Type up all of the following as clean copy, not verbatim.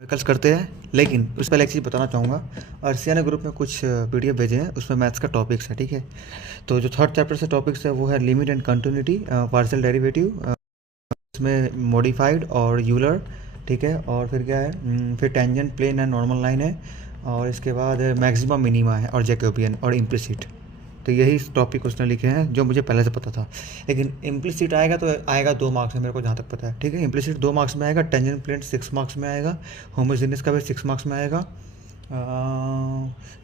Numericals करते हैं, लेकिन उस पहले एक चीज़ बताना चाहूँगा। अर्सिया ने ग्रुप में कुछ पीडीएफ भेजे हैं, उसमें मैथ्स का टॉपिक्स है, ठीक है। तो जो थर्ड चैप्टर से टॉपिक्स है वो है limit and continuity, partial derivative, इसमें मॉडिफाइड और यूलर, ठीक है। और फिर क्या है, फिर tangent, plane and normal line है, और इसके बाद मैक्सिमा मिनिमा है, और जैकोबियन और इम्प्लिसिट। तो यही टॉपिक उसने लिखे हैं जो मुझे पहले से पता था। लेकिन इम्प्लिसिट आएगा तो आएगा 2 मार्क्स में, मेरे को जहाँ तक पता है, ठीक है। इम्प्लिसिट 2 मार्क्स में आएगा, टेंजेंट प्लेन 6 मार्क्स में आएगा, होमोजेनियस का भी 6 मार्क्स में आएगा,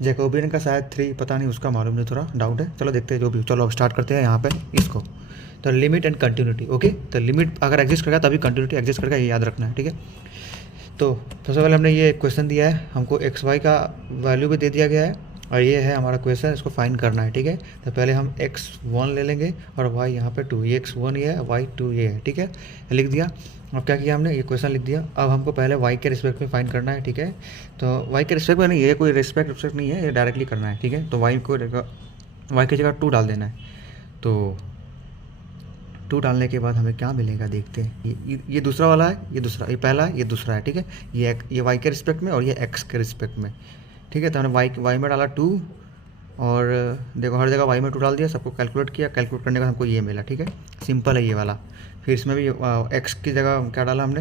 जैकोबियन का शायद 3, पता नहीं, उसका मालूम नहीं, थोड़ा डाउट है। चलो देखते हैं जो भी। चलो अब स्टार्ट करते हैं यहाँ पे इसको। तो लिमिट एंड कंटिन्यूटी, ओके। तो लिमिट अगर एग्जिस्ट करेगा तभी कंटिन्यूटी एग्जिस्ट करेगा, ये याद रखना है, ठीक है। तो सबसे पहले हमने ये क्वेश्चन दिया है, हमको एक्स वाई का वैल्यू भी दे दिया गया है, और ये है हमारा क्वेश्चन, इसको फाइंड करना है, ठीक है। तो पहले हम x1 ले लेंगे और y यहाँ पे 2, ये x1 ये है, y2 ये है, ठीक है। लिख दिया। अब क्या किया हमने, ये क्वेश्चन लिख दिया। अब हमको पहले y के रिस्पेक्ट में फाइंड करना है, ठीक है। तो y के रिस्पेक्ट में नहीं, ये कोई रिस्पेक्ट नहीं है, ये डायरेक्टली करना है, ठीक है। तो y की जगह 2 डाल देना है। तो 2 डालने के बाद हमें क्या मिलेगा देखते हैं। ये दूसरा वाला है, ये दूसरा, ये पहला है, ये दूसरा है, ठीक है। ये y के रिस्पेक्ट में और ये x के रिस्पेक्ट में, ठीक है। तो हमने y में डाला 2, और देखो हर जगह y में 2 डाल दिया, सबको कैलकुलेट किया, कैलकुलेट करने का हमको ये मिला, ठीक है। सिंपल है ये वाला। फिर इसमें भी x की जगह क्या डाला हमने,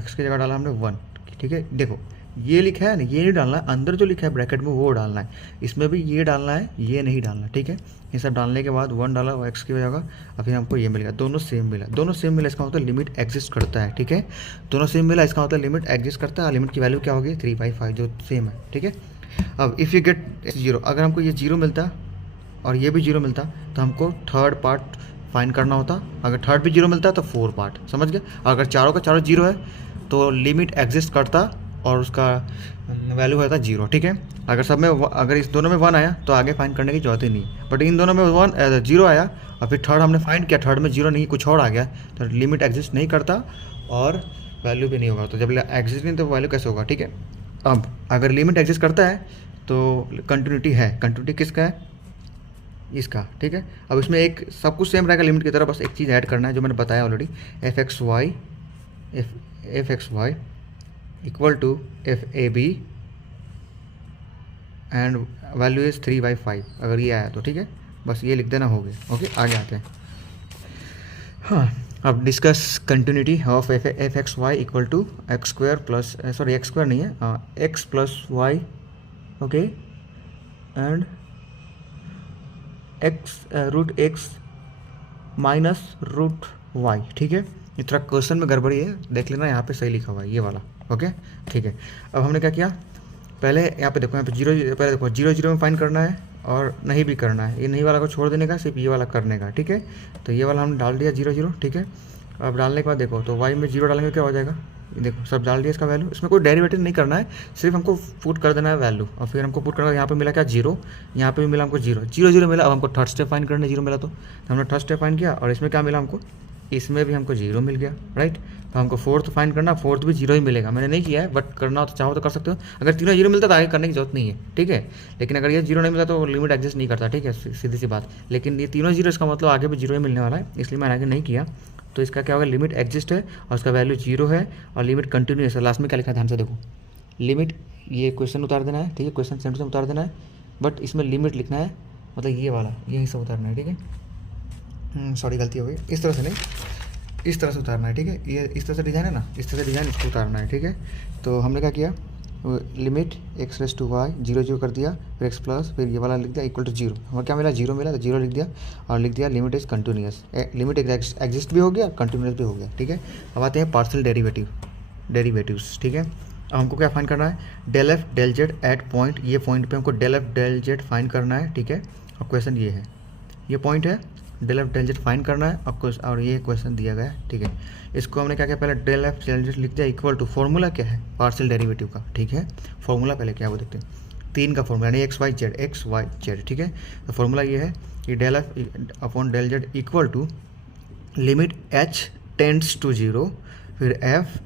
x की जगह डाला हमने 1, ठीक है। देखो ये लिखा है ना, ये नहीं डालना है, अंदर जो लिखा है ब्रैकेट में वो डालना है। इसमें भी ये डालना है, ये नहीं डालना, ठीक है। ये सब डालने के बाद 1 डाला x की जगह, और फिर हमको ये मिल गया, दोनों सेम मिला। दोनों सेम मिला इसका मतलब लिमिट एग्जिस्ट करता है, ठीक है। दोनों सेम मिला इसका मतलब लिमिट एग्जिस्ट करता है। लिमिट की वैल्यू क्या होगी, 3/5, जो सेम है, ठीक है। अब इफ़ यू गेट 0, अगर हमको ये 0 मिलता और ये भी 0 मिलता तो हमको थर्ड पार्ट फाइंड करना होता। अगर थर्ड भी 0 मिलता है तो 4 पार्ट, समझ गए। अगर चारों का चारों 0 है तो लिमिट एग्जिस्ट करता और उसका वैल्यू होता 0, ठीक है। अगर सब में अगर इस दोनों में 1 आया तो आगे फाइंड करने की जरूरत ही नहीं, बट इन दोनों में 0 आया और फिर थर्ड हमने फाइंड किया, थर्ड में 0 नहीं, कुछ और आ गया, तो लिमिट एग्जिस्ट नहीं करता और वैल्यू भी नहीं होगा। तो जब एग्जिस्ट नहीं तो वैल्यू कैसे होगा, ठीक है। अब अगर लिमिट एग्जिस्ट करता है तो कंटिन्यूटी है। कंटिन्यूटी किसका है, इसका, ठीक है। अब इसमें एक सब कुछ सेम रहेगा लिमिट की तरह, बस एक चीज़ ऐड करना है जो मैंने बताया already, F x Y equal to FAB and value is 3/5। अगर ये आया तो ठीक है, बस ये लिख देना, हो गया, ओके। आगे आते हैं। हाँ, अब discuss continuity of F x Y equal to x square plus, sorry X square नहीं है, X plus Y, okay, and X root X minus root Y, ठीक है। इस तरह क्वेश्चन में गड़बड़ी है, देख लेना, यहाँ पे सही लिखा हुआ है ये वाला, ओके, ठीक है। अब हमने क्या किया, पहले यहाँ पे देखो, यहाँ पे 0, पहले देखो 0 में फाइंड करना है और नहीं भी करना है, ये नहीं वाला को छोड़ देने का, सिर्फ ये वाला करने का, ठीक है। तो ये वाला हमने डाल दिया 0, ठीक है। अब डालने के बाद देखो, तो y में 0 डालेंगे क्या हो जाएगा, ये देखो सब डाल दिया इसका वैल्यू। इसमें कोई डेरिवेटिव नहीं करना है, सिर्फ हमको पुट कर देना है वैल्यू, और फिर हमको पुट करना है। यहाँ पे मिला क्या, 0, यहाँ पे भी मिला हमको 0 मिला। अब हमको थर्ड स्टेप फाइंड करना है, 0 मिला तो हमने थर्ड स्टेप फाइंड किया, और इसमें क्या मिला हमको, इसमें भी हमको 0 मिल गया, राइट। तो हमको फोर्थ फाइंड करना, फोर्थ भी 0 ही मिलेगा। मैंने नहीं किया है, बट करना हो तो चाहो तो कर सकते हो। अगर तीनों 0 मिलता तो आगे करने की जरूरत नहीं है, ठीक है। लेकिन अगर ये 0 नहीं मिला तो लिमिट एग्जिस्ट नहीं करता, ठीक है, सीधी सी बात। लेकिन ये तीनों 0, इसका मतलब आगे भी 0 ही मिलने वाला है, इसलिए मैंने आगे नहीं किया। तो इसका क्या होगा, लिमिट एग्जिस्ट है और उसका वैल्यू 0 है, और लिमिट कंटिन्यूस है। लास्ट में क्या लिखा है, ध्यान से देखो, लिमिट, ये क्वेश्चन उतार देना है, ठीक है, क्वेश्चन सेंटर से उतार देना है, बट इसमें लिमिट लिखना है, मतलब ये वाला, यहीं से उतारना है, ठीक है। सॉरी गलती हो गई, इस तरह से नहीं, इस तरह से उतारना है, ठीक है। ये इस तरह से डिज़ाइन है ना, इस तरह से डिज़ाइन इसको उतारना है, ठीक है। तो हमने क्या किया, limit x raise to Y 0 कर दिया, फिर x प्लस, फिर ये वाला लिख दिया इक्वल टू 0। हमें क्या मिला, 0 मिला, तो 0 लिख दिया, और लिख दिया limit is continuous. Limit exist भी हो गया, कंटिन्यूस भी हो गया, ठीक है। अब आते हैं पार्शियल डेरिवेटिव्स, ठीक है। अब हमको क्या फाइंड करना है, del F del Z at point, ये पॉइंट पे हमको del F del Z find करना है, ठीक है। अब क्वेश्चन ये है, ये पॉइंट है, del F del Z find करना है, और ये क्वेश्चन दिया गया है, ठीक है। इसको हमने क्या किया, पहले डेल एफ डेल जेड लिख दिया इक्वल टू, फॉर्मूला क्या है पार्शियल डेरिवेटिव का, ठीक है। फॉर्मूला पहले क्या है वो देखते हैं, 3 का फॉर्मूला, यानी एक्स वाई जेड, ठीक है। तो फॉर्मूला ये है कि del F upon del Z equal to limit h tends to 0, फिर f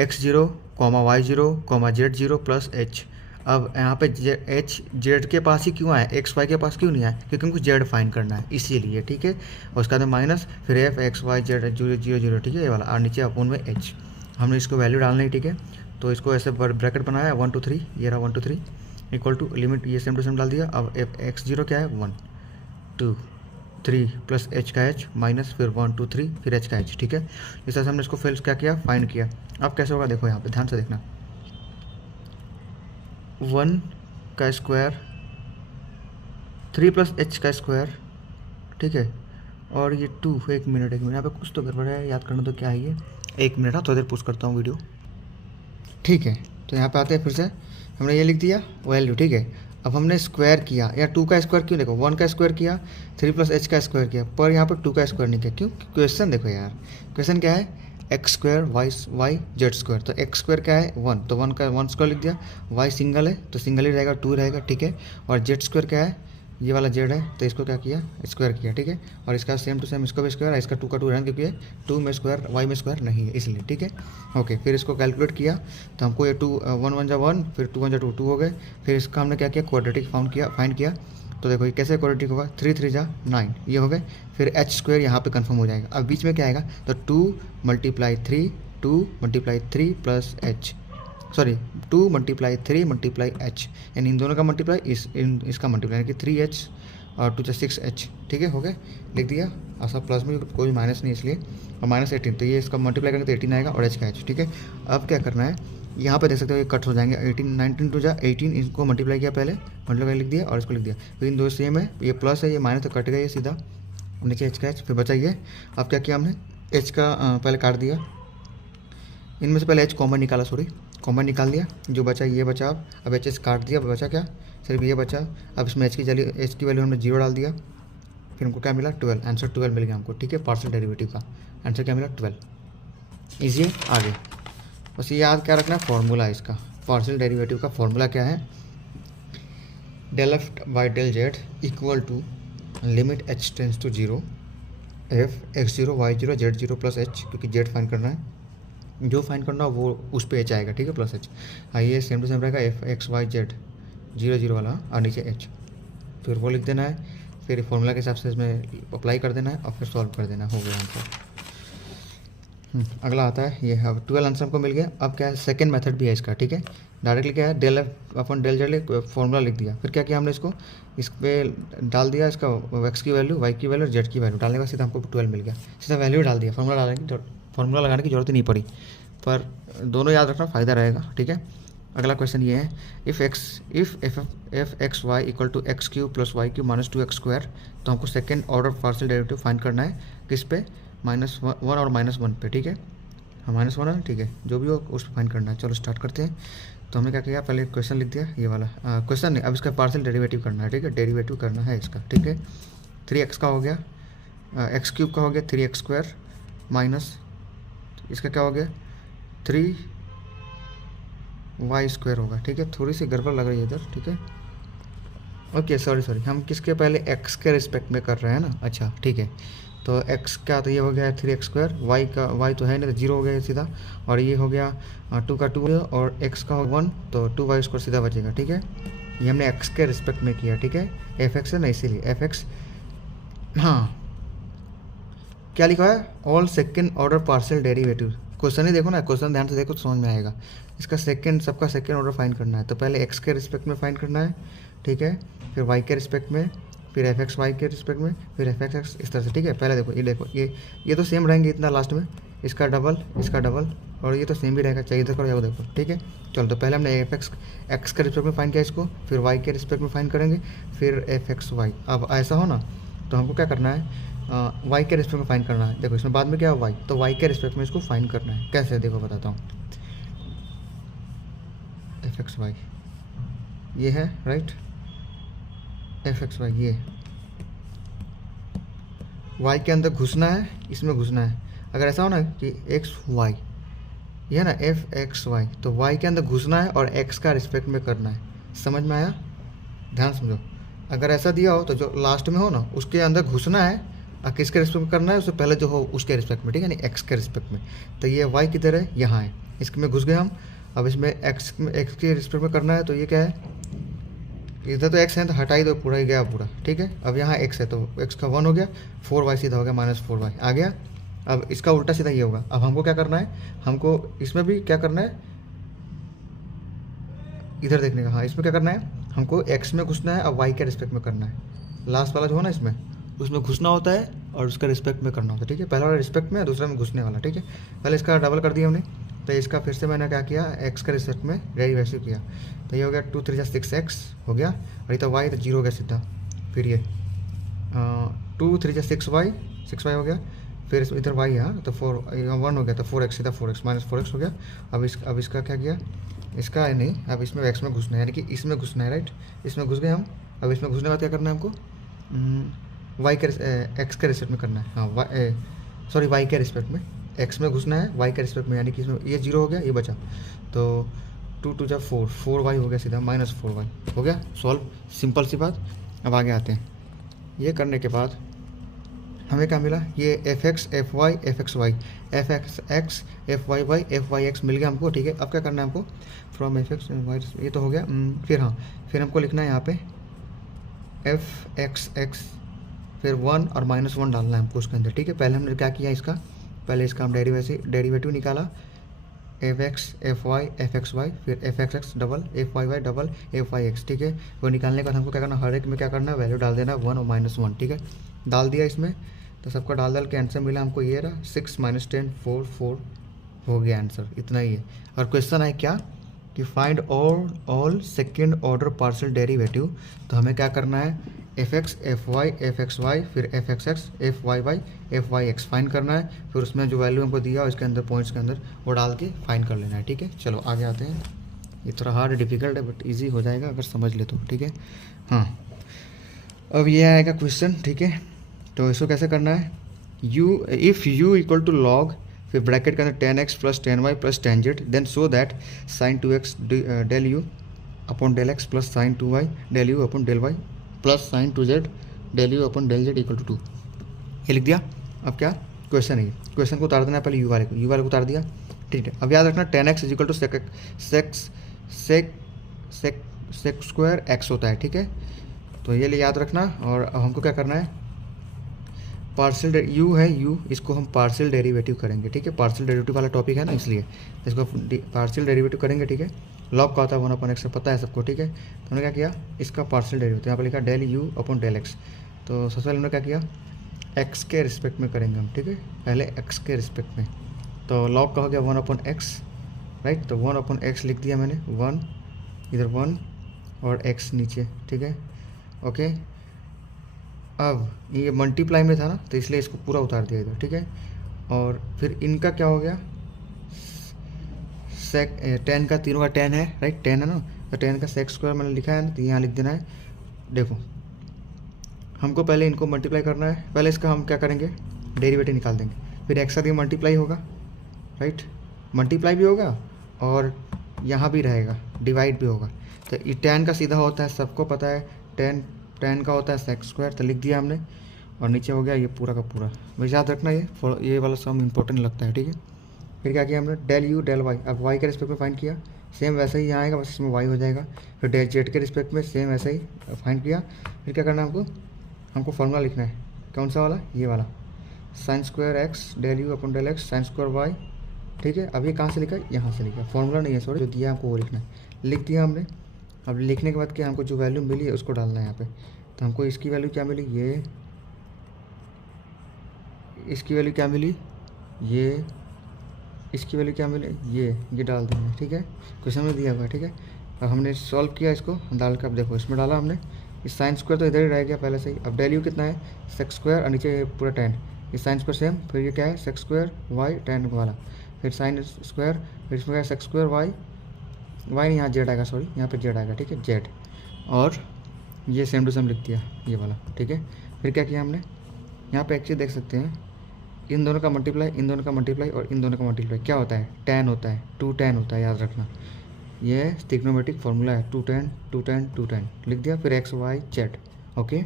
x0, y0, z0 plus h। अब यहाँ पे एच जेड के पास ही क्यों आया, एक्स वाई के पास क्यों नहीं आया, क्योंकि हमको जेड फाइंड करना है इसीलिए, ठीक है। और उसका बाद माइनस, फिर एफ एक्स वाई जेड 0 0 0, ठीक है, ये वाला, और नीचे अपोन में एच। हमने इसको वैल्यू डालना है, ठीक है। तो इसको ऐसे ब्रैकेट बनाया 1 2 3, ये रहा 1 2 3 इक्वल टू लिमिट ये सेम टू सेम डाल दिया। अब x0 क्या है 1 2 3 प्लस h का h माइनस फिर 1 2 3 फिर h का h, ठीक है। इस तरह से हमने इसको फिर क्या किया, फाइंड किया। अब कैसे होगा देखो यहाँ पे ध्यान से देखना, 1 का स्क्वायर 3 प्लस h का स्क्वायर, ठीक है, और ये 2, एक मिनट यहाँ पे कुछ तो गड़बड़ है, याद करना तो क्या है ये, एक मिनट, हाँ थोड़ी देर पुश करता हूँ वीडियो, ठीक है। तो यहाँ पे आते हैं, फिर से हमने ये लिख दिया वैल्यू, ठीक है। अब हमने स्क्वायर किया, या 2 का स्क्वायर क्यों, देखो 1 का स्क्वायर किया, 3 प्लस h का स्क्वायर किया, पर यहाँ पर 2 का स्क्वायर नहीं किया, क्यों, क्वेश्चन देखो यार, क्वेश्चन क्या है, x square Y Z square, तो एक्स स्क्वायर क्या है 1, तो 1 का 1 स्क्वायर लिख दिया, वाई सिंगल है तो सिंगल ही रहेगा 2 रहेगा, ठीक है, और जेड स्क्वायर क्या है, ये वाला जेड है, तो इसको क्या किया, स्क्वायर किया, ठीक है, और इसका सेम टू सेम इसको भी स्क्वायर है, इसका 2 का 2 रहना, क्योंकि 2 में स्क्वायर वाई में स्क्वायर नहीं है इसलिए, ठीक है। ओके, फिर इसको कैलकुलेट किया तो हमको ये 2 1 1 जा 1, फिर 2 1 जा 2 2 हो गए। फिर इसका हमने क्या किया, क्वाड्रेटिक फाइंड किया, तो देखो ये कैसे क्वाड्रेटिक होगा, 3 3 जा 9 ये हो गए। फिर एच स्क्वायर यहाँ पे कंफर्म हो जाएगा। अब बीच में क्या आएगा, तो 2 multiply 3 plus H, sorry 2 multiply 3 multiply H, यानी इन दोनों का मल्टीप्लाई इसका मल्टीप्लाई, यानी कि 3h और 2 6h, ठीक है, हो गए, लिख दिया। और सब प्लस में कोई माइनस नहीं इसलिए, और -18, तो ये इसका मल्टीप्लाई करेंगे तो 18 आएगा और h का h, ठीक है। अब क्या करना है, यहाँ पे देख सकते हो ये कट हो जाएंगे, 18 19 2 जा 18, इसको मल्टीप्लाई किया, पहले मल्टीप्लाई लिख दिया और इसको लिख दिया, फिर इन दो सेम है, ये प्लस है ये माइनस, तो कट गया ये सीधा, नीचे h का h, फिर बचा ये। अब क्या किया हमने, h का पहले काट दिया, इनमें से पहले h कॉमन निकाला, सॉरी कॉमन निकाल दिया, जो बचा ये बचा। अब एच एस काट दिया, बचा क्या, सिर्फ ये बचा। अब इसमें एच की वैल्यू हमने 0 डाल दिया, फिर हमको क्या मिला 12, आंसर 12 मिल गया हमको, ठीक है। पार्शियल डेरिवेटिव का आंसर क्या मिला 12। इजी है, आगे बस ये याद क्या रखना है, फॉर्मूला इसका, पार्शियल डेरिवेटिव का फॉर्मूला क्या है, del F by del Z equal to limit H tends to 0 एफ x0 y0 z0 plus H, क्योंकि जेड फाइंड करना है, जो फाइंड करना हो वो उस पे एच आएगा, ठीक है, प्लस एच। हाँ ये सेम टू सेम रहेगा, एफ एक्स वाई जेड 0 0 वाला और नीचे एच, फिर वो लिख देना है, फिर फॉर्मूला के हिसाब से इसमें अप्लाई कर देना है और फिर सॉल्व कर देना, हो गया आंसर। अगला आता है ये, अब 12 आंसर हमको मिल गया। अब क्या है, सेकंड मेथड भी है इसका, ठीक है। डायरेक्टली क्या है, डेल एफ अपन डेल जेड फॉर्मूला लिख दिया, फिर क्या किया हमने, इसको इस पर डाल दिया, इसका एक्स की वैल्यू वाई की वैल्यू जेड की वैल्यू डालने के बाद सीधा हमको 12 मिल गया, सीधा वैल्यू डाल दिया, फॉर्मूला लगाने की जरूरत ही नहीं पड़ी, पर दोनों याद रखना फ़ायदा रहेगा, ठीक है। अगला क्वेश्चन ये है, if F x Y equal to X cube plus Y cube minus 2x square, तो हमको second order partial derivative find करना है, किस पे, -1 और -1 पे, ठीक है। हाँ -1 है, ठीक है, जो भी हो उस पर फाइंड करना है। चलो स्टार्ट करते हैं। तो हमने क्या किया, पहले क्वेश्चन लिख दिया, ये वाला क्वेश्चन नहीं, अब इसका पार्शियल डेरिवेटिव करना है, ठीक है, डेरिवेटिव करना है इसका, ठीक है। 3x का हो गया, एक्स क्यूब का हो गया 3x स्क्वायर, माइनस इसका क्या हो गया 3y स्क्वायर होगा, ठीक है। थोड़ी सी गड़बड़ लग रही है इधर, ठीक है, ओके सॉरी हम किसके पहले x के रिस्पेक्ट में कर रहे हैं ना, अच्छा ठीक है। तो x का तो ये हो गया 3x स्क्वायर, y तो है नहीं तो 0 हो गया सीधा, और ये हो गया 2 का 2 और x का 1, तो 2y स्क्वायर सीधा बचेगा, ठीक है। ये हमने x के रिस्पेक्ट में किया, ठीक है, fx है ना, इसीलिए fx। हाँ क्या लिखा है, all second order partial derivative, question ही देखो ना, क्वेश्चन ध्यान से देखो तो समझ में आएगा। इसका सबका सेकेंड ऑर्डर फाइंड करना है, तो पहले x के रिस्पेक्ट में फाइंड करना है, ठीक है, फिर y के रिस्पेक्ट में, फिर fx y के रिस्पेक्ट में, फिर fx इस तरह से, ठीक है। पहले देखो ये तो सेम रहेंगे इतना, लास्ट में इसका डबल और ये तो सेम ही रहेगा, चाहिए देखो या देखो, ठीक है। चलो तो पहले हमने x के रिस्पेक्ट में फाइंड किया इसको, फिर y के रिस्पेक्ट में फाइंड करेंगे, फिर fx y। अब ऐसा हो ना तो हमको क्या करना है, y के रिस्पेक्ट में फाइंड करना है। देखो इसमें बाद में क्या है y, तो y के रिस्पेक्ट में इसको फाइंड करना है, कैसे देखो बताता हूँ। fx y ये है राइट, fx y ये y के अंदर घुसना है, इसमें घुसना है। अगर ऐसा हो ना कि x y ये है ना fx y, तो y के अंदर घुसना है और x का रिस्पेक्ट में करना है, समझ में आया, ध्यान समझो। अगर ऐसा दिया हो तो जो लास्ट में हो ना उसके अंदर घुसना है, और किसके रिस्पेक्ट में करना है, उससे पहले जो हो उसके रिस्पेक्ट में, ठीक है, नहीं x के रिस्पेक्ट में। तो ये y किधर है, यहाँ है, इसमें घुस गए हम। अब इसमें x के रिस्पेक्ट में करना है, तो ये क्या है, इधर तो x है तो हटा ही दो, पूरा ही गया पूरा, ठीक है। अब यहाँ x है तो x का 1 हो गया, 4y सीधा हो गया, -4y आ गया। अब इसका उल्टा सीधा ये होगा। अब हमको क्या करना है, हमको इसमें भी क्या करना है, इधर देखने का। हाँ, इसमें क्या करना है, हमको एक्स में घुसना है और वाई के रिस्पेक्ट में करना है। लास्ट वाला जो है ना इसमें, उसमें घुसना होता है और उसका रिस्पेक्ट में करना होता है, ठीक है। पहला वाला रिस्पेक्ट में, दूसरा में घुसने वाला, ठीक है। पहले इसका डबल कर दिया हमने, तो इसका फिर से मैंने क्या किया, एक्स के रिस्पेक्ट में डेरिवेटिव किया, तो ये हो गया 2 3 6 एक्स हो गया, और ये तो वाई तो 0 हो गया सीधा। फिर ये 2 3 6 वाई, 6 वाई हो गया। फिर इधर वाई है तो 4 1 हो गया, तो 4x सीधा 4x माइनस 4x हो गया। अब इसका क्या किया, इसका नहीं, अब इसमें एक्स में घुसना है, यानी कि इसमें घुसना है, राइट। इसमें घुस गए हम। अब इसमें घुसने के बाद क्या करना है हमको, वाई के एक्स के रिस्पेक्ट में करना है। हाँ, सॉरी वाई के रिस्पेक्ट में, एक्स में घुसना है वाई के रिस्पेक्ट में, यानी कि इसमें ये 0 हो गया, ये बचा, तो 2 2 जा 4, 4y हो गया सीधा, माइनस 4y हो गया सॉल्व। सिंपल सी बात। अब आगे आते हैं। ये करने के बाद हमें क्या मिला, ये f x f y f x y, f x x f y y f y x मिल गया हमको, ठीक है। अब क्या करना है हमको, फ्रॉम एफ एक्स वाई, ये तो हो गया। फिर हाँ, फिर हमको लिखना है यहाँ पे एफ एक्स एक्स, फिर 1 और -1 डालना है हमको उसके अंदर, ठीक है। पहले हमने क्या किया, इसका पहले इसका हम डेरिवेटिव निकाला, f x f y f x y, फिर f x x double f y y double f y x, ठीक है। वो निकालने के बाद हमको क्या करना, हर एक में क्या करना है, वैल्यू डाल देना 1 और -1, ठीक है। डाल दिया इसमें, तो सबका डाल के आंसर मिला हमको, ये रहा 6 - 10 4 4 हो गया आंसर, इतना ही है। और क्वेश्चन है क्या कि find all second order partial derivative, तो हमें क्या करना है, f x f y f x y, फिर f x x f y y f y x find करना है। फिर उसमें जो वैल्यू हमको दिया उसके अंदर पॉइंट्स के अंदर वो डाल के फाइंड कर लेना है, ठीक है। चलो आगे आते हैं। ये थोड़ा हार्ड डिफिकल्ट है बट इजी हो जाएगा अगर समझ ले तो, ठीक है। हाँ, अब ये आएगा क्वेश्चन, ठीक है। तो इसको कैसे करना है, if U equal to log, फिर ब्रैकेट के अंदर 10x plus 10y plus 10z, then so that sine 2x del you upon del X plus sine 2y del you upon del Y plus sine 2z del you upon del Z equal to 2, ये लिख दिया। अब क्या question है, question को उतार देना है पहले, यू वाले को उतार दिया, ठीक है। अब याद रखना 10x is equal to sec square X होता है, ठीक है। तो ये लिए याद रखना। और अब हमको क्या करना है, पार्शियल यू है, यू इसको हम पार्शियल डेरिवेटिव करेंगे, ठीक है। पार्शियल डेरिवेटिव वाला टॉपिक है ना, इसलिए इसको पार्शियल डेरिवेटिव करेंगे, ठीक है। लॉग का होता है 1/x से, पता है सबको, ठीक है। तो हमने क्या किया, इसका पार्शियल डेरिवेटिव यहाँ पर लिखा del you upon del X. तो सबसे पहले हमने क्या किया, एक्स के रिस्पेक्ट में करेंगे हम, ठीक है। पहले एक्स के रिस्पेक्ट में, तो लॉग का हो गया 1/x, राइट। तो 1/x लिख दिया मैंने, 1 इधर 1 और x नीचे, ठीक है, ओके। अब ये मल्टीप्लाई में था ना, तो इसलिए इसको पूरा उतार दिया इधर, ठीक है। और फिर इनका क्या हो गया, सेक 10 का, तीनों का 10 है, राइट, 10 है ना, तो 10 का सेक स्क्वायर मैंने लिखा है ना, तो यहाँ लिख देना है। देखो हमको पहले इनको मल्टीप्लाई करना है, पहले इसका हम क्या करेंगे, डेरिवेटिव निकाल देंगे, फिर एक्स का मल्टीप्लाई होगा, राइट, मल्टीप्लाई भी होगा और यहाँ भी रहेगा, डिवाइड भी होगा। तो ये 10 का सीधा होता है, सबको पता है, 10 का होता है सेक स्क्वायर, तो लिख दिया हमने। और नीचे हो गया ये पूरा का पूरा, मुझे याद रखना ये वाला सम इंपॉर्टेंट लगता है, ठीक है। फिर क्या किया हमने, डेल यू डेल वाई, अब वाई के रिस्पेक्ट में फाइंड किया, सेम वैसे ही यहाँ आएगा, बस इसमें वाई हो जाएगा। फिर डेल जेड के रिस्पेक्ट में सेम वैसे ही फाइंड किया। फिर क्या करना है हमको फार्मूला लिखना है, कौन सा वाला, ये वाला, sine square X del you upon del X sine square Y, ठीक है। अब ये कहाँ से लिखा, यहाँ से लिखा, फॉर्मूला नहीं है सॉरी, जो दिया हमको वो लिखना है, लिख दिया हमने। अब लिखने के बाद क्या, हमको जो वैल्यू मिली है उसको डालना है यहाँ पे। तो हमको इसकी वैल्यू क्या मिली, ये इसकी वैल्यू क्या मिली, ये इसकी वैल्यू क्या मिली, ये डाल देंगे, ठीक है। क्वेश्चन में दिया हुआ है, ठीक है। अब हमने सॉल्व किया इसको डाल कर, अब देखो इसमें डाला हमने, इस साइन स्क्वायर तो इधर ही रह गया पहले से ही। अब डेल यू कितना है, सेक स्क्वायर और नीचे पूरा 10, ये साइन स्क्वायर सेम, फिर ये क्या है, सेक स्क्वायर वाई 10 वाला, फिर साइन स्क्वायर, फिर इसमें क्या है, सेक स्क्वायर वाई नहीं, यहाँ जेड आएगा, सॉरी यहाँ पे जेड आएगा, ठीक है, जेड। और ये सेम टू सेम लिख दिया ये वाला, ठीक है। फिर क्या किया हमने, यहाँ पे एक चीज़ देख सकते हैं, इन दोनों का मल्टीप्लाई, इन दोनों का मल्टीप्लाई और इन दोनों का मल्टीप्लाई क्या होता है, 10 होता है, 210 होता है, याद रखना। ये ट्रिग्नोमेट्रिक फार्मूला है, 210 210 210 लिख दिया। फिर एक्स वाई जेड, ओके।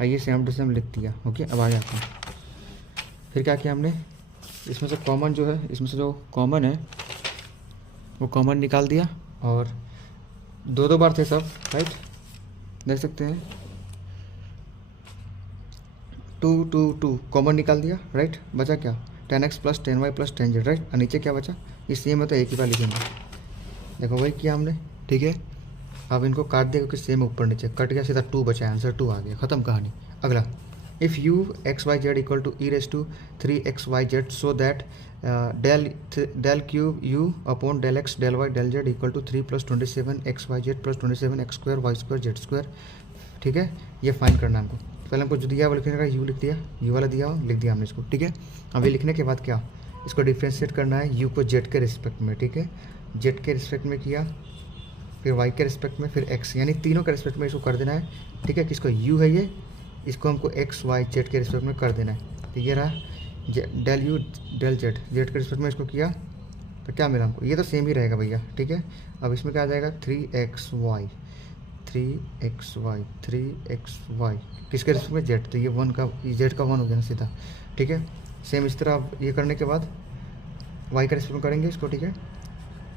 आइए सेम टू सेम लिख दिया, ओके। अब आ जाते हैं, फिर क्या किया हमने, इसमें से कॉमन जो है, इसमें से जो कॉमन है वो कॉमन निकाल दिया। और दो बार थे सब, राइट, देख सकते हैं, 2 2 2 कॉमन निकाल दिया, राइट। बचा क्या, 10x plus 10y plus 10z, right. और नीचे क्या बचा, ये सेम है तो एक ही बार लिखेंगे, देखो वही किया हमने, ठीक है। अब इनको काट दिया क्योंकि सेम ऊपर नीचे कट गया, सीधा 2 बचा, आंसर 2 आ गया, ख़त्म कहानी। अगला, if U X Y Z equal to E raise to 3xyz so that del cube U upon del x del Y del Z equal to 3 + 27 xyz + 27 x² y² z²। ठीक है, ये फाइन करना है हमको। पहले हमको जो दिया वो लिखने का, यू लिख दिया, यू वाला दिया हो लिख दिया हमने इसको। ठीक है, अब ये लिखने के बाद क्या, इसको डिफ्रेंशिएट करना है यू को जेड के रिस्पेक्ट में। ठीक है, जेड के रिस्पेक्ट में किया, फिर वाई के रिस्पेक्ट में, फिर एक्स, यानी तीनों के रिस्पेक्ट में इसको कर देना है। ठीक है, किसको यू है ये, इसको हमको एक्स वाई जेड के रिस्पेक्ट में कर देना है। तो ये रहा del U del Z, Z के रिस्पेक्ट में इसको किया तो क्या मिला हमको, ये तो सेम ही रहेगा भैया। ठीक है, अब इसमें क्या आ जाएगा 3xy 3xy किसके रिस्पेक्ट में, जेड, तो ये 1 का, जेड का 1 हो गया ना सीधा। ठीक है, सेम इस तरह अब ये करने के बाद वाई के रिस्पेक्ट में करेंगे इसको। ठीक है,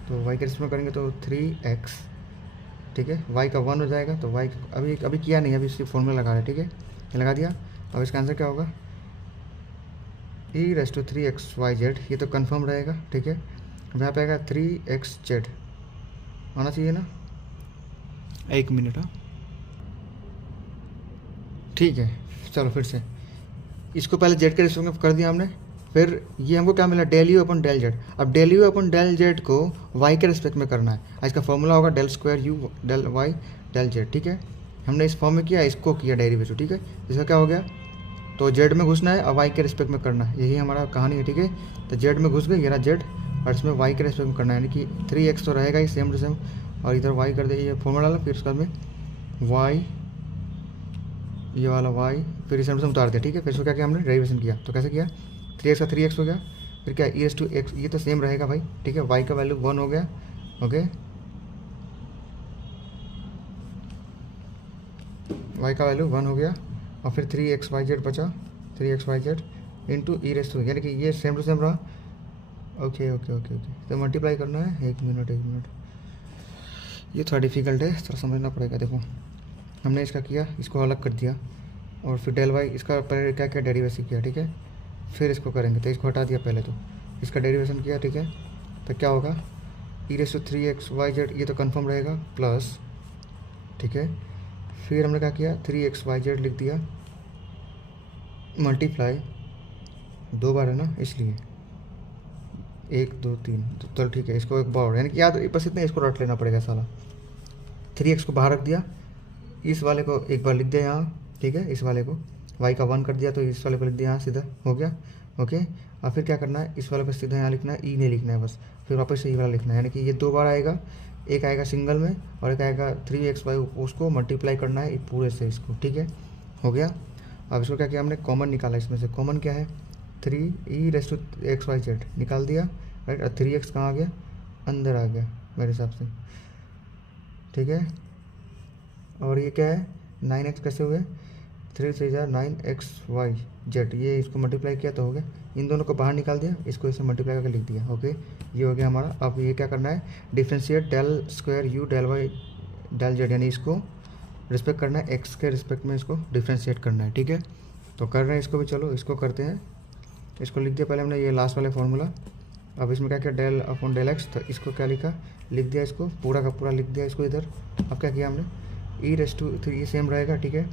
तो वाई के रिस्पेक्ट में करेंगे तो 3x, ठीक है, वाई का 1 हो जाएगा, तो वाई अभी किया नहीं, अभी इसकी फॉर्मूला लगा रहे। ठीक है, ये लगा दिया। अब इसका आंसर क्या होगा, e⁻3xyz, ये तो कंफर्म रहेगा। ठीक है, अब यहाँ पे आएगा 3xz आना चाहिए ना, 1 मिनट। हाँ ठीक है, चलो फिर से इसको पहले जेड के रिस्पेक्ट में कर दिया हमने, फिर ये हमको क्या मिला, del u upon del Z. अब del u upon del z को वाई के रिस्पेक्ट में करना है, इसका फॉर्मूला होगा del square you del Y del z. ठीक है, हमने इस फॉर्म में किया, इसको किया डेरिवेटिव। ठीक है, इसका क्या हो गया, तो जेड में घुसना है और वाई के रिस्पेक्ट में करना है, यही हमारा कहानी है। ठीक है, तो जेड में घुस गए, ये रहा जेड, और इसमें वाई के रिस्पेक्ट में करना है, यानी कि 3x तो रहेगा ही सेम टू सेम, और इधर वाई कर दे, ये फॉर्मूला डाला, फिर उसके बाद में वाई, ये वाला वाई, फिर इसे हम उतार दिया। ठीक है, फिर इसको क्या किया हमने, डेरिवेशन किया, तो कैसे किया, 3x का 3x हो गया, फिर क्या e⁻x, ये तो सेम रहेगा भाई। ठीक है, y का वैल्यू 1 हो गया, ओके, y का वैल्यू 1 हो गया, और फिर 3xyz बचा, 3xyz इंटू e⁻, यानी कि ये सेम टू सेम रहा। ओके ओके ओके ओके, तो मल्टीप्लाई करना है, 1 मिनट, ये थोड़ा डिफिकल्ट है, थोड़ा समझना पड़ेगा। देखो हमने इसका किया, इसको अलग कर दिया, और फिर डेल वाई, इसका पहले क्या क्या डेरिवेशन किया। ठीक है, फिर इसको करेंगे, तो इसको हटा दिया पहले, तो इसका डेरिवेशन किया। ठीक है, तो क्या होगा, e⁻3xyz, ये तो कंफर्म रहेगा, प्लस, ठीक है, फिर हमने क्या किया, 3xyz लिख दिया, मल्टीप्लाई 2 बार है ना, इसलिए 1 2 3, तो चल ठीक है, इसको एक बार, यानी कि याद बस इतना, इसको रट लेना पड़ेगा साला। 3x को बाहर रख दिया, इस वाले को एक बार लिख दिया यहाँ। ठीक है, इस वाले को y का 1 कर दिया, तो इस वाले को लिख दिया यहाँ, सीधा हो गया। ओके, और फिर क्या करना है, इस वाले को सीधा यहाँ लिखना है, ई नहीं लिखना है बस, फिर वापस से ये वाला लिखना है, यानी कि ये 2 बार आएगा, एक आएगा सिंगल में और एक आएगा 3xy, उसको मल्टीप्लाई करना है पूरे से इसको। ठीक है, हो गया। अब इसको क्या किया हमने, कॉमन निकाला, इसमें से कॉमन क्या है, 3e⁻xyz निकाल दिया, राइट, और 3x कहाँ आ गया, अंदर आ गया मेरे हिसाब से। ठीक है, और ये क्या है, 9x कैसे हुए, 3 3 9xyz, ये इसको मल्टीप्लाई किया तो हो गया, इन दोनों को बाहर निकाल दिया, इसको इसे मल्टीप्लाई करके लिख दिया। ओके, ये हो गया हमारा। अब ये क्या करना है, differentiate del square you del Y del Z, यानी इसको रिस्पेक्ट करना है, एक्स के रिस्पेक्ट में इसको डिफ्रेंशिएट करना है। ठीक है, तो कर रहे हैं इसको भी, चलो इसको करते हैं। इसको लिख दिया पहले हमने, ये लास्ट वाले फॉर्मूला। अब इसमें क्या किया, डेल अपॉन डेल एक्स, तो इसको क्या लिखा, लिख दिया, इसको पूरा का पूरा लिख दिया इसको इधर। अब क्या किया हमने, e⁻3, ये सेम रहेगा। ठीक है,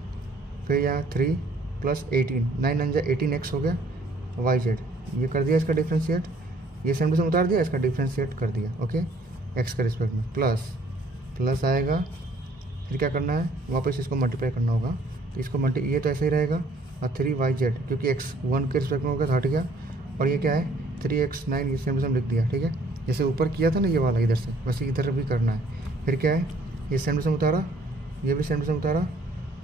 फिर यहाँ 3 + 18, 9 9 18x हो गया, yz, ये कर दिया इसका डिफ्रेंशिएट, ये सेम टू सेम उतार दिया, इसका डिफ्रेंशिएट कर दिया। ओके, x के रिस्पेक्ट में, प्लस आएगा, फिर क्या करना है, वापस इसको मल्टीप्लाई करना होगा, तो इसको ये तो ऐसे ही रहेगा, और 3yz, क्योंकि x 1 के रिस्पेक्ट में होगा, हट गया, और ये क्या है 3x 9, ये सेम टू सेम लिख दिया। ठीक है, जैसे ऊपर किया था ना ये वाला इधर से, वैसे इधर भी करना है। फिर क्या है, ये सेम टू सेम उतारा, ये भी सेम टू सेम उतारा,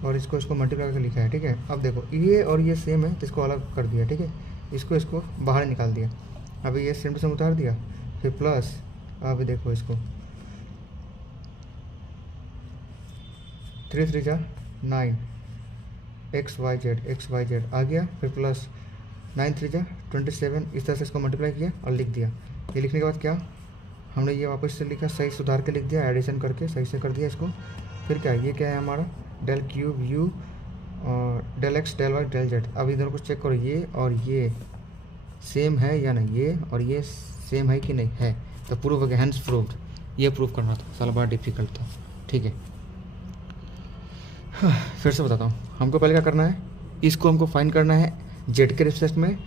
और इसको मल्टीप्लाई करके लिखा है। ठीक है, अब देखो ये और ये सेम है, तो इसको अलग कर दिया। ठीक है, इसको बाहर निकाल दिया, अभी ये सेम टू सेम उतार दिया, फिर प्लस, अभी देखो इसको 3 3 9 xyz आ गया, फिर प्लस 9 3 27, इस तरह से इसको मल्टीप्लाई किया और लिख दिया। ये लिखने के बाद क्या, हमने ये वापस से लिखा, सही सुधार के लिख दिया, एडिशन करके सही से कर दिया इसको। फिर क्या, ये क्या है हमारा, डेल क्यूब यू और del x del Y del Z. अब इधर को चेक करो, ये और ये सेम है या नहीं, ये और ये सेम है कि नहीं है, तो प्रूव हो गया, हैंस प्रूव्ड। ये प्रूव करना था, साला बड़ा डिफिकल्ट था। ठीक है। फिर से बताता हूँ, हमको पहले क्या करना है, इसको हमको फाइंड करना है जेड के रिस्पेक्ट में,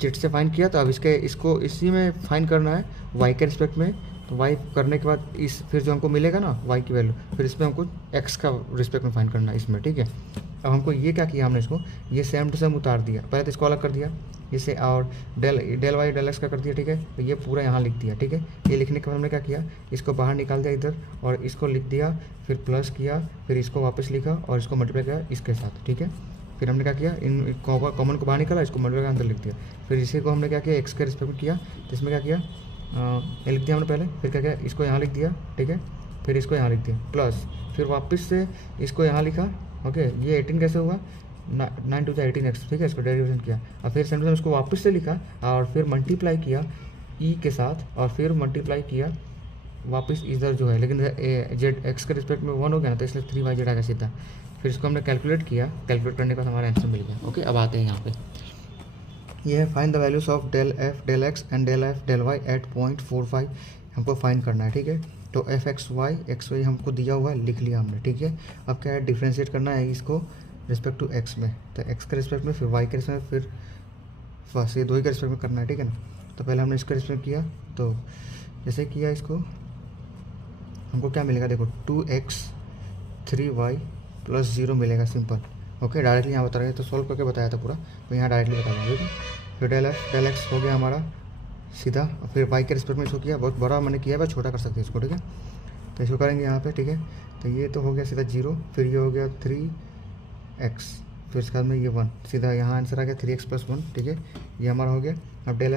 जेड से फाइंड किया तो अब इसको इसी में फाइंड करना है वाई के रिस्पेक्ट में। तो वाई करने के बाद इस फिर जो हमको मिलेगा ना वाई की वैल्यू, फिर इसमें हमको एक्स का रिस्पेक्ट में फाइंड करना है इसमें, ठीक है। अब हमको ये क्या किया, हमने इसको ये सेम टू सेम उतार दिया, पहले तो इसको अलग कर दिया इसे, और डेल वाई डेल एक्स का कर दिया, ठीक है। तो ये पूरा यहाँ लिख दिया, ठीक है। ये लिखने के बाद हमने क्या किया, इसको बाहर निकाल दिया इधर और इसको लिख दिया, फिर प्लस किया, फिर इसको वापस लिखा और इसको मल्टीप्लाई किया इसके साथ, ठीक है। फिर हमने क्या किया, इन कॉमन को बाहर निकाला, इसको मल्टीप्लाई के अंदर लिख दिया। फिर इसी को हमने क्या किया, एक्स के रिस्पेक्ट में किया, तो इसमें क्या किया, ये लिख दिया हमने पहले, फिर क्या किया, इसको यहाँ लिख दिया, ठीक है। फिर इसको यहाँ लिख दिया प्लस, फिर वापस से इसको यहाँ लिखा, ओके। ये 18 कैसे हुआ, 9 टू 18x, ठीक है। इसको डेरिवेशन किया और फिर सेम इसको वापस से लिखा और फिर मल्टीप्लाई किया ई के साथ और फिर मल्टीप्लाई किया वापस इधर जो है, लेकिन जेड एक्स के रिस्पेक्ट में 1 हो गया ना, तो इसलिए 3y आएगा सीधा। फिर इसको हमने कैलकुलेट किया, कैलकुलेट करने के बाद हमारा आंसर मिल गया, ओके। अब आते हैं यहाँ पे, ये है find the values of del F del X and del F del Y at .45 हमको फाइंड करना है, ठीक है। तो एफ एक्स वाई हमको दिया हुआ है, लिख लिया हमने, ठीक है। अब क्या है, डिफ्रेंशिएट करना है इसको रिस्पेक्ट टू एक्स में, तो एक्स के रिस्पेक्ट में, फिर वाई के रिस्पेक्ट में, फिर बस ये दो ही के रिस्पेक्ट में करना है, ठीक है ना। तो पहले हमने इसका रिस्पेक्ट किया, तो जैसे किया इसको हमको क्या मिलेगा, देखो 2x 3y + 0 मिलेगा, सिंपल, ओके। डायरेक्टली यहाँ बता रहे हैं, तो सॉल्व करके बताया था पूरा, तो यहाँ डायरेक्टली बता दूँगा, ठीक है। फिर डेल एक्स हो गया हमारा सीधा, फिर वाई के रिस्पेक्ट में इसको किया, बहुत बड़ा मैंने किया है, छोटा कर सकते हैं इसको, ठीक है। तो इसको करेंगे यहाँ पे, ठीक है। तो ये तो हो गया सीधा 0, फिर ये हो गया 3x, फिर इसके बाद में ये 1, सीधा यहाँ आंसर आ गया 3x + 1, ठीक है। ये हमारा हो गया। अब del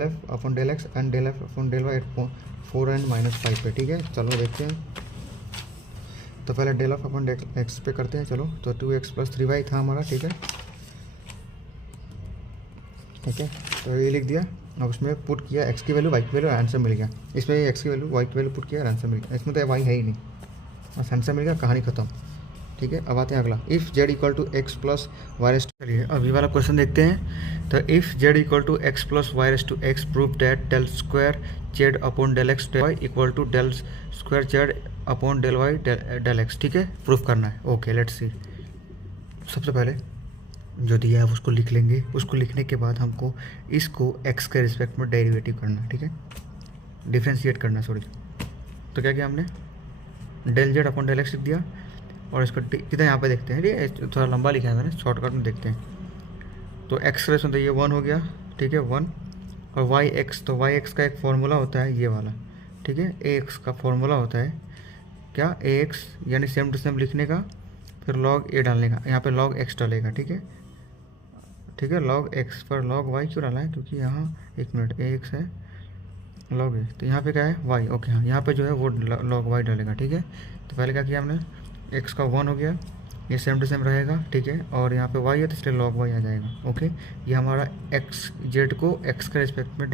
F upon del X and del F upon del Y 4 and -5 पे, ठीक है। चलो देखते हैं, तो पहले del F upon del X पे करते हैं, चलो। तो 2x + 3y था हमारा, ठीक है, ठीक है। तो ये लिख दिया, अब उसमें पुट किया x की वैल्यू y की वैल्यू, आंसर मिल गया। इसमें x की वैल्यू y की वैल्यू पुट किया और आंसर मिल गया। इसमें तो y है ही नहीं, बस आंसर मिल गया, कहानी खत्म, ठीक है। अब आते हैं अगला, इफ़ z = x + y। चलिए अब ये वाला क्वेश्चन देखते हैं। तो if z = x + y x prove that del square z upon del x del Y equal to del square z upon del Y del x, ठीक है। प्रूफ करना है, ओके, लेट्स सी। सबसे पहले जो दिया है उसको लिख लेंगे, उसको लिखने के बाद हमको इसको x के रिस्पेक्ट में डेरिवेटिव करना है, ठीक है, डिफ्रेंशिएट करना है, सॉरी। तो क्या किया हमने, del z upon del x लिख दिया और इसको कितना यहाँ पे देखते हैं, ये थोड़ा लंबा लिखा है मैंने, शॉर्टकट में देखते हैं। तो x रेस तो ये 1 हो गया, ठीक है, 1, और वाई एक्स, तो वाई एक्स का एक फार्मूला होता है ये वाला, ठीक है। ए एक्स का फार्मूला होता है क्या, ए एक्स, यानी सेम टू सेम लिखने का, फिर लॉग ए डालने का, यहाँ पे लॉग एक्स डालेगा, ठीक है, ठीक है। लॉग एक्स पर लॉग वाई क्यों डाला है, क्योंकि यहाँ 1 मिनट, ए एक्स है लॉग ए, तो यहाँ पे क्या है वाई, ओके। हाँ, यहाँ पे जो है वो लॉग वाई डालेगा, ठीक है। तो पहले क्या किया हमने, एक्स का 1 हो गया, ये सेम टू सेम रहेगा, ठीक है। और यहाँ पे वाई है तो इसलिए लॉग वाई आ जाएगा, ओके। ये हमारा एक्स जेड को एक्स के रिस्पेक्ट में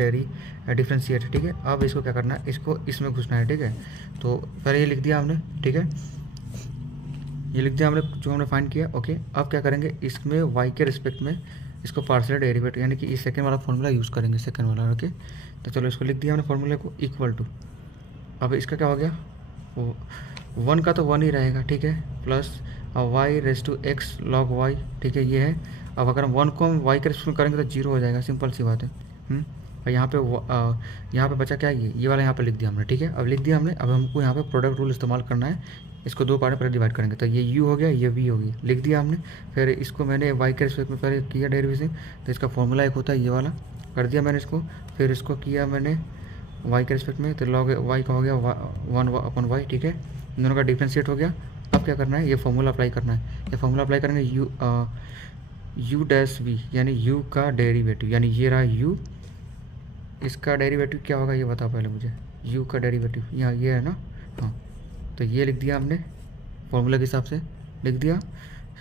डिफ्रेंशिएट है, ठीक है। अब इसको क्या करना है, इसको इसमें घुसना है, ठीक है। तो पहले ये लिख दिया हमने, ठीक है, ये लिख दिया हमने जो हमने फाइंड किया, ओके। अब क्या करेंगे, इसमें वाई के रिस्पेक्ट में इसको पार्शियल डेरिवेटिव, यानी कि इस सेकंड वाला फॉर्मूला यूज़ करेंगे, सेकंड वाला, ओके। तो चलो इसको लिख दिया हमने फॉर्मूले को, इक्वल टू, अब इसका क्या हो गया, 1 का तो 1 ही रहेगा, ठीक है, प्लस y⁻x log y, ठीक है, ये है। अब अगर हम 1 को हम y के रिस्पेक्ट करेंगे तो 0 हो जाएगा, सिंपल सी बात है। और यहाँ पे बचा क्या, ये वाला यहाँ पे लिख दिया हमने, ठीक है। अब लिख दिया हमने, अब हमको यहाँ पे प्रोडक्ट रूल इस्तेमाल करना है, इसको 2 पार्ट में पहले डिवाइड करेंगे, तो ये u हो गया, ये v हो गई, लिख दिया हमने। फिर इसको मैंने y के रिस्पेक्ट में पहले किया डेरिवेशन, तो इसका फॉर्मूला एक होता है ये वाला, कर दिया मैंने इसको। फिर इसको किया मैंने y के रिस्पेक्ट में, तो log y का हो गया 1/y, ठीक है, दोनों का डिफ्रेंशिएट हो गया। अब क्या करना है, ये फॉर्मूला अप्लाई करना है, ये फॉर्मूला अप्लाई करेंगे, u'(v) यानी u का डेरिवेटिव, यानी ये रहा u, इसका डेरिवेटिव क्या होगा ये बताओ पहले मुझे, u का डेरिवेटिव यहाँ ये है ना, हाँ। तो ये लिख दिया हमने, फॉर्मूला के हिसाब से लिख दिया।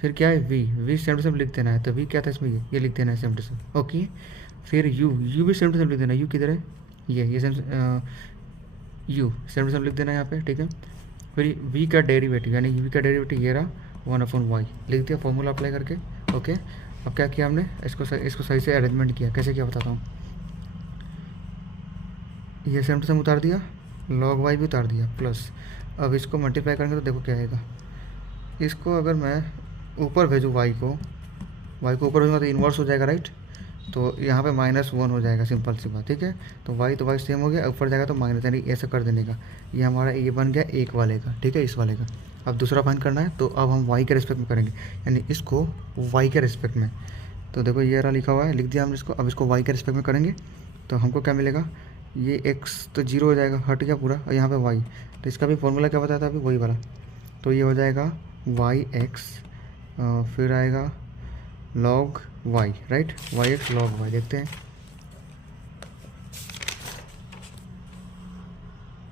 फिर क्या है, v सेम टू सेम लिख देना है, तो v क्या था इसमें, ये लिख देना है सेम टू सेम, ओके। फिर u भी सेम टू सेम लिख देना है, u किधर है, ये same u same to same लिख देना है यहाँ पे, ठीक है। फिर v का डेरिवेटिव, यानी v का डेरिवेटिव ये रहा 1/y, लिख दिया फॉर्मूला अप्लाई करके, ओके। अब क्या किया हमने, इसको सही से अरेंजमेंट किया, कैसे किया बताता हूँ। ये सेम टू सेम उतार दिया, log y भी उतार दिया, प्लस अब इसको मल्टीप्लाई करेंगे तो देखो क्या आएगा। इसको अगर मैं ऊपर भेजूँ y को ऊपर भेजूँगा तो इन्वर्स हो जाएगा, राइट। तो यहाँ पे -1 हो जाएगा, सिंपल सी बात, ठीक है। तो y सेम हो गया, ऊपर जाएगा तो माइनस, यानी ऐसा कर देने का। ये हमारा ये बन गया एक वाले का, ठीक है, इस वाले का। अब दूसरा फाइंड करना है, तो अब हम y के रिस्पेक्ट में करेंगे, यानी इसको y के रिस्पेक्ट में। तो देखो ये रहा लिखा हुआ है, लिख दिया हमने इसको। अब इसको y के रिस्पेक्ट में करेंगे तो हमको क्या मिलेगा, ये x तो 0 हो जाएगा, हट गया पूरा, और यहाँ पे y। तो इसका भी फॉर्मूला क्या बताया था अभी, वही वाला। तो ये हो जाएगा yx, फिर आएगा log y, right, yx log y। देखते हैं,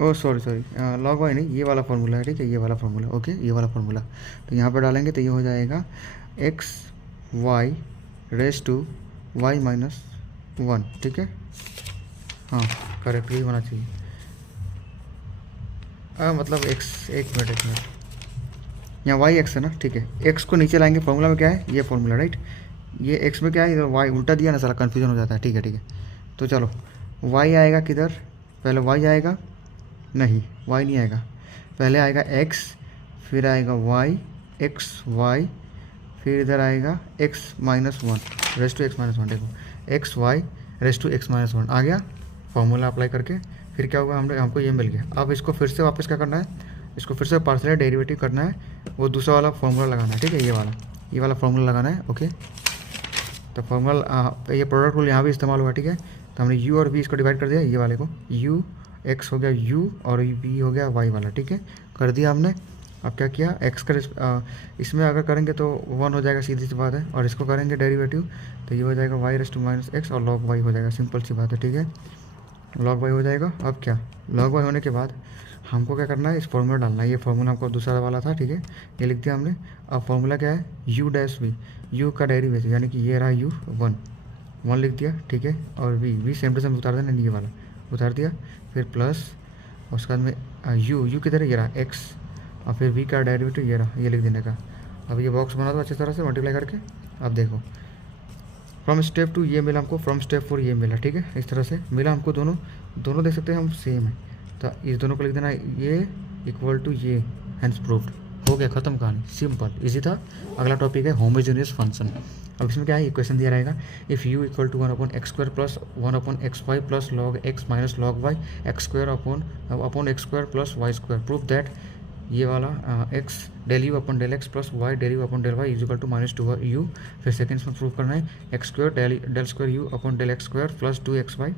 ओ सॉरी log y नहीं, ये वाला फार्मूला है, ठीक है, ये वाला फार्मूला, ओके, ये वाला फार्मूला। तो यहाँ पर डालेंगे तो ये हो जाएगा x y raise to y -1, ठीक है। हाँ, करेक्ट यही होना चाहिए। मतलब x, एक मिनट, यहाँ y x है ना, ठीक है। x को नीचे लाएंगे, फार्मूला में क्या है, ये फार्मूला, राइट। ये x में क्या है, इधर y उल्टा दिया ना, सारा कन्फ्यूजन हो जाता है, ठीक है, ठीक है। तो चलो y आएगा किधर, पहले y आएगा, नहीं y नहीं आएगा, पहले आएगा x, फिर आएगा y, x y, फिर इधर आएगा x -1 रेस टू x -1। देखो x y raise to x -1 आ गया, फार्मूला अप्लाई करके। फिर क्या होगा, हमको ये मिल गया। अब इसको फिर से वापस क्या करना है, इसको फिर से पार्शियल डेरिवेटिव करना है, वो दूसरा वाला फार्मूला लगाना है, ठीक है, ये वाला फार्मूला लगाना है, ओके। तो फार्मूला ये प्रोडक्ट रूल यहाँ भी इस्तेमाल हुआ, ठीक है। तो हमने u और v इसको डिवाइड कर दिया, ये वाले को u x हो गया u और v हो गया y वाला, ठीक है, कर दिया हमने। अब क्या किया, x का इसमें अगर करेंगे तो 1 हो जाएगा, सीधी सी बात है, और इसको करेंगे डेरिवेटिव तो ये हो जाएगा y⁻x और log y हो जाएगा, सिंपल सी बात है, ठीक है, log y हो जाएगा। अब क्या, log y होने के बाद हमको क्या करना है, इस फॉर्मूला डालना है, ये फार्मूला हमको दूसरा वाला था, ठीक है, ये लिख दिया हमने। अब फार्मूला क्या है, u-v, u का डेरिवेटिव, यानी कि ये रहा u 1 लिख दिया, ठीक है, और v सेम टू सेम उतार देना, ये वाला उतार दिया, फिर प्लस, उसके बाद में u किधर है, ये रहा x, और फिर v का डेरिवेटिव ये रहा, ये लिख देने का। अब ये बॉक्स बना दो अच्छी तरह से मल्टीप्लाई करके। अब देखो फ्रॉम स्टेप 2 ये मिला हमको, फ्रॉम स्टेप 4 ये मिला, ठीक है, इस तरह से मिला हमको। दोनों देख सकते हैं हम सेम है, तो इस दोनों को लिख देना, ये इक्वल टू ये, हैंस प्रूव्ड, हो गया, खत्म कहानी, सिंपल इजी था। अगला टॉपिक है होमोजेनियस फंक्शन। अब इसमें क्या है, इक्वेशन दिया रहेगा, if u equal to 1/x² plus 1/xy plus log x minus log y x² upon x² plus y², proof that ये वाला x del u upon del x plus y del u upon del y is equal to -2u। फिर seconds में prove करना है x² del square u upon del x² plus 2xy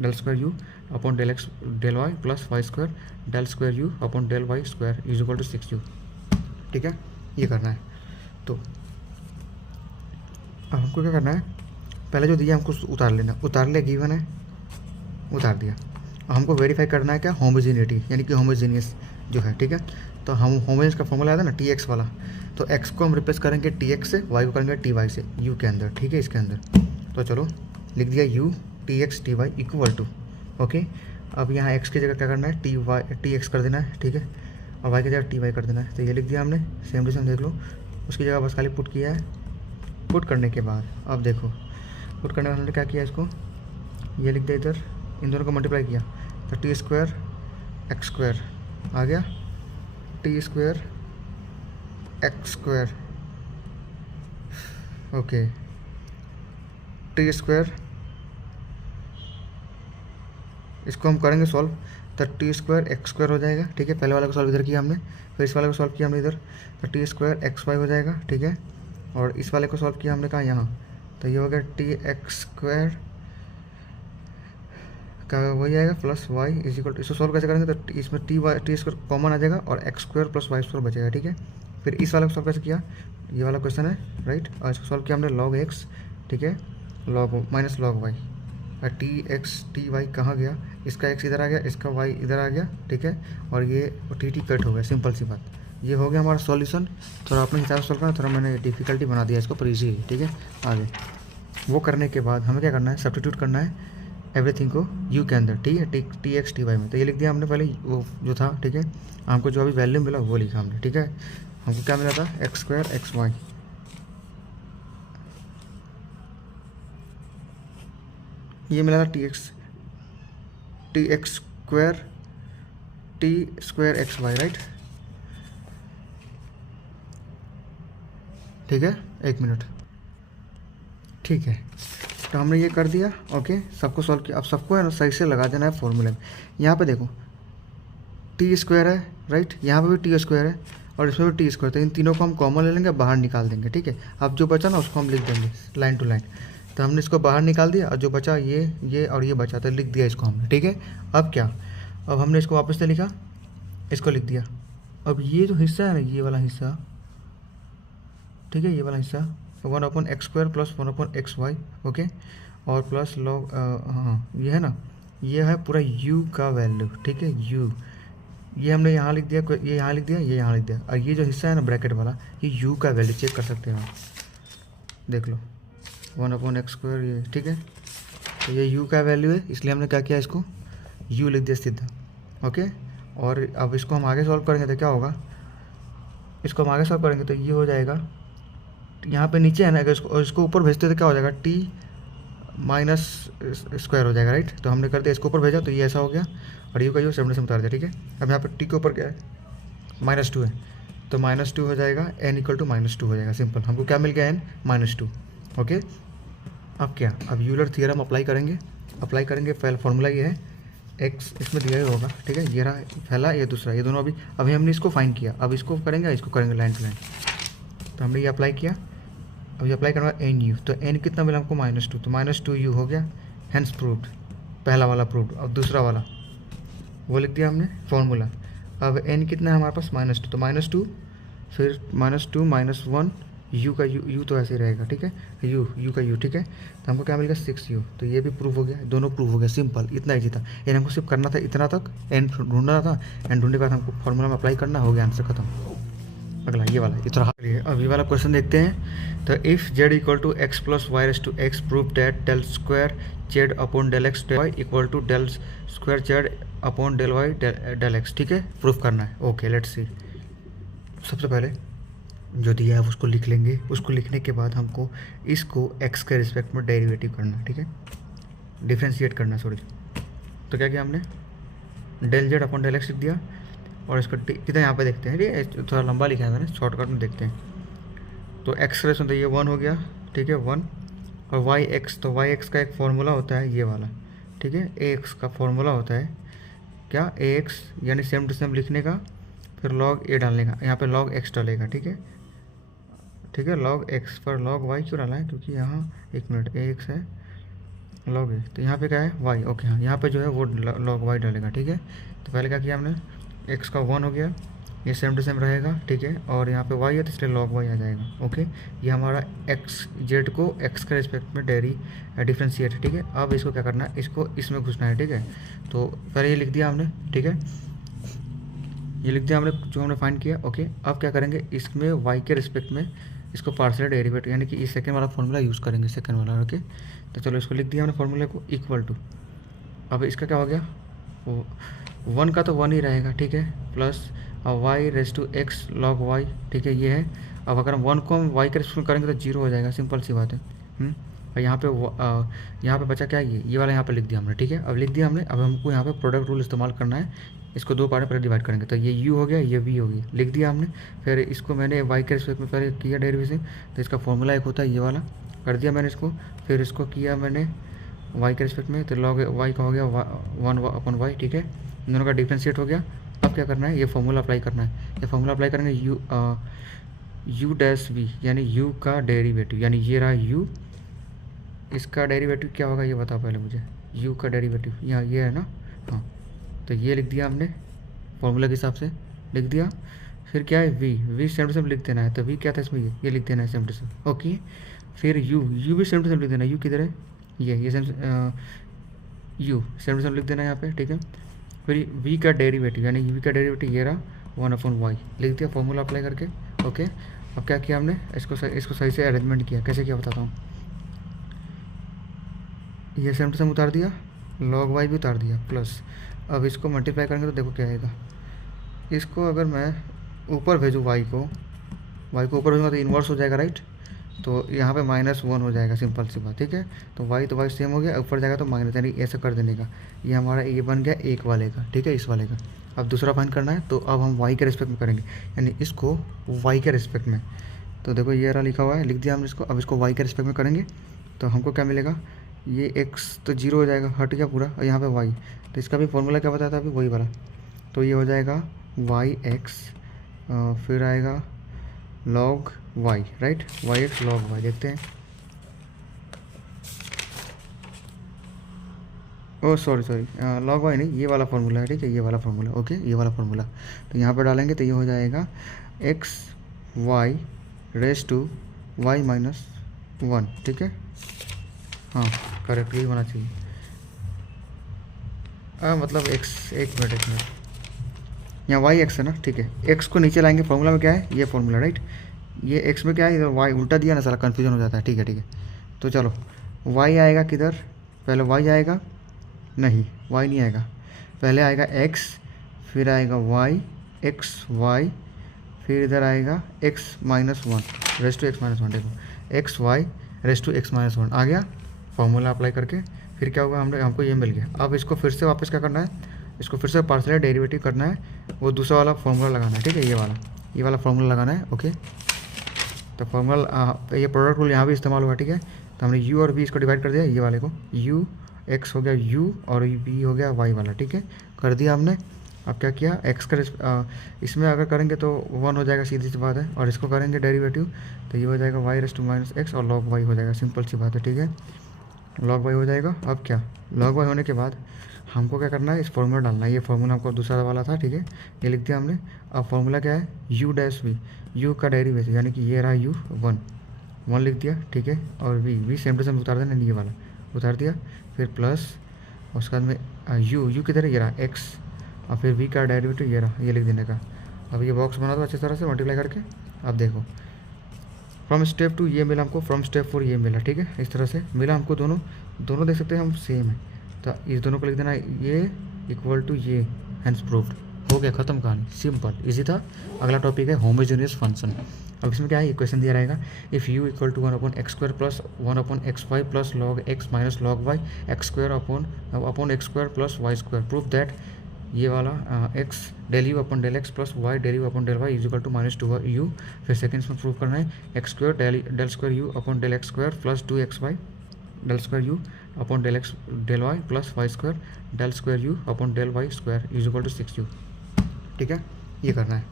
del square u upon del x del y plus y² del square u upon del y² is equal to 6u, ठीक है, ये करना है। तो अब हमको क्या करना है, पहले जो दिया हमको उतार लेना, उतार लिया, गिवन है, उतार दिया। अब हमको वेरीफाई करना है क्या, होमोजेनिटी, यानी कि होमोजेनियस जो है, ठीक है। तो हम होमोजेनियस का फॉर्मूला आया था ना tx वाला, तो x को हम रिप्लेस करेंगे tx से, y को करेंगे ty से, u के अंदर, ठीक है, इसके अंदर। तो चलो लिख दिया u tx ty equal to, okay. अब यहाँ x की जगह क्या करना है, tx कर देना है, ठीक है, और y की जगह ty कर देना है। तो ये लिख दिया हमने, सेम टू सेम देख लो, उसकी जगह बस खाली पुट किया है। पुट करने के बाद अब देखो, पुट करने के बाद हमने क्या किया, इसको ये लिख दिया, इधर इन दोनों को मल्टीप्लाई किया, तो t² x² आ गया, t² x², ओके, t², इसको हम करेंगे सॉल्व, तो t² x² हो जाएगा, ठीक है, पहले वाले को सॉल्व इधर किया हमने, फिर इस वाले को सॉल्व किया हमने इधर, तो t² xy हो जाएगा, ठीक है, और इस वाले को सॉल्व किया हमने कहा यहाँ, तो ये हो गया tx² का वही आएगा plus y is equal to, इसको सॉल्व कैसे करेंगे, तो इसमें t² कॉमन आ जाएगा और x² प्लस y² बचेगा, ठीक है। फिर इस वाले को सॉल्व कैसे किया, ये वाला क्वेश्चन है, राइट, और इसको सॉल्व किया हमने log x, ठीक है, log माइनस log y, और tx ty कहाँ गया, इसका x इधर आ गया, इसका y इधर आ गया, ठीक है, और ये टी कट हो गया, सिंपल सी बात। ये हो गया हमारा सॉल्यूशन। थोड़ा अपने हिसाब से सॉल्व करना, थोड़ा मैंने डिफिकल्टी बना दिया इसको, पर ईजी है, ठीक है। आगे वो करने के बाद हमें क्या करना है, सब्स्टिट्यूट करना है एवरीथिंग को u के अंदर, ठीक है, tx ty में। तो ये लिख दिया हमने पहले, वो जो था, ठीक है, हमको जो अभी वैल्यू मिला वो लिखा हमने, ठीक है। हमको क्या मिला था, x² xy, ये मिला था tx² T square X Y, right. ठीक है, 1 मिनट। ठीक है, तो हमने ये कर दिया। ओके, सबको सॉल्व किया। अब सबको है ना सही से लगा देना है फॉर्मूले में। यहाँ पे देखो टी स्क्वायर है, राइट, यहाँ पे भी टी स्क्वायर है और इसमें भी टी स्क्वायर, तो इन तीनों को हम कॉमन ले लेंगे, बाहर निकाल देंगे। ठीक है, अब जो बचा ना उसको हम लिख देंगे लाइन टू लाइन। तो हमने इसको बाहर निकाल दिया और जो बचा ये और ये बचा, तो लिख दिया इसको हमने। ठीक है, अब क्या, अब हमने इसको वापस से लिखा, इसको लिख दिया। अब ये जो हिस्सा है ना, ये वाला हिस्सा, ठीक है, ये वाला हिस्सा 1/x² प्लस 1/xy, ओके, और प्लस लॉग, हाँ ये है ना, ये है पूरा u का वैल्यू। ठीक है, u ये हमने यहाँ लिख दिया, ये यहाँ लिख दिया, ये यहाँ लिख दिया, और ये जो हिस्सा है ना ब्रैकेट वाला, ये u का वैल्यू चेक कर सकते हैं आप, देख लो 1/x², ये ठीक है। तो ये u का वैल्यू है, इसलिए हमने क्या किया, इसको u लिख दिया सीधा। ओके, और अब इसको हम आगे सॉल्व करेंगे तो क्या होगा, इसको हम आगे सॉल्व करेंगे तो ये हो जाएगा, यहाँ पे नीचे है ना, अगर इसको ऊपर भेजते तो क्या हो जाएगा, टी माइनस स्क्वायर हो जाएगा, राइट। तो हमने कर दिया, इसको ऊपर भेजा तो ये ऐसा हो गया, और यू का यू सेवन से उतार दिया। ठीक है, अब यहाँ पे टी के ऊपर क्या है, -2 है, तो -2 हो जाएगा, n = -2 हो जाएगा। सिंपल, हमको क्या मिल गया, n -2। ओके, अब क्या, अब यूलर थ्योरम अप्लाई करेंगे। पहला फॉर्मूला ये है, एक्स इसमें दिया ही होगा। ठीक है, ये रहा पहला, ये दूसरा, ये दोनों अभी हमने इसको फाइंड किया। अब इसको करेंगे, लाइन टू लाइन। तो हमने ये अप्लाई किया, अब ये अप्लाई करना है NU, तो n कितना मिला हमको, -2, तो -2u हो गया, हेंस प्रूव्ड, पहला वाला प्रूव्ड। अब दूसरा वाला वो लिख दिया हमने फॉर्मूला। अब n कितना है हमारे पास, -2, तो -2 फिर -2 -1, u का u तो ऐसे ही रहेगा। ठीक है, u का u, ठीक है, तो हमको क्या मिल गया, 6u। तो ये भी प्रूव हो गया, दोनों प्रूव हो गया। सिंपल, इतना ईजी था। ये हमको सिर्फ करना था इतना तक, n ढूंढना था, n ढूंढने के बाद हमको फॉर्मूला में अप्लाई करना, हो गया, आंसर खत्म। अगला ये वाला, ये थोड़ा अब ये वाला क्वेश्चन देखते हैं। तो if z = x + y⁻x prove that del square z upon del x del y = del square z upon del y del x। ठीक है, प्रूफ करना है। Okay, let's see. सबसे पहले जो दिया है उसको लिख लेंगे। उसको लिखने के बाद हमको इसको x के रिस्पेक्ट में डेरिवेटिव करना है। ठीक है, डिफ्रेंशिएट करना, सॉरी। तो क्या किया हमने, del z upon del x लिख दिया, और इसको कितना यहाँ पे देखते हैं, ये थोड़ा लंबा लिखा है मैंने, शॉर्टकट में देखते हैं। तो एक्स का रेशन, तो ये 1 हो गया। ठीक है, 1, और वाई एक्स, तो वाई एक्स का एक फार्मूला होता है ये वाला। ठीक है, ए एक्स का फार्मूला होता है क्या, ए एक्स, यानी सेम टू सेम लिखने का, फिर लॉग ए डालने का, यहाँ पे लॉग एक्स डालेगा। ठीक है, लॉग एक्स पर लॉग वाई क्यों डाला है, क्योंकि यहाँ 1 मिनट, ए एक्स है, लॉग ए, तो यहाँ पे क्या है, वाई। ओके, हाँ, यहाँ पे जो है वो लॉग वाई डालेगा। ठीक है, तो पहले क्या किया हमने, एक्स का 1 हो गया, ये सेम टू सेम रहेगा। ठीक है, और यहाँ पे y है तो इसलिए log y आ जाएगा। ओके, ये हमारा एक्स जेड को x के रिस्पेक्ट में डिफ्रेंशिएट है। ठीक है, अब इसको क्या करना है, इसको इसमें घुसना है। ठीक है, तो पहले ये लिख दिया हमने। ठीक है, ये लिख दिया हमने जो हमने फाइंड किया। ओके, अब क्या करेंगे, इसमें y के रिस्पेक्ट में इसको पार्शियल डेरिवेटिव, यानी कि इस सेकंड वाला फॉर्मूला यूज़ करेंगे, सेकंड वाला। ओके, तो चलो इसको लिख दिया हमने फॉर्मूले को, इक्वल टू, अब इसका क्या हो गया, 1 का तो 1 ही रहेगा। ठीक है, प्लस y⁻x log y। ठीक है, ये है। अब अगर हम 1 को हम y के रिस्पेक्ट में करेंगे तो 0 हो जाएगा, सिंपल सी बात है। और यहाँ पे बचा क्या, ये वाला यहाँ पे लिख दिया हमने। ठीक है, अब लिख दिया हमने। अब हमको यहाँ पे प्रोडक्ट रूल इस्तेमाल करना है। इसको 2 पार्ट में पहले डिवाइड करेंगे, तो ये u हो गया, ये v हो गया, लिख दिया हमने। फिर इसको मैंने y के रिस्पेक्ट में पहले किया डेरिवेटिव, तो इसका फॉर्मूला एक होता है ये वाला, कर दिया मैंने इसको। फिर इसको किया मैंने y के रिस्पेक्ट में, तो log y का हो गया 1/y। ठीक है, दोनों का डिफ्रेंशिएट हो गया। अब क्या करना है, ये फॉर्मूला अप्लाई करना है। ये फॉर्मूला अप्लाई करेंगे, u-v, यानी u का डेरिवेटिव, यानी ये रहा u, इसका डेरिवेटिव क्या होगा ये बताओ पहले मुझे, u का डेरिवेटिव यहाँ ये है ना, हाँ, तो ये लिख दिया हमने फॉर्मूला के हिसाब से, लिख दिया। फिर क्या है, v सेम टू सेम लिख देना है, तो v क्या था इसमें, ये लिख देना है सेम टू सेम। ओके, फिर u भी सेम टू सेम लिख देना है, u किधर है, ये same u same to same लिख देना है यहाँ पे। ठीक है, फिर v का डेरिवेटिव, यानी v का डेरिवेटिव ये रहा 1/y, लिख दिया फॉर्मूला अप्लाई करके। ओके, अब क्या किया हमने, इसको सही से अरेंजमेंट किया। कैसे किया बताता हूँ, ये सेम टू सेम उतार दिया, log y भी उतार दिया, प्लस अब इसको मल्टीप्लाई करेंगे तो देखो क्या आएगा। इसको अगर मैं ऊपर भेजूँ y को ऊपर भेजूँगा तो इन्वर्स हो जाएगा, राइट। तो यहाँ पे -1 हो जाएगा, सिंपल सी बात। ठीक है, तो y सेम हो गया, ऊपर जाएगा तो माइनस, यानी ऐसा कर देने का। ये हमारा ये बन गया 1 वाले का। ठीक है, इस वाले का। अब दूसरा फाइंड करना है, तो अब हम y के रिस्पेक्ट में करेंगे, यानी इसको y के रिस्पेक्ट में। तो देखो ये रहा लिखा हुआ है, लिख दिया हमने इसको। अब इसको y के रिस्पेक्ट में करेंगे तो हमको क्या मिलेगा, ये x तो 0 हो जाएगा, हट गया पूरा, और यहाँ पे y। तो इसका भी फॉर्मूला क्या बताया था अभी, वही वाला। तो ये हो जाएगा yx, फिर आएगा log y, right, yx log y। देखते हैं, ओ सॉरी लॉग वाई नहीं, ये वाला फार्मूला है, ठीक है, ये वाला फार्मूला, ओके, ये वाला फार्मूला। तो यहाँ पर डालेंगे तो ये हो जाएगा X Y raise to Y minus 1, ठीक है, हाँ करेक्ट, यही होना चाहिए। मतलब एक्स, एक मिनट, यहाँ वाई एक्स है ना, ठीक है, एक्स को नीचे लाएंगे, फार्मूला में क्या है, ये फार्मूला, राइट, ये एक्स में क्या है, इधर वाई उल्टा दिया ना, सारा कन्फ्यूजन हो जाता है, ठीक है ठीक है। तो चलो वाई आएगा किधर, पहले वाई आएगा, नहीं y नहीं आएगा, पहले आएगा x, फिर आएगा y, x y, फिर इधर आएगा x minus 1 raise to x minus 1। देखो x y raise to x minus 1 आ गया, फार्मूला अप्लाई करके फिर क्या होगा, हमको ये मिल गया। अब इसको फिर से वापस क्या करना है, इसको फिर से पार्शियल डेरिवेटिव करना है, वो दूसरा वाला फार्मूला लगाना है, ठीक है, ये वाला फार्मूला लगाना है, ओके। तो फार्मूला ये प्रोडक्ट रूल यहाँ भी इस्तेमाल हुआ, ठीक है। तो हमने u और v इसको डिवाइड कर दिया, ये वाले को u x हो गया u और v हो गया y वाला, ठीक है, कर दिया हमने। अब क्या किया, x का इसमें अगर करेंगे तो 1 हो जाएगा, सीधी सी बात है, और इसको करेंगे डेरिवेटिव तो ये हो जाएगा y raise to minus x और log y हो जाएगा, सिंपल सी बात है, ठीक है, log y हो जाएगा। अब क्या, log y होने के बाद हमको क्या करना है, इस फॉर्मूला डालना है, ये फार्मूला हमको दूसरा वाला था, ठीक है, ये लिख दिया हमने। अब फार्मूला क्या है, u डैश v, u का डेरिवेटिव यानी कि ये रहा u 1 लिख दिया, ठीक है, और v सेम टू सेम उतार देना, ये वाला उतार दिया, फिर प्लस, और उसके बाद में u किधर है, ये रहा x, और फिर v का डेरिवेटिव ये रहा, ये लिख देने का। अब ये बॉक्स बना दो अच्छी तरह से मल्टीप्लाई करके। अब देखो फ्रॉम स्टेप 2 ये मिला हमको, फ्रॉम स्टेप 4 ये मिला, ठीक है, इस तरह से मिला हमको, दोनों देख सकते हैं हम सेम है, तो इस दोनों को लिख देना, ये इक्वल टू ये, हैंस प्रूव्ड, हो गया, खत्म कहानी, सिंपल इजी था। अगला टॉपिक है होमोजेनियस फंक्शन। अब इसमें क्या है, क्वेश्चन दिया रहेगा, if u equal to 1/x² plus 1/xy plus log x minus log y x² upon x² plus y², proof that ये वाला x del u upon del x plus y del u upon del y is equal to -2u। फिर seconds में proof करना है x² del square u upon del x² plus 2xy del square u upon del x del y plus y² del square u upon del y² is equal to 6u, ठीक है, ये करना है।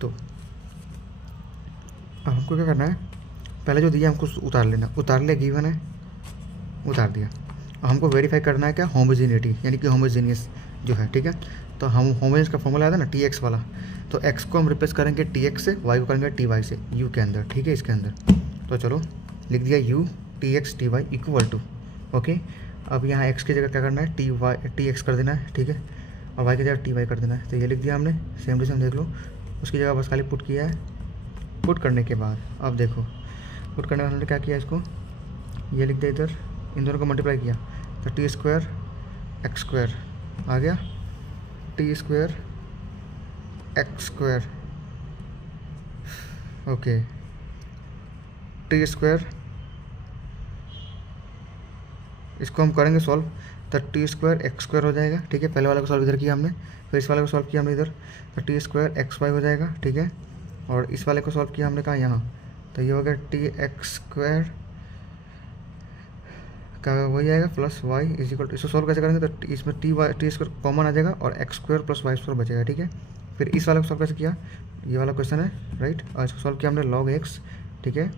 तो अब हमको क्या करना है, पहले जो दिया हमको उतार लेना, उतार लिया, गिवन है, उतार दिया। अब हमको वेरीफाई करना है क्या, होमोजेनिटी, यानी कि होमोजेनियस जो है, ठीक है। तो हम होमोजेनियस का फॉर्मूला आता है ना tx वाला, तो x को हम रिप्लेस करेंगे tx से, y को करेंगे ty से, u के अंदर, ठीक है, इसके अंदर। तो चलो लिख दिया u tx ty equal to, okay. अब यहाँ x की जगह क्या करना है, tx कर देना है, ठीक है, और y की जगह ty कर देना है। तो ये लिख दिया हमने, सेम टू सेम देख लो, उसकी जगह बस खाली पुट किया है। पुट करने के बाद अब देखो, पुट करने के बाद हमने क्या किया, इसको ये लिख दिया, इधर इन दोनों को मल्टीप्लाई किया, तो t² x² आ गया, t² x², ओके, t² इसको हम करेंगे सॉल्व, तो t² x² हो जाएगा, ठीक है, पहले वाले को सॉल्व इधर किया हमने, फिर इस वाले को सॉल्व किया हमने इधर, तो t² xy हो जाएगा, ठीक है, और इस वाले को सॉल्व किया हमने कहा यहाँ, तो ये हो गया tx² का वही आएगा plus y is equal to, इसको सॉल्व कैसे करेंगे, तो इसमें t² कॉमन आ जाएगा और x² प्लस y² बचेगा, ठीक है। फिर इस वाले को सॉल्व कैसे किया, ये वाला क्वेश्चन है, राइट, और इसको सॉल्व किया हमने log x, ठीक है,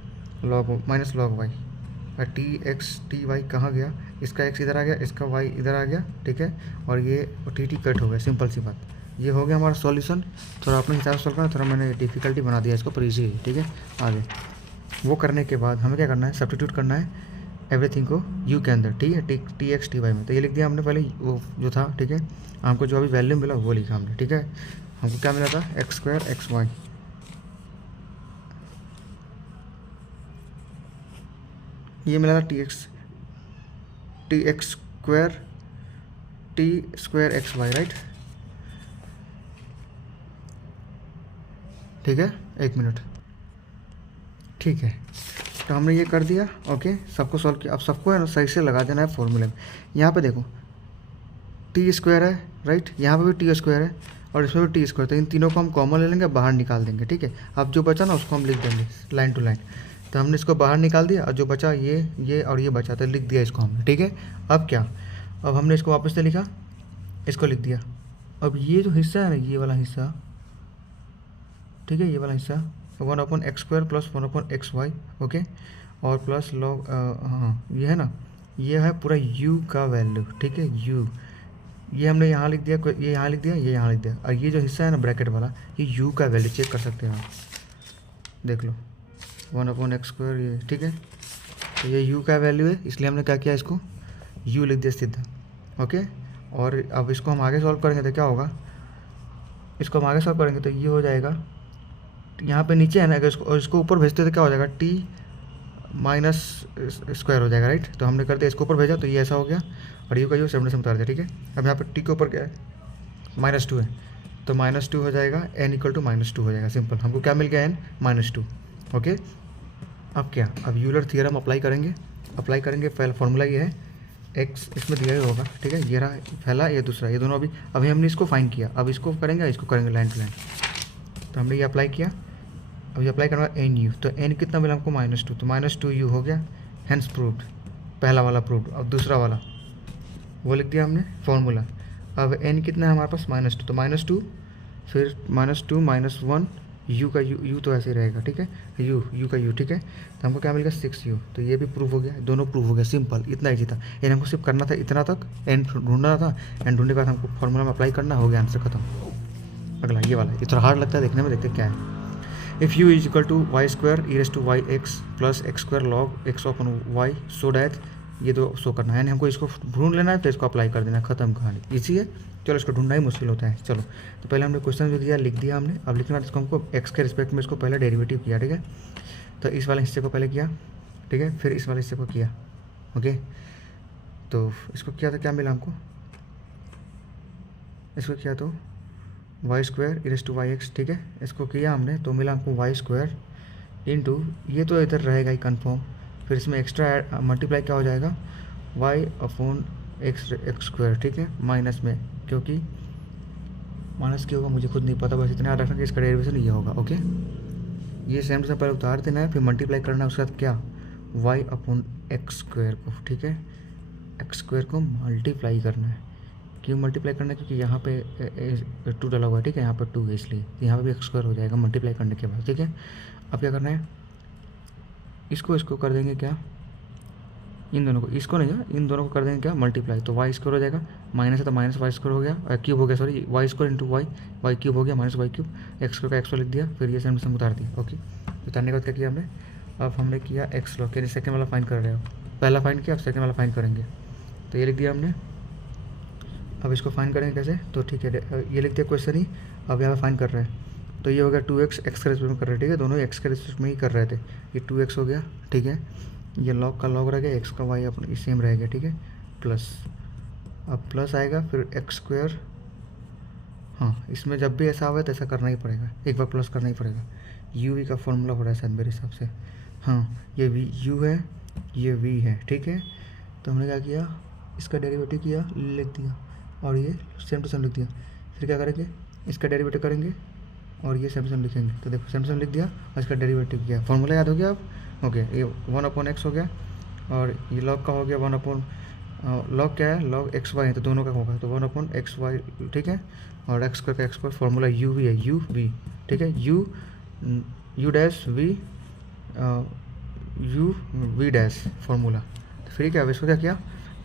log minus log y, tx ty कहाँ गया, इसका x इधर आ गया, इसका y इधर आ गया, ठीक है, और ये टी कट हो गया, सिंपल सी बात। ये हो गया हमारा सॉल्यूशन। थोड़ा अपने हिसाब से सॉल्व करना, थोड़ा मैंने डिफ़िकल्टी बना दिया इसको, पर ईजी है, ठीक है। आगे वो करने के बाद हमें क्या करना है, सब्स्टिट्यूट करना है एवरीथिंग को u के अंदर, ठीक है, tx ty में। तो ये लिख दिया हमने पहले, वो जो था, ठीक है, हमको जो अभी वैल्यू मिला वो लिखा हमने, ठीक है। हमको क्या मिला था, x² xy, ये मिला था t² xy, राइट, ठीक है, एक मिनट, ठीक है। तो हमने ये कर दिया, ओके, सबको सॉल्व किया। अब सबको है ना सही से लगा देना है फॉर्मूले में। यहाँ पे देखो t² है, राइट, यहाँ पे भी t² है, और इसमें भी टी स्क्वायर। तो इन तीनों को हम कॉमन ले लेंगे, बाहर निकाल देंगे, ठीक है। अब जो बचा ना उसको हम लिख देंगे लाइन टू लाइन। तो हमने इसको बाहर निकाल दिया और जो बचा ये और ये बचा, तो लिख दिया इसको हमने, ठीक है। अब क्या, अब हमने इसको वापस से लिखा, इसको लिख दिया। अब ये जो हिस्सा है ना, ये वाला हिस्सा, ठीक है, ये वाला हिस्सा 1/x² प्लस 1/xy, ओके, और प्लस लॉग, हाँ ये है ना, ये है पूरा u का वैल्यू, ठीक है, u, ये हमने यहाँ लिख दिया, ये यहाँ लिख दिया, ये यहाँ लिख दिया। और ये जो हिस्सा है ना ब्रैकेट वाला, ये u का वैल्यू चेक कर सकते हैं आप, देख लो 1/x², ये ठीक है। तो ये u का वैल्यू है, इसलिए हमने क्या किया, इसको u लिख दिया सीधा, ओके। और अब इसको हम आगे सॉल्व करेंगे तो क्या होगा, इसको हम आगे सॉल्व करेंगे तो ये हो जाएगा, यहाँ पे नीचे है ना, अगर इसको ऊपर भेजते तो क्या हो जाएगा, t माइनस स्क्वायर हो जाएगा, राइट। तो हमने कर दिया, इसको ऊपर भेजा तो ये ऐसा हो गया, और यू का यू 7 से उतार दिया, ठीक है। अब यहाँ पे t के ऊपर क्या है, -2 है, तो -2 हो जाएगा, n = -2 हो जाएगा, सिंपल। हमको क्या मिल गया, n -2, ओके। अब क्या, अब यूलर थ्योरम अप्लाई करेंगे। पहला फॉर्मूला ये है, x इसमें दिया ही होगा, ठीक है, ये रहा पहला, ये दूसरा, ये दोनों अभी हमने इसको फाइंड किया। अब इसको करेंगे लाइन टू लाइन। तो हमने ये अप्लाई किया, अब ये अप्लाई करना एन यू, तो n कितना मिला हमको, -2, तो -2u हो गया, हैंस प्रूव्ड, पहला वाला प्रूव्ड। अब दूसरा वाला वो लिख दिया हमने फॉर्मूला। अब n कितना है हमारे पास, -2, तो -2, फिर -2 -1, u का u तो ऐसे ही रहेगा, ठीक है, u का u, ठीक है। तो हमको क्या मिल गया, 6u। तो ये भी प्रूव हो गया, दोनों प्रूव हो गया, सिंपल, इतना ही था। n हमको सिर्फ करना था इतना तक, n ढूंढना था, n ढूंढने के बाद हमको फॉर्मूला में अप्लाई करना, हो गया, आंसर खत्म। अगला ये वाला, ये थोड़ा हार्ड लगता है देखने में, देखते क्या है। If u = y² e⁻yx plus x² log x/y, so that, ये दो शो करना है, यानी हमको इसको ढूंढ लेना है, फिर इसको अप्लाई कर देना है, खत्म कहानी, इसी है। चलो, इसको ढूंढना ही मुश्किल होता है। चलो, तो पहले हमने क्वेश्चन जो दिया लिख दिया हमने। अब लिखना है इसको, हमको x के रिस्पेक्ट में इसको पहले डेरिवेटिव किया, ठीक है। तो इस वाले हिस्से को पहले किया, ठीक है, फिर इस वाले हिस्से को किया, ओके। तो इसको किया तो क्या मिला हमको, इसको किया तो y² e⁻yx, ठीक है। इसको किया हमने तो मिला हमको y² इंटू, ये तो इधर रहेगा ही कन्फर्म, फिर इसमें एक्स्ट्रा मल्टीप्लाई क्या हो जाएगा, y/x², ठीक है, माइनस में, क्योंकि माइनस क्या होगा मुझे खुद नहीं पता, बस इतना याद रखना कि इसका डेरिवेशन ये होगा, ओके। ये सेम टू सेम पहले उतार देना है, फिर मल्टीप्लाई करना है, उसके बाद क्या, y/x² को, ठीक है, x² को मल्टीप्लाई करना है। क्यों मल्टीप्लाई करना है, क्योंकि यहाँ पे 2 डाला हुआ है, ठीक है, यहाँ पर 2 है, इसलिए यहाँ पे भी x² हो जाएगा मल्टीप्लाई करने के बाद, ठीक है। अब क्या करना है, इसको कर देंगे क्या, इन दोनों को, इसको नहीं, इन दोनों को कर देंगे क्या, मल्टीप्लाई, तो y² हो जाएगा, माइनस है तो -y² हो गया, क्यूब हो गया, sorry, y² into y cube हो गया, -y3, x² का x लिख दिया, फिर ये सेम उतार दिया, ओके। उतारने के बाद क्या किया हमने, अब हमने किया x लॉग, यानी सेकंड वाला फाइंड कर रहे हो, पहला फाइंड किया, अब सेकंड वाला फाइंड करेंगे, तो ये लिख दिया हमने। अब इसको फाइंड करेंगे कैसे, तो ठीक है, ये लिख दिया क्वेश्चन ही, अब यहाँ पे फाइंड कर रहे हैं, तो ये हो गया 2x x के रिस्पेक्ट में कर रहे हैं, ठीक है, दोनों x के रिस्पेक्ट में ही कर रहे थे। ये 2x हो गया, ठीक है, ये लॉग का लॉग रह गया, x का y अपना सेम रह गया, ठीक है, प्लस, अब प्लस आएगा, फिर x², हाँ, इसमें जब भी ऐसा आवे तो ऐसा करना ही पड़ेगा, एक बार प्लस करना ही पड़ेगा। u का फॉर्मूला हो रहा है शायद मेरे हिसाब से, हाँ, ये u है, ये v है, ठीक है। तो हमने क्या किया, इसका डेरिवेटिव किया, लिख दिया, और ये सेम टू सेम लिख दिया। फिर क्या करेंगे, इसका डेरिवेटिव करेंगे और ये सेम टू सेम लिखेंगे, तो देखो सेम टू सेम लिख दिया और इसका डेरिवेटिव किया, फॉर्मूला याद हो गया अब, ओके। ये 1/x हो गया, और ये लॉग का हो गया 1/, लॉग क्या है, लॉग xy है, तो दोनों का होगा, तो 1/xy, ठीक है, और x² का x² फॉर्मूला u v है, u v, ठीक है, u dash v u v dash formula. तो फिर क्या, इसको क्या किया,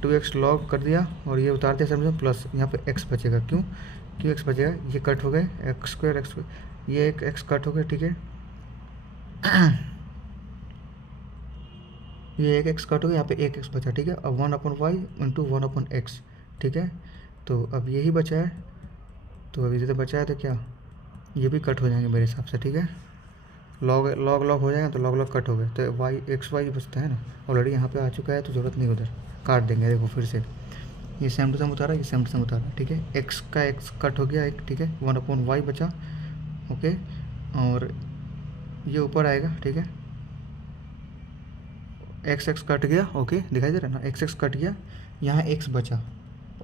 2x लॉग कर दिया और ये उतार दिया समझो, प्लस यहाँ पे x बचेगा, क्यों x बचेगा, ये कट हो गए, x², ये एक x कट हो गया, ठीक है, ये एक x कट हो गया, यहाँ पे एक x बचा, ठीक है। अब 1/y इंटू 1/x, ठीक है, तो अब यही बचा है, तो अभी तो बचा है, तो क्या, ये भी कट हो जाएंगे मेरे हिसाब से, ठीक है, लॉग हो जाएगा, तो लॉग कट हो गए, तो xy बचता है ना, ऑलरेडी यहाँ पे आ चुका है, तो ज़रूरत नहीं, उधर काट देंगे, देखो फिर से, ये सेम टू सेम उतारा, ये सेम टू सेम उतारा, ठीक है, x का x कट हो गया एक, ठीक है, 1/y बचा, ओके, और ये ऊपर आएगा, ठीक है, x कट गया, ओके, दिखाई दे रहा है ना, x कट गया, यहाँ x बचा,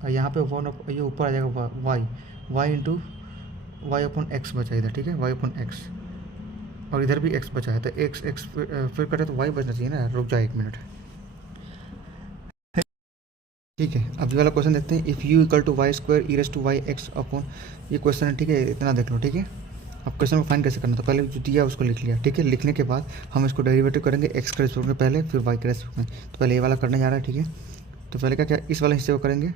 और यहाँ पे 1, ये ऊपर आ जाएगा y into Y upon X बचा इधर, ठीक है, वाई अपॉन एक्स, और इधर भी एक्स बचा है, तो एक्स एक्स फिर कटे तो वाई बचना चाहिए ना। रुक जाए 1 मिनट, ठीक है। अब ये वाला क्वेश्चन देखते हैं। If U equal to Y square E raise to Y X upon, ये क्वेश्चन है, ठीक है, इतना देख लो, ठीक है। अब क्वेश्चन को फाइंड कैसे करना, तो पहले जो दिया उसको लिख लिया, ठीक है। लिखने के बाद हम इसको डेरिवेटिव करेंगे एक्स के रेस्पेक्ट में पहले, फिर वाई के रेस्पेक्ट में। तो पहले ये वाला करने जा रहा है, ठीक है। तो पहले क्या क्या इस वाले हिस्से को करेंगे,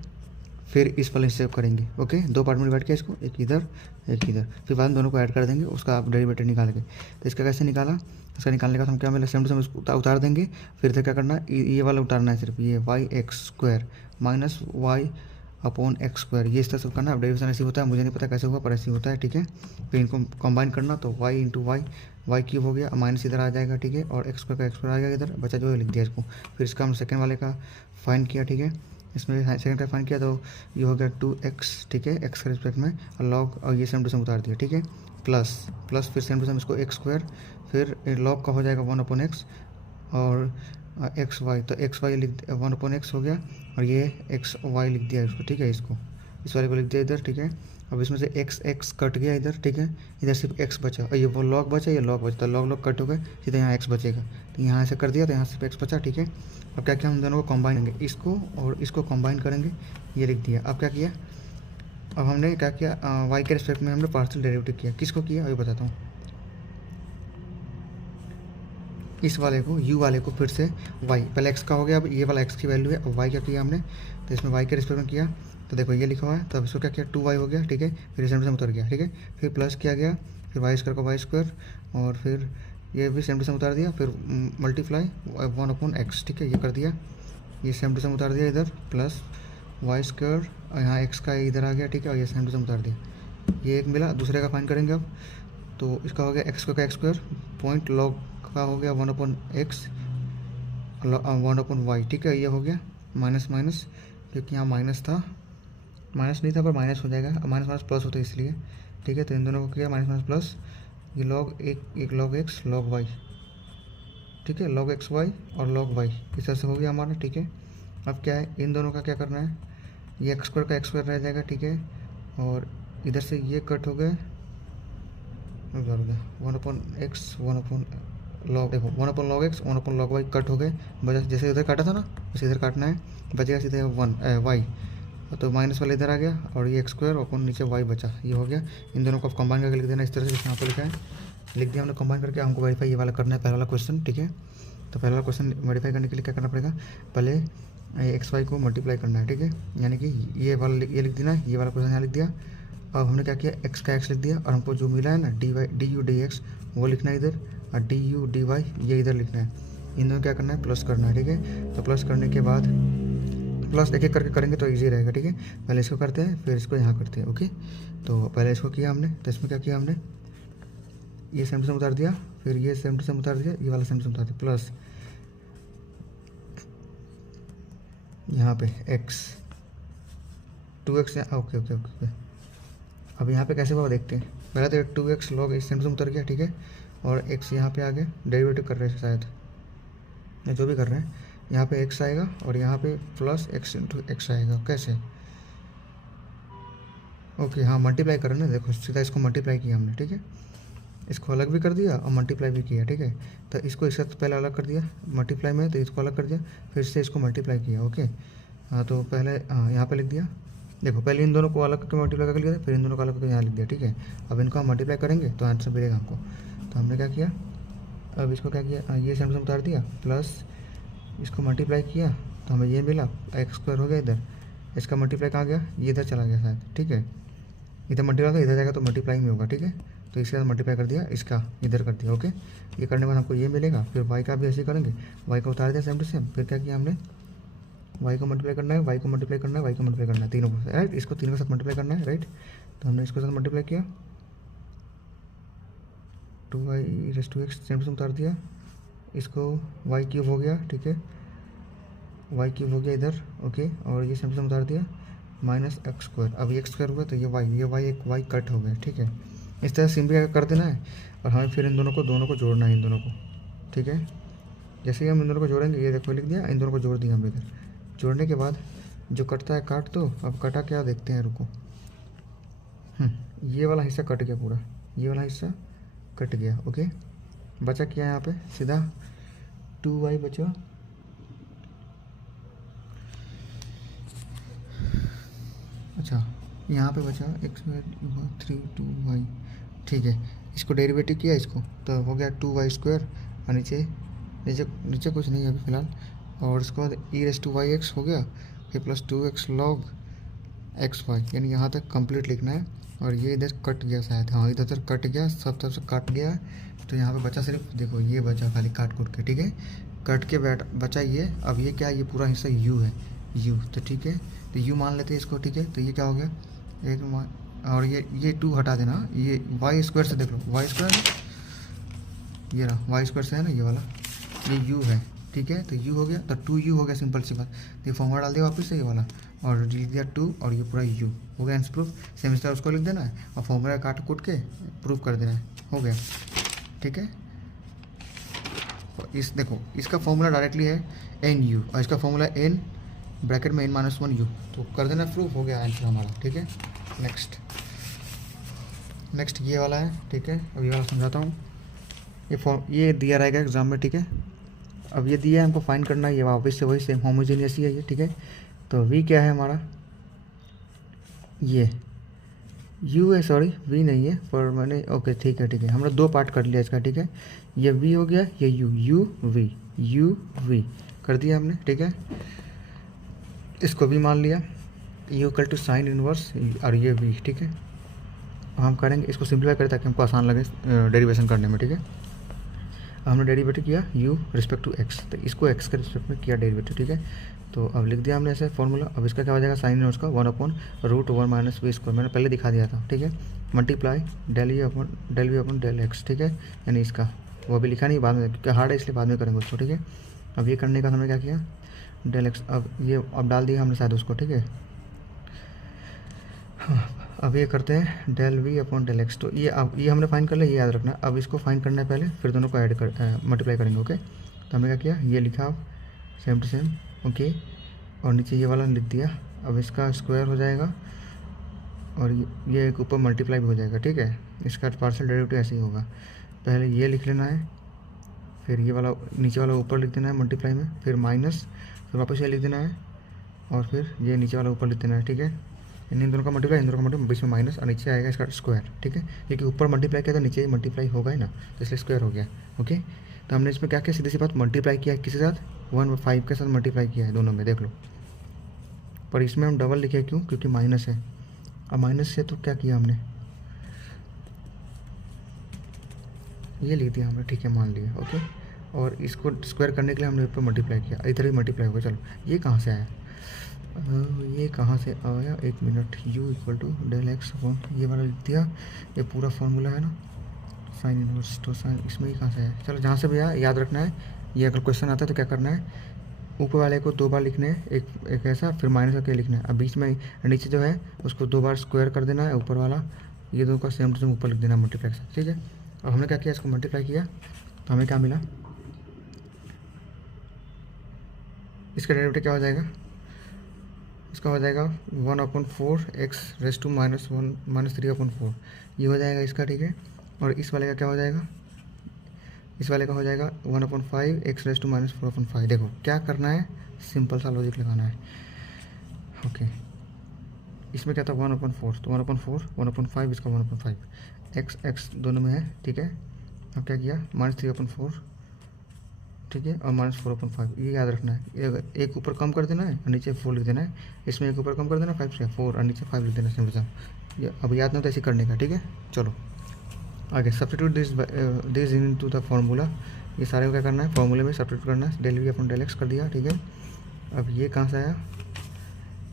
फिर इस वाले हिस्से को करेंगे, ओके। 2 पार्ट में डिवाइड किया इसको, एक इधर एक इधर, फिर बाद में दोनों को ऐड कर देंगे, उसका आप डेरिवेटिव निकाल के। तो इसका कैसे निकाला, इसका निकालने का हम क्या मिला, सेम टू सेम इसको उतार देंगे। फिर इधर क्या करना है, ये वाला उतारना है सिर्फ, ये Y X square minus Y upon X square, ये इस तरह से करना है। अब डेरिवेशन ऐसे होता है, मुझे नहीं पता कैसे हुआ पर ऐसे होता है, ठीक है। फिर इनको कंबाइन करना, तो Y into Y, Y cube हो गया, माइनस इधर आ जाएगा, ठीक है, और एक्स स्क्वायर का एक्स स्क्वायर आ गया इधर, बचा जो है लिख दिया इसको। फिर इसका हम सेकेंड वाले का फाइन किया, ठीक है, इसमें सेकंड का फाइन किया, तो ये हो गया 2x, ठीक है, एक्स के रिस्पेक्ट में, और लॉग, और ये सेम टू सेम उतार दिया, ठीक है, प्लस प्लस फिर सेम टू सेम इसको एक्स स्क्वायर, फिर लॉग का हो जाएगा 1 अपॉन एक्स, और एक्स वाई, तो एक्स वाई लिख 1 अपॉन एक्स हो गया, और ये एक्स वाई लिख दिया इसको, ठीक है, इसको इस वाले को लिख दिया इधर, ठीक है। अब इसमें से एक्स एक्स कट गया इधर, ठीक है, इधर सिर्फ एक्स बचा, और ये वो लॉग बचा, ये लॉग बचा, तो लॉग लॉग कट हो गए, सीधा यहाँ एक्स बचेगा, तो यहाँ से कर दिया, तो यहाँ सिर्फ एक्स बचा, ठीक है। अब क्या किया, हम दोनों को कंबाइन करेंगे, इसको और इसको कंबाइन करेंगे, ये लिख दिया। अब क्या किया, अब हमने क्या किया, वाई के रिस्पेक्ट में हमने पार्शियल डेरिवेटिव किया, किसको किया अभी बताता हूँ। इस वाले को, यू वाले को फिर से वाई, पहले एक्स का हो गया, अब ये वाला एक्स की वैल्यू है, अब वाई क्या किया हमने, तो इसमें वाई के रिस्पेक्ट में किया, तो देखो ये लिखा हुआ है, तो अब इसको क्या किया, 2y हो गया, ठीक है, फिर सेम टू सेम उतर गया, ठीक है, फिर प्लस किया गया, फिर वाई स्क्वायर का वाई स्क्वायर, और फिर ये भी सेम टू सेम उतार दिया, फिर मल्टीप्लाई 1 अपॉन एक्स, ठीक है, ये कर दिया, ये सेम टू सेम उतार दिया इधर, प्लस वाई स्क्वायर, और यहाँ एक्स का इधर आ गया, ठीक है, और ये सेम टू सेम उतार दिया, ये एक मिला। दूसरे का फाइन करेंगे अब, तो इसका हो गया एक्स का एक्स स्क्वायर, पॉइंट लॉग का हो गया 1 अपॉन एक्स, 1 अपॉन वाई, ठीक है, ये हो गया माइनस माइनस, क्योंकि यहाँ माइनस था, माइनस नहीं था पर माइनस हो जाएगा, माइनस माइनस प्लस होता है इसलिए, ठीक है। तो इन दोनों को किया माइनस माइनस प्लस, ये लॉग एक लॉग एक्स लॉग वाई, ठीक है, लॉग एक्स वाई और लॉग वाई, इस तरह से हो गया हमारा, ठीक है। अब क्या है, इन दोनों का क्या करना है, ये एक्स स्क्वायर का एक्स स्क्वायर रह जाएगा, ठीक है, और इधर से ये कट हो गए, 1 अपॉन एक्स 1 अपॉन लॉग, देखो 1 upon log X 1 upon log Y cut हो गए, बचा जैसे इधर काटा था ना वैसे इधर काटना है, बचेगा सीधे 1 वाई, तो माइनस वाला इधर आ गया, और ये एक्स स्क्वायर अपॉन नीचे वाई बचा, ये हो गया। इन दोनों को आप कंबाइन करके लिख देना इस तरह से, यहाँ पर लिखा है, लिख दिया हमने कंबाइन करके। हमको वेरीफाई ये वाला करना है, पहला वाला क्वेश्चन, ठीक है। तो पहला वाला क्वेश्चन वेरीफाई करने के लिए क्या करना पड़ेगा, पहले एक्स वाई को मल्टीप्लाई करना है, ठीक है, यानी कि ये वाला ये लिख देना है, ये वाला क्वेश्चन यहाँ लिख दिया। अब हमने क्या किया, एक्स का एक्स लिख दिया, और हमको जो मिला है ना डी यू डी एक्स वो लिखना है इधर, और डी यू डी वाई ये इधर लिखना है। इन दोनों क्या करना है, प्लस करना है, ठीक है। तो प्लस करने के बाद प्लस एक एक करके करेंगे तो इजी रहेगा, ठीक है। पहले इसको करते हैं, फिर इसको यहाँ करते हैं, ओके। तो पहले इसको किया हमने, तो इसमें क्या किया हमने, ये सेम टू सेम उतार दिया, फिर ये सेम टू सेम उतार दिया, ये वाला सेम टू सेम उतार दिया, प्लस यहाँ पे x 2x, okay okay okay. अब यहाँ पे कैसे हुआ देखते हैं। पहले तो 2x log same to same उतर गया, ठीक है, और x यहाँ पे आगे डेरिवेटिव कर रहे हैं शायद, या जो भी कर रहे हैं, यहाँ पे x आएगा, और यहाँ पे प्लस x इंटू एक्स आएगा, कैसे, ओके, हाँ मल्टीप्लाई कर रहे हैं ना, देखो सीधा इसको मल्टीप्लाई किया हमने, ठीक है, इसको अलग भी कर दिया और मल्टीप्लाई भी किया, ठीक है। तो इसको इससे पहले अलग कर दिया मल्टीप्लाई में, तो इसको अलग कर दिया, फिर से इसको मल्टीप्लाई किया, ओके। हाँ तो पहले यहाँ पे लिख दिया, देखो पहले इन दोनों को अलग करके मल्टीप्लाई करके लिया, फिर इन दोनों को अलग करके यहाँ लिख दिया, ठीक है। अब इनको हम मल्टीप्लाई करेंगे तो आंसर मिलेगा हमको। तो हमने क्या किया, अब इसको क्या किया, ये सेम सेम उतार दिया, प्लस इसको मल्टीप्लाई किया, तो हमें ये मिला एक्स स्क्वायर हो गया इधर, इसका मल्टीप्लाई कहाँ गया, ये इधर चला गया शायद, ठीक है, इधर मल्टीप्लाई था, इधर जाएगा तो मल्टीप्लाई में होगा, ठीक है। तो इसके साथ मल्टीप्लाई कर दिया, इसका इधर कर दिया, ओके। ये करने के बाद हमको ये मिलेगा, फिर वाई का भी ऐसे ही करेंगे, वाई का उतार दिया सेम टू सेम, फिर क्या किया हमने, वाई को मल्टीप्लाई करना है, वाई को मल्टीप्लाई करना है, वाई को मल्टीप्लाई करना है, तीनों को, राइट, इसको तीनों के साथ मल्टीप्लाई करना है, राइट। तो हमने इसके साथ मल्टीप्लाई किया, 2y raise to X same to same उतार दिया, इसको वाई क्यूब हो गया, ठीक है, वाई क्यूब हो गया इधर, ओके, और ये सेम टू सेम उतार दिया, माइनस एक्स स्क्वायर, अब एक्स स्क्वायर हुआ तो ये वाई एक वाई कट हो गया, ठीक है। इस तरह सिंपली कर देना है, और हमें फिर इन दोनों को जोड़ना है, इन दोनों को, ठीक है। जैसे ही हम इन दोनों को जोड़ेंगे, ये देखो लिख दिया, इन दोनों को जोड़ दिया हम इधर, जोड़ने के बाद जो कटता है काट दो, अब कटा क्या देखते हैं, रुको, ये वाला हिस्सा कट गया पूरा, ये वाला हिस्सा कट गया। ओके, बचा क्या यहाँ पे, सीधा 2y बचा। अच्छा, यहाँ पे बचा x 3 2y। ठीक है, इसको डेरिवेटिव किया इसको, तो हो गया 2y² और नीचे नीचे नीचे कुछ नहीं है अभी फ़िलहाल। और उसके बाद e⁻⁴ हो गया, फिर प्लस 2x log xy, यानी यहाँ तक कंप्लीट लिखना है। और ये इधर कट गया शायद, हाँ इधर कट गया, सब तरफ से कट गया। तो यहाँ पे बचा सिर्फ देखो ये बचा खाली काट कूट के। ठीक है, कट के बचा ये। अब ये क्या है, ये पूरा हिस्सा u है, u। तो ठीक है, तो u मान लेते हैं इसको। ठीक है, तो ये क्या हो गया, और ये 2 हटा देना, ये y² से देख लो, y², ये रहा y² से है ना ये वाला, ये u है। ठीक है, तो u हो गया, तो 2u हो गया, सिंपल सी बात। तो ये फॉर्मूला डाल दिया वापस से ये वाला, और लिख दिया 2 और ये पूरा u हो गया आंसर प्रूफ। सेम इस तरह उसको लिख देना है और फॉर्मूला काट कूट के प्रूफ कर देना है, हो गया। ठीक है, इस देखो इसका फॉर्मूला डायरेक्टली है nu और इसका फॉर्मूला n ब्रैकेट में n-1u, तो कर देना प्रूफ, हो गया आंसर हमारा। ठीक है, नेक्स्ट ये वाला है। ठीक है, अब ये वाला समझाता हूँ। ये दिया रहेगा एग्जाम में। ठीक है, अब ये दिया है हमको फाइंड करना है, ये वापस से वही सेम होमोजेनियस ही है ये। ठीक है, तो v क्या है हमारा, ये u है, सॉरी v नहीं है, पर मैंने ओके ठीक है हमने 2 पार्ट कर लिया इसका। ठीक है, ये v हो गया, ये u v कर दिया हमने। ठीक है, इसको v मान लिया, u = साइन इनवर्स और ये v। ठीक है, हम करेंगे इसको सिंप्लीफाई करें ताकि हमको आसान लगे डेरिवेशन करने में। ठीक है, हमने डेरिवेटिव किया u रिस्पेक्ट टू x, तो इसको x के रिस्पेक्ट में किया डेरिवेटिव। ठीक है, तो अब लिख दिया हमने ऐसे फॉर्मूला। अब इसका क्या हो जाएगा, साइन इनवर्स का 1/√1 - v², मैंने पहले दिखा दिया था। ठीक है, मल्टीप्लाई del v/del x। ठीक है, यानी इसका वो अभी लिखा नहीं, बाद में क्योंकि हार्ड है इसलिए बाद में करेंगे उसको। ठीक है, अब ये करने का हमने क्या किया, del x, अब डाल दिया हमने शायद उसको। ठीक है, अब ये करते हैं del v/del x। तो ये हमने फाइंड कर लिया, ये याद रखना। अब इसको फाइंड करना है पहले, फिर दोनों को मल्टीप्लाई करेंगे। ओके, तो हमने क्या किया, ये लिखा सेम टू सेम। ओके, और नीचे ये वाला लिख दिया। अब इसका स्क्वायर हो जाएगा और ये एक ऊपर मल्टीप्लाई भी हो जाएगा। ठीक है, इसका पार्शियल डेरिवेटिव ऐसे ही होगा, पहले ये लिख लेना है, फिर ये वाला नीचे वाला ऊपर लिख देना है मल्टीप्लाई में, फिर माइनस, फिर वापस ये लिख देना है, और फिर ये नीचे वाला ऊपर लिख देना है। ठीक है, इन दोनों का मल्टीप्लाई, इन दोनों का मल्टीप्लाई, बीच में माइनस और नीचे आएगा इसका स्क्वायर। ठीक है, क्योंकि ऊपर मल्टीप्लाई किया तो नीचे मल्टीप्लाई होगा ही ना, तो इसलिए स्क्वायर हो गया। ओके, तो हमने इसमें क्या किया, सीधी सी बात, मल्टीप्लाई किया किसके साथ, 1/5 के साथ मल्टीप्लाई किया है दोनों में, देख लो। पर इसमें हम डबल लिखे क्यों, क्योंकि माइनस है। अब माइनस से तो क्या किया हमने, ये लिख दिया हमने। ठीक है, मान लिया। ओके, और इसको स्क्वायर करने के लिए हमने ऊपर मल्टीप्लाई किया, इधर ही मल्टीप्लाई होगा। चलो, ये कहाँ से आया, एक मिनट, u = del x, ये वाला लिख दिया, ये पूरा फॉर्मूला है ना साइन इनवर्स, तो साइन इसमें ही कहाँ से आया। चलो, जहाँ से भी आया याद रखना है। ये अगर क्वेश्चन आता है तो क्या करना है, ऊपर वाले को 2 बार लिखने हैं, एक ऐसा, फिर माइनस करके लिखना है। अब बीच में नीचे जो है उसको 2 बार स्क्वायर कर देना है, ऊपर वाला ये दोनों का सेम टू सेम ऊपर लिख देना मल्टीप्लाई से। ठीक है, अब हमने क्या किया, इसको मल्टीप्लाई किया तो हमें क्या मिला, इसका डेरिवेटिव क्या हो जाएगा, इसका हो जाएगा 1/4 x⁻⁻1 - 3/4, ये हो जाएगा इसका। ठीक है, और इस वाले का क्या हो जाएगा, इस वाले का हो जाएगा 1/5 x⁻⁴/5। देखो क्या करना है, सिंपल सा लॉजिक लगाना है। ओके, इसमें क्या था 1/4, तो 1/4 1/5, इसका 1/5, x दोनों में है। ठीक है, अब क्या किया, -3/4। ठीक है, और -4/5, ये याद रखना है। एक ऊपर कम कर देना है और नीचे 4 लिख देना है, इसमें एक ऊपर कम कर देना 5 से 4 और नीचे 5 लिख देना, सिंपल। अब याद ना तो ऐसे करने का। ठीक है, चलो आगे, substitute this into the formula. ये सारे को क्या करना है, फार्मूले में सब्स्टिट्यूट करना है, del v/del x कर दिया। ठीक है, अब ये कहाँ से आया,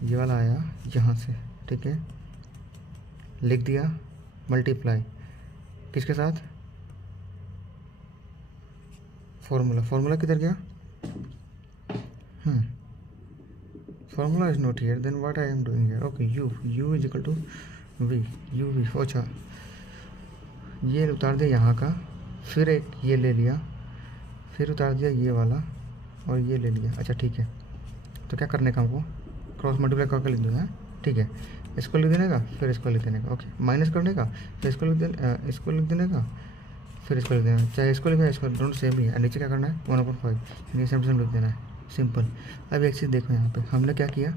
ये वाला आया यहाँ से। ठीक है, लिख दिया मल्टीप्लाई किसके साथ, फार्मूला किधर गया, formula is not here, then what I am doing here. Okay, u = v। अच्छा, ये उतार दिया यहाँ का, फिर एक ये ले लिया, फिर उतार दिया ये वाला और ये ले लिया। अच्छा ठीक है, तो क्या करने का हमको, क्रॉस मल्टीप्लाई करके लिख दूँगा। ठीक है, इसको लिख देने का, फिर इसको लिख देने का, ओके, माइनस करने का, फिर इसको लिख देने का, फिर इसको लिख देना, चाहे इसको लिखा है इसको, दोनों सेम ही है। निचे क्या करना है 1/5, यानी सेम टू सेम लिख देना है, सिंपल। अब एक चीज़ देखो यहाँ पे हमने क्या किया,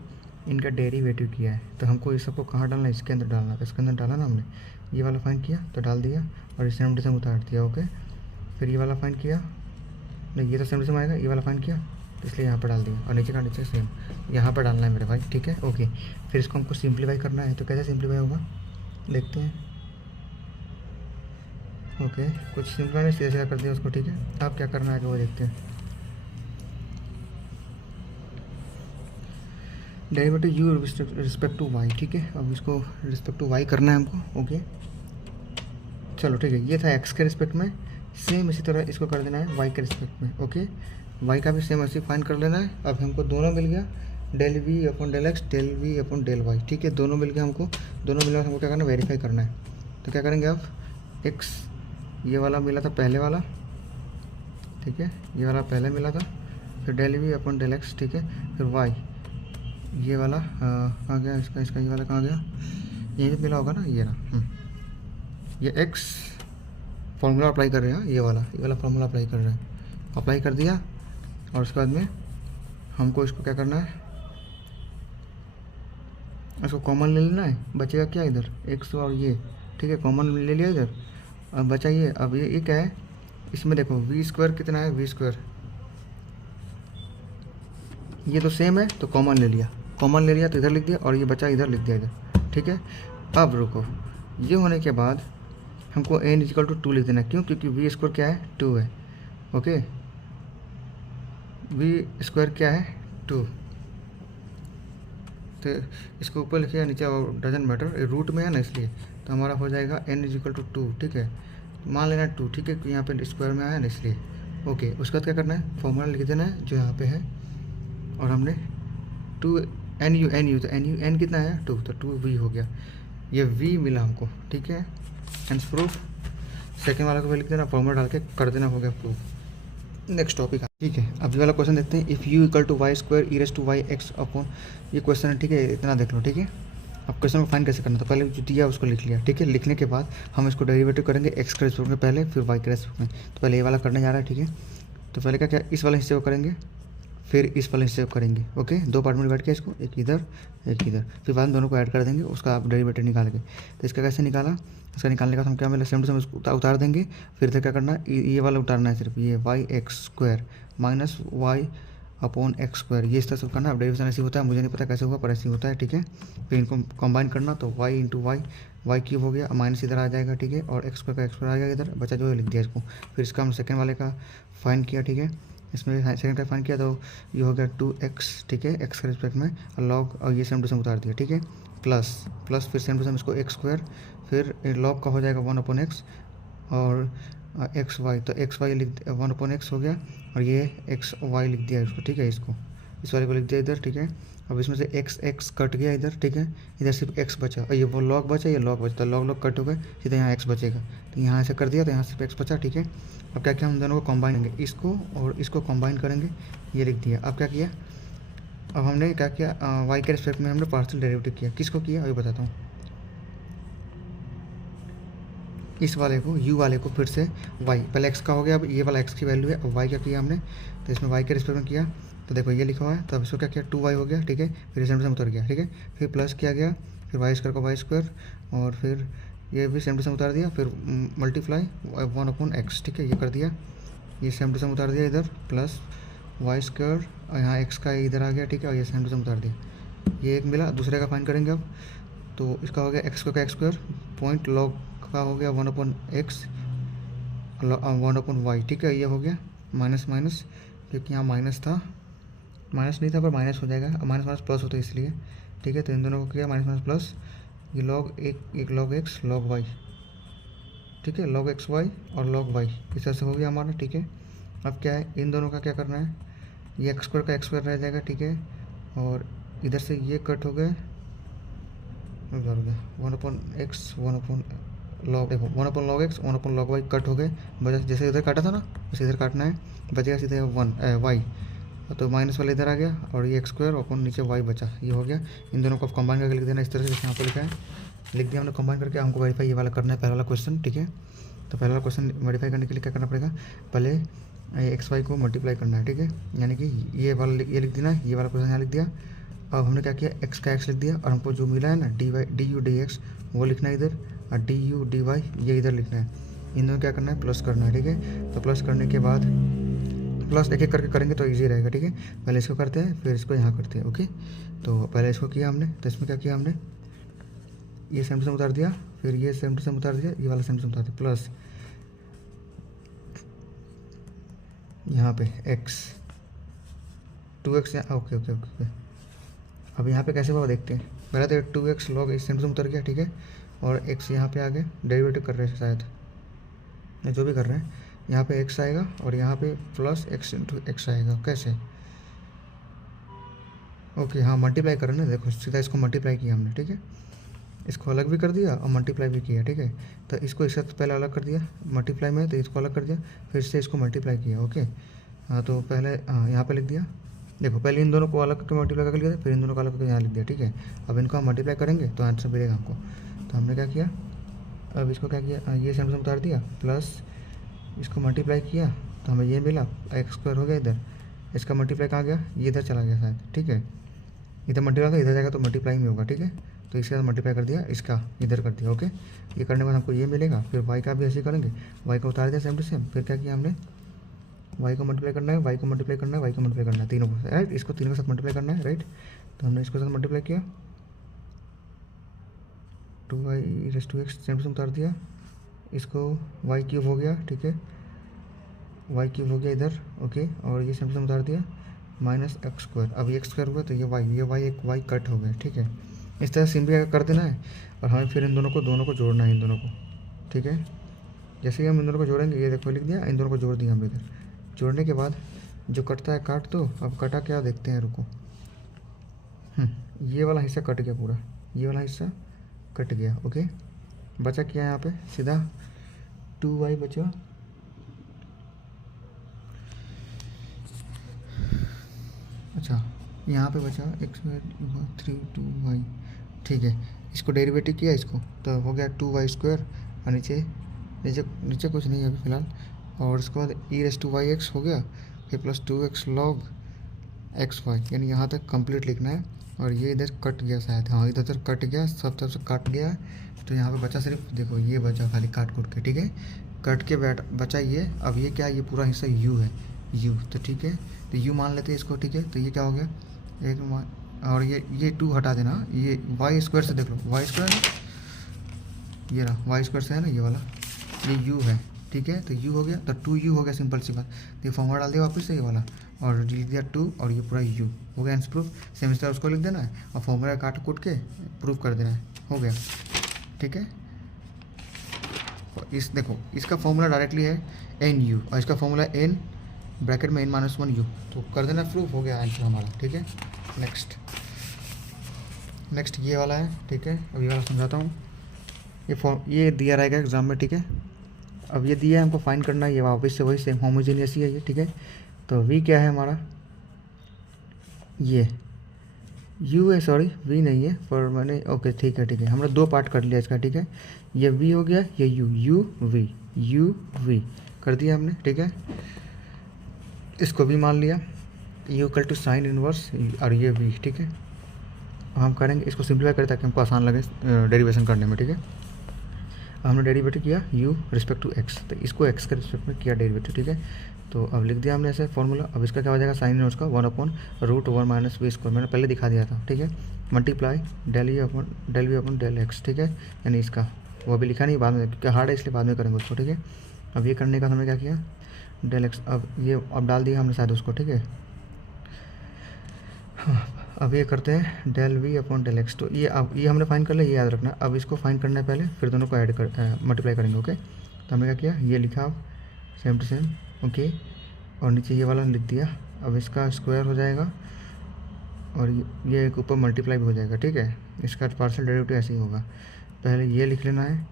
इनका डेरिवेटिव किया है, तो हमको इस सबको कहाँ डालना है, इसके अंदर डालना है। तो इसके अंदर डाला ना हमने, ये वाला फाइंड किया तो डाल दिया और इस सेम टू सेम उतार दिया, ओके। फिर ये वाला फाइंड किया, नहीं ये तो सेम टू सेम आएगा, ये वाला फाइंड किया तो इसलिए यहाँ पर डाल दिया, और नीचे का नीचे सेम यहाँ पर डालना है मेरे भाई, ठीक है, ओके। फिर इसको हमको सिंप्लीफाई करना है, तो कैसे सिंप्लीफाई होगा देखते हैं, ओके। कुछ सिंप्लीफाई नहीं, सीधा सीधा कर दिया उसको, ठीक है। अब क्या करना है वो देखते हैं, derivative you respect to Y, ठीक है। अब इसको रिस्पेक्ट टू वाई करना है हमको, ओके। चलो ठीक है, ये था एक्स के रिस्पेक्ट में, सेम इसी तरह इसको कर देना है वाई के रिस्पेक्ट में, ओके। वाई का भी सेम ऐसे फाइंड कर लेना है। अब हमको दोनों मिल गया, del we upon del x, del we upon del Y, ठीक है। दोनों मिल गया हमको, दोनों मिल गया, हमको क्या करना है वेरीफाई करना है। तो क्या करेंगे अब, एक्स ये वाला मिला था पहले वाला, ठीक है, ये वाला पहले मिला था, फिर del we upon del x, ठीक है। फिर वाई ये वाला कहाँ गया, इसका ये वाला कहाँ गया, यहीं पे मिला होगा ना, ये ना, ये एक्स फार्मूला अप्लाई कर रहे हैं, ये वाला फार्मूला अप्लाई कर रहे हैं, अप्लाई कर दिया। और उसके बाद में हमको इसको क्या करना है, इसको कॉमन ले लेना है, बचेगा क्या इधर एक्स और ये, ठीक है, कॉमन ले लिया इधर। अब बचा ये, अब ये क्या है, इसमें देखो वी स्क्वायर कितना है, वी स्क्वायर ये तो सेम है, तो कॉमन ले लिया, कॉमन ले लिया तो इधर लिख दिया, और ये बचा इधर लिख दिया इधर, ठीक है। अब रुको, ये होने के बाद हमको n इक्वल टू 2 लिख देना, क्यों, क्योंकि वी स्क्वायर क्या है 2 है, ओके। वी स्क्वायर क्या है 2, तो इसको ऊपर लिखिए नीचे डजन मैटर, रूट में है ना इसलिए, तो हमारा हो जाएगा n इक्वल टू 2, ठीक है। मान लेना 2, ठीक है, यहाँ पे स्क्वायर में आया ना इसलिए, ओके। उसके बाद क्या करना है, फॉर्मूला लिख देना है जो यहाँ पे है, और हमने 2 NU तो NU कितना है 2, तो 2V हो गया, ये V मिला हमको, ठीक है। हेंस प्रूफ, सेकेंड वाला को भी लिख देना, फॉर्मूला डाल के कर देना, हो गया प्रूफ। नेक्स्ट टॉपिक, ठीक है। अब ये वाला क्वेश्चन देखते हैं, if u equal to Y square E raise to Y X upon, ये क्वेश्चन है, ठीक है, इतना देख लो, ठीक है। अब क्वेश्चन को फाइंड कैसे करना, तो पहले जो दिया उसको लिख लिया, ठीक है। लिखने के बाद हम इसको डेरिवेटिव करेंगे एक्स के रेस्पेक्ट में पहले, फिर वाई के रेस्पेक्ट में। तो पहले ये वाला करने जा रहा है, ठीक है। तो पहले क्या इस वाले हिस्से को करेंगे, फिर इस वाले हिस्से को करेंगे, ओके। दो पार्ट में डिवाइड किया इसको, एक इधर एक इधर, फिर बाद में दोनों को ऐड कर देंगे, उसका आप डेरिवेटिव निकाल के। तो इसका कैसे निकाला, इसका निकालने का हम क्या मिला, सेम टू सेम उतार देंगे। फिर इधर क्या करना है, ये वाला उतारना है सिर्फ, ये Y X square minus Y upon X square, ये इस तरह से करना है। अब डेरिवेशन ऐसे होता है, मुझे नहीं पता कैसे हुआ, पर ऐसे होता है, ठीक है। फिर इनको कंबाइन करना, तो वाई इंटू वाई क्यूब हो गया, माइनस इधर आ जाएगा, ठीक है, और एक्स स्क्वायर का एक्स स्क्वायर आ जाएगा इधर, बचा जो है लिख दिया इसको। फिर इसका हम सेकेंड वाले का फाइंड किया, ठीक है, इसमें सेकंड का फाइंड किया, तो ये हो गया 2x, ठीक है, एक्स के रिस्पेक्ट में, और लॉग, और ये सेम टू सेम उतार दिया, ठीक है, प्लस फिर सेम टू सेम इसको एक्स स्क्वायर, फिर लॉग का हो जाएगा 1/x, और एक्स वाई, तो एक्स वाई लिख 1/x हो गया, और ये एक्स वाई लिख दिया इसको, ठीक है, इसको इस वाले को लिख दिया इधर, ठीक है। अब इसमें से एक्स कट गया इधर, ठीक है, इधर सिर्फ एक्स बचा, और ये वो लॉग बचा, ये लॉग बचा, तो लॉग कट हो गए, सीधा यहाँ एक्स बचेगा, तो यहाँ ऐसे कर दिया, तो यहाँ सिर्फ एक्स बचा, ठीक है। अब क्या किया, हम दोनों को कंबाइन करेंगे, इसको और इसको कंबाइन करेंगे, ये लिख दिया। अब क्या किया, अब हमने क्या किया, वाई के रिस्पेक्ट में हमने पार्शियल डेरिवेटिव किया, किसको किया अभी बताता हूँ। इस वाले को, यू वाले को फिर से वाई, पहले एक्स का हो गया, अब ये वाला एक्स की वैल्यू है, अब वाई क्या किया हमने, तो इसमें वाई के रिस्पेक्ट में किया, तो देखो ये लिखा हुआ है, तो अब इसको क्या किया 2y हो गया, ठीक है। फिर सेम टू सेम उतर गया, ठीक है, फिर प्लस किया गया, फिर वाई स्क्वायर का वाई स्क्वायर, और फिर ये भी सेम टू सेम उतार दिया, फिर मल्टीप्लाई 1/x, ठीक है, ये कर दिया, ये सेम टू सेम उतार दिया इधर, प्लस वाई स्क्वायर, और यहाँ एक्स का इधर आ गया, ठीक है, और ये सेम टू सेम उतार दिया, ये एक मिला। दूसरे का फाइंड करेंगे अब, तो इसका हो गया एक्स का एक्स स्क्वायर, पॉइंट लॉग का हो गया 1/x 1/y, ठीक है, ये हो गया माइनस माइनस, क्योंकि यहाँ माइनस था, माइनस नहीं था पर माइनस हो जाएगा, माइनस माइनस प्लस होता है इसलिए, ठीक है। तो इन दोनों को किया माइनस माइनस प्लस, ये लॉग एक लॉग एक्स लॉग वाई, ठीक है, लॉग एक्स वाई और लॉग वाई, इस तरह से हो गया हमारा, ठीक है। अब क्या है, इन दोनों का क्या करना है, ये एक्स स्क्वायर का एक्स स्क्वायर रह जाएगा, ठीक है, और इधर से ये कट हो गए, 1/x 1 लॉग, देखो 1/log x 1/log y cut हो गए, बचा जैसे इधर काटा था ना वैसे इधर काटना है, बचेगा सीधे 1 वाई, तो माइनस वाला इधर आ गया और ये एक्स स्क्वायर और नीचे वाई बचा, ये हो गया। इन दोनों को कंबाइन करके लिख देना इस तरह से, जैसे यहाँ पर लिखा है, लिख दिया हमने कंबाइन करके। हमको वेरीफाई ये वाला करना है, पहला वाला क्वेश्चन, ठीक है। तो पहला वाला क्वेश्चन वेरीफाई करने के लिए क्या करना पड़ेगा, पहले एक्स वाई को मल्टीप्लाई करना है, ठीक है। यानी कि ये वाला ये लिख देना है, ये वाला क्वेश्चन यहाँ लिख दिया। अब हमने क्या किया, एक्स का एक्स लिख दिया और हमको जो मिला है ना D Y D U D X वो लिखना है इधर, और डी यू डी वाई ये इधर लिखना है। इन दोनों क्या करना है, प्लस करना है, ठीक है। तो प्लस करने के बाद प्लस एक एक करके करेंगे तो ईजी रहेगा, ठीक है। पहले इसको करते हैं फिर इसको यहाँ करते हैं, ओके। तो पहले इसको किया हमने, तो इसमें क्या किया हमने, ये सेम टू सेम उतार दिया, फिर ये सेम टू सेम उतार दिया, ये वाला सेम टू सेम उतार दिया, प्लस यहाँ पे x 2x, okay okay okay. अब यहाँ पे कैसे हुआ देखते हैं। पहले तो 2x log same to same उतर गया, ठीक है। और x यहाँ पे आगे डेरिवेटिव कर रहे हैं शायद, या जो भी कर रहे हैं, यहाँ पे x आएगा और यहाँ पे प्लस x इंटू एक्स आएगा। कैसे, ओके हाँ मल्टीप्लाई कर रहे हैं ना, देखो सीधा इसको मल्टीप्लाई किया हमने, ठीक है। इसको अलग भी कर दिया और मल्टीप्लाई भी किया, ठीक है। तो इसको इससे पहले अलग कर दिया मल्टीप्लाई में, तो इसको अलग कर दिया, फिर से इसको मल्टीप्लाई किया, ओके। हाँ तो पहले यहाँ पे लिख दिया, देखो पहले इन दोनों को अलग करके मल्टीप्लाई करके लिया था, फिर इन दोनों को अलग करके यहाँ लिख दिया, ठीक है। अब इनको हम मल्टीप्लाई करेंगे तो आंसर मिलेगा हमको। तो हमने क्या किया, अब इसको क्या किया, ये सेम उतार दिया, प्लस इसको मल्टीप्लाई किया तो हमें ये मिला, एक्स स्क्वायर हो गया इधर, इसका मल्टीप्लाई कहाँ गया, ये इधर चला गया शायद, ठीक है। इधर मल्टीप्लाई था, इधर जाएगा तो मल्टीप्लाई में होगा, ठीक है। तो इसके साथ मल्टीप्लाई कर दिया, इसका इधर कर दिया, ओके। ये करने के बाद हमको ये मिलेगा, फिर वाई का भी ऐसे करेंगे, वाई को उतार दिया सेम टू सेम, फिर क्या किया हमने, वाई को मल्टीप्लाई करना है, वाई को मल्टीप्लाई करना है, वाई को मल्टीप्लाई करना है, तीनों को, राइट। इसको तीनों के साथ मल्टीप्लाई करना है, राइट। तो हमने इसको साथ मल्टीप्लाई किया, 2y सेम टू सेम उतार दिया, इसको वाई क्यूब हो गया, ठीक है, वाई क्यूब हो गया इधर, ओके। और ये सेम टू सेम उतार दिया, माइनस एक्स स्क्वायर, अब एक्स स्क्वायर हुआ तो ये वाई एक वाई कट हो गया, ठीक है। इस तरह सिंपली कर देना है और हमें फिर इन दोनों को जोड़ना है, इन दोनों को, ठीक है। जैसे ही हम इन दोनों को जोड़ेंगे, ये देखो लिख दिया, इन दोनों को जोड़ दिया हम इधर। जोड़ने के बाद जो कटता है काट दो, अब कटा क्या देखते हैं, रुको। ये वाला हिस्सा कट गया पूरा, ये वाला हिस्सा कट गया, ओके। बचा क्या यहाँ पे, सीधा 2y बचा, अच्छा यहाँ पे बचा x 3 2y, ठीक है। इसको डेरिवेटिव किया इसको, तो हो गया 2y स्क्वायर, और नीचे नीचे नीचे कुछ नहीं है अभी फिलहाल। और उसके बाद e⁻⁴ हो गया, फिर प्लस 2x log xy, यानी यहाँ तक कंप्लीट लिखना है। और ये इधर कट गया शायद, हाँ इधर तक कट गया, सब तरफ से कट गया। तो यहाँ पे बचा सिर्फ देखो ये बचा खाली काट कूट के, ठीक है। कट के बचा ये, अब ये क्या है, ये पूरा हिस्सा u है, u, तो ठीक है। तो u मान लेते हैं इसको, ठीक है। तो ये क्या हो गया, एक और ये 2 हटा देना, ये वाई स्क्वायर से देख लो, वाई स्क्वायर ये रहा, वाई स्क्वायर से है ना ये वाला, ये u है, ठीक है। तो u हो गया, तो 2u हो गया, सिंपल सी बात। तो ये फॉर्मूला डाल दिया वापस से ये वाला, और लिख दिया 2 और ये पूरा u हो गया आंसर प्रूफ। सेम इस तरह उसको लिख देना है और फॉर्मूला काट कूट के प्रूफ कर देना है, हो गया, ठीक है। इस देखो इसका फॉर्मूला डायरेक्टली है NU और इसका फॉर्मूला n ब्रैकेट में n-1u, तो कर देना प्रूफ, हो गया आंसर हमारा, ठीक है। नेक्स्ट ये वाला है, ठीक है। अब ये वाला समझाता हूँ, ये दिया रहेगा एग्जाम में, ठीक है। अब ये दिया है हमको फाइंड करना है, ये वापस से वही सेम होमोजेनियस ही है ये, ठीक है। तो v क्या है हमारा, ये u है, सॉरी v नहीं है, पर मैंने ओके ठीक है हमने 2 पार्ट कर लिया इसका, ठीक है। ये v हो गया, ये u v कर दिया हमने, ठीक है। इसको भी मान लिया, u equal to sine inverse और ये v, ठीक है। हम करेंगे इसको सिंप्लीफाई करें ताकि हमको आसान लगे डेरिवेशन करने में, ठीक है। हमने डेरिवेटिव किया u रिस्पेक्ट टू x, तो इसको x के रिस्पेक्ट में किया डेरिवेटिव, ठीक है। तो अब लिख दिया हमने ऐसे फॉर्मूला। अब इसका क्या हो जाएगा, साइन इनवर्स का 1/√1 - v स्क्वायर, मैंने पहले दिखा दिया था, ठीक है। Multiply del v upon del x, ठीक है। यानी इसका वो अभी लिखा नहीं, बाद में क्योंकि हार्ड है इसलिए बाद में करेंगे उसको, ठीक है। अब ये करने का हमने क्या किया, डेल x, अब डाल दिया हमने शायद उसको, ठीक है। हाँ, अब ये करते हैं del v upon del x। तो ये हमने फाइंड कर लिया, ये याद रखना। अब इसको फाइंड करना है पहले, फिर दोनों को ऐड कर मल्टीप्लाई करेंगे, ओके। तो हमने क्या किया, ये लिखा सेम टू सेम, ओके। और नीचे ये वाला लिख दिया। अब इसका स्क्वायर हो जाएगा और ये एक ऊपर मल्टीप्लाई भी हो जाएगा, ठीक है। इसका पार्शियल डेरिवेटिव ऐसे ही होगा, पहले ये लिख लेना है,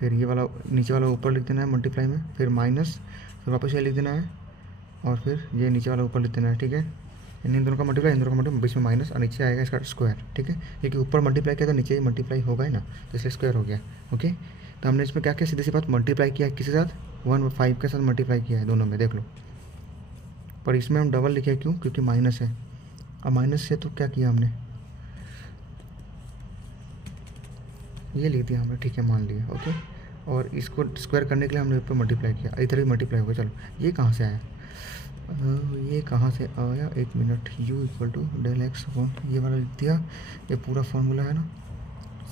फिर ये वाला नीचे वाला ऊपर लिख देना है मल्टीप्लाई में, फिर माइनस, फिर वापस ये लिख देना है और फिर ये नीचे वाला ऊपर लिख देना है, ठीक है। इन दोनों का मल्टीप्लाई, इन दोनों का मल्टीप्लाई, बीच में माइनस और नीचे आएगा इसका स्क्वायर, ठीक है। क्योंकि ऊपर मल्टीप्लाई किया तो नीचे ही मल्टीप्लाई होगा ही ना, तो इसलिए स्क्वायर हो गया। ओके, तो हमने इसमें क्या किया, सीधी सी बात, मल्टीप्लाई किया किसी साथ, 1/5 के साथ मल्टीप्लाई किया है दोनों में, देख लो। पर इसमें हम डबल लिखे, क्यों, क्योंकि माइनस है। अब माइनस से तो क्या किया हमने, ये लिख दिया हमने, ठीक है, मान लिया। ओके, और इसको स्क्वायर करने के लिए हमने ऊपर मल्टीप्लाई किया, इधर ही मल्टीप्लाई होगा। चलो, ये कहाँ से आया, ये कहाँ से आया, 1 मिनट। u equal to del x upon ये वाला लिख दिया, ये पूरा फॉर्मूला है ना,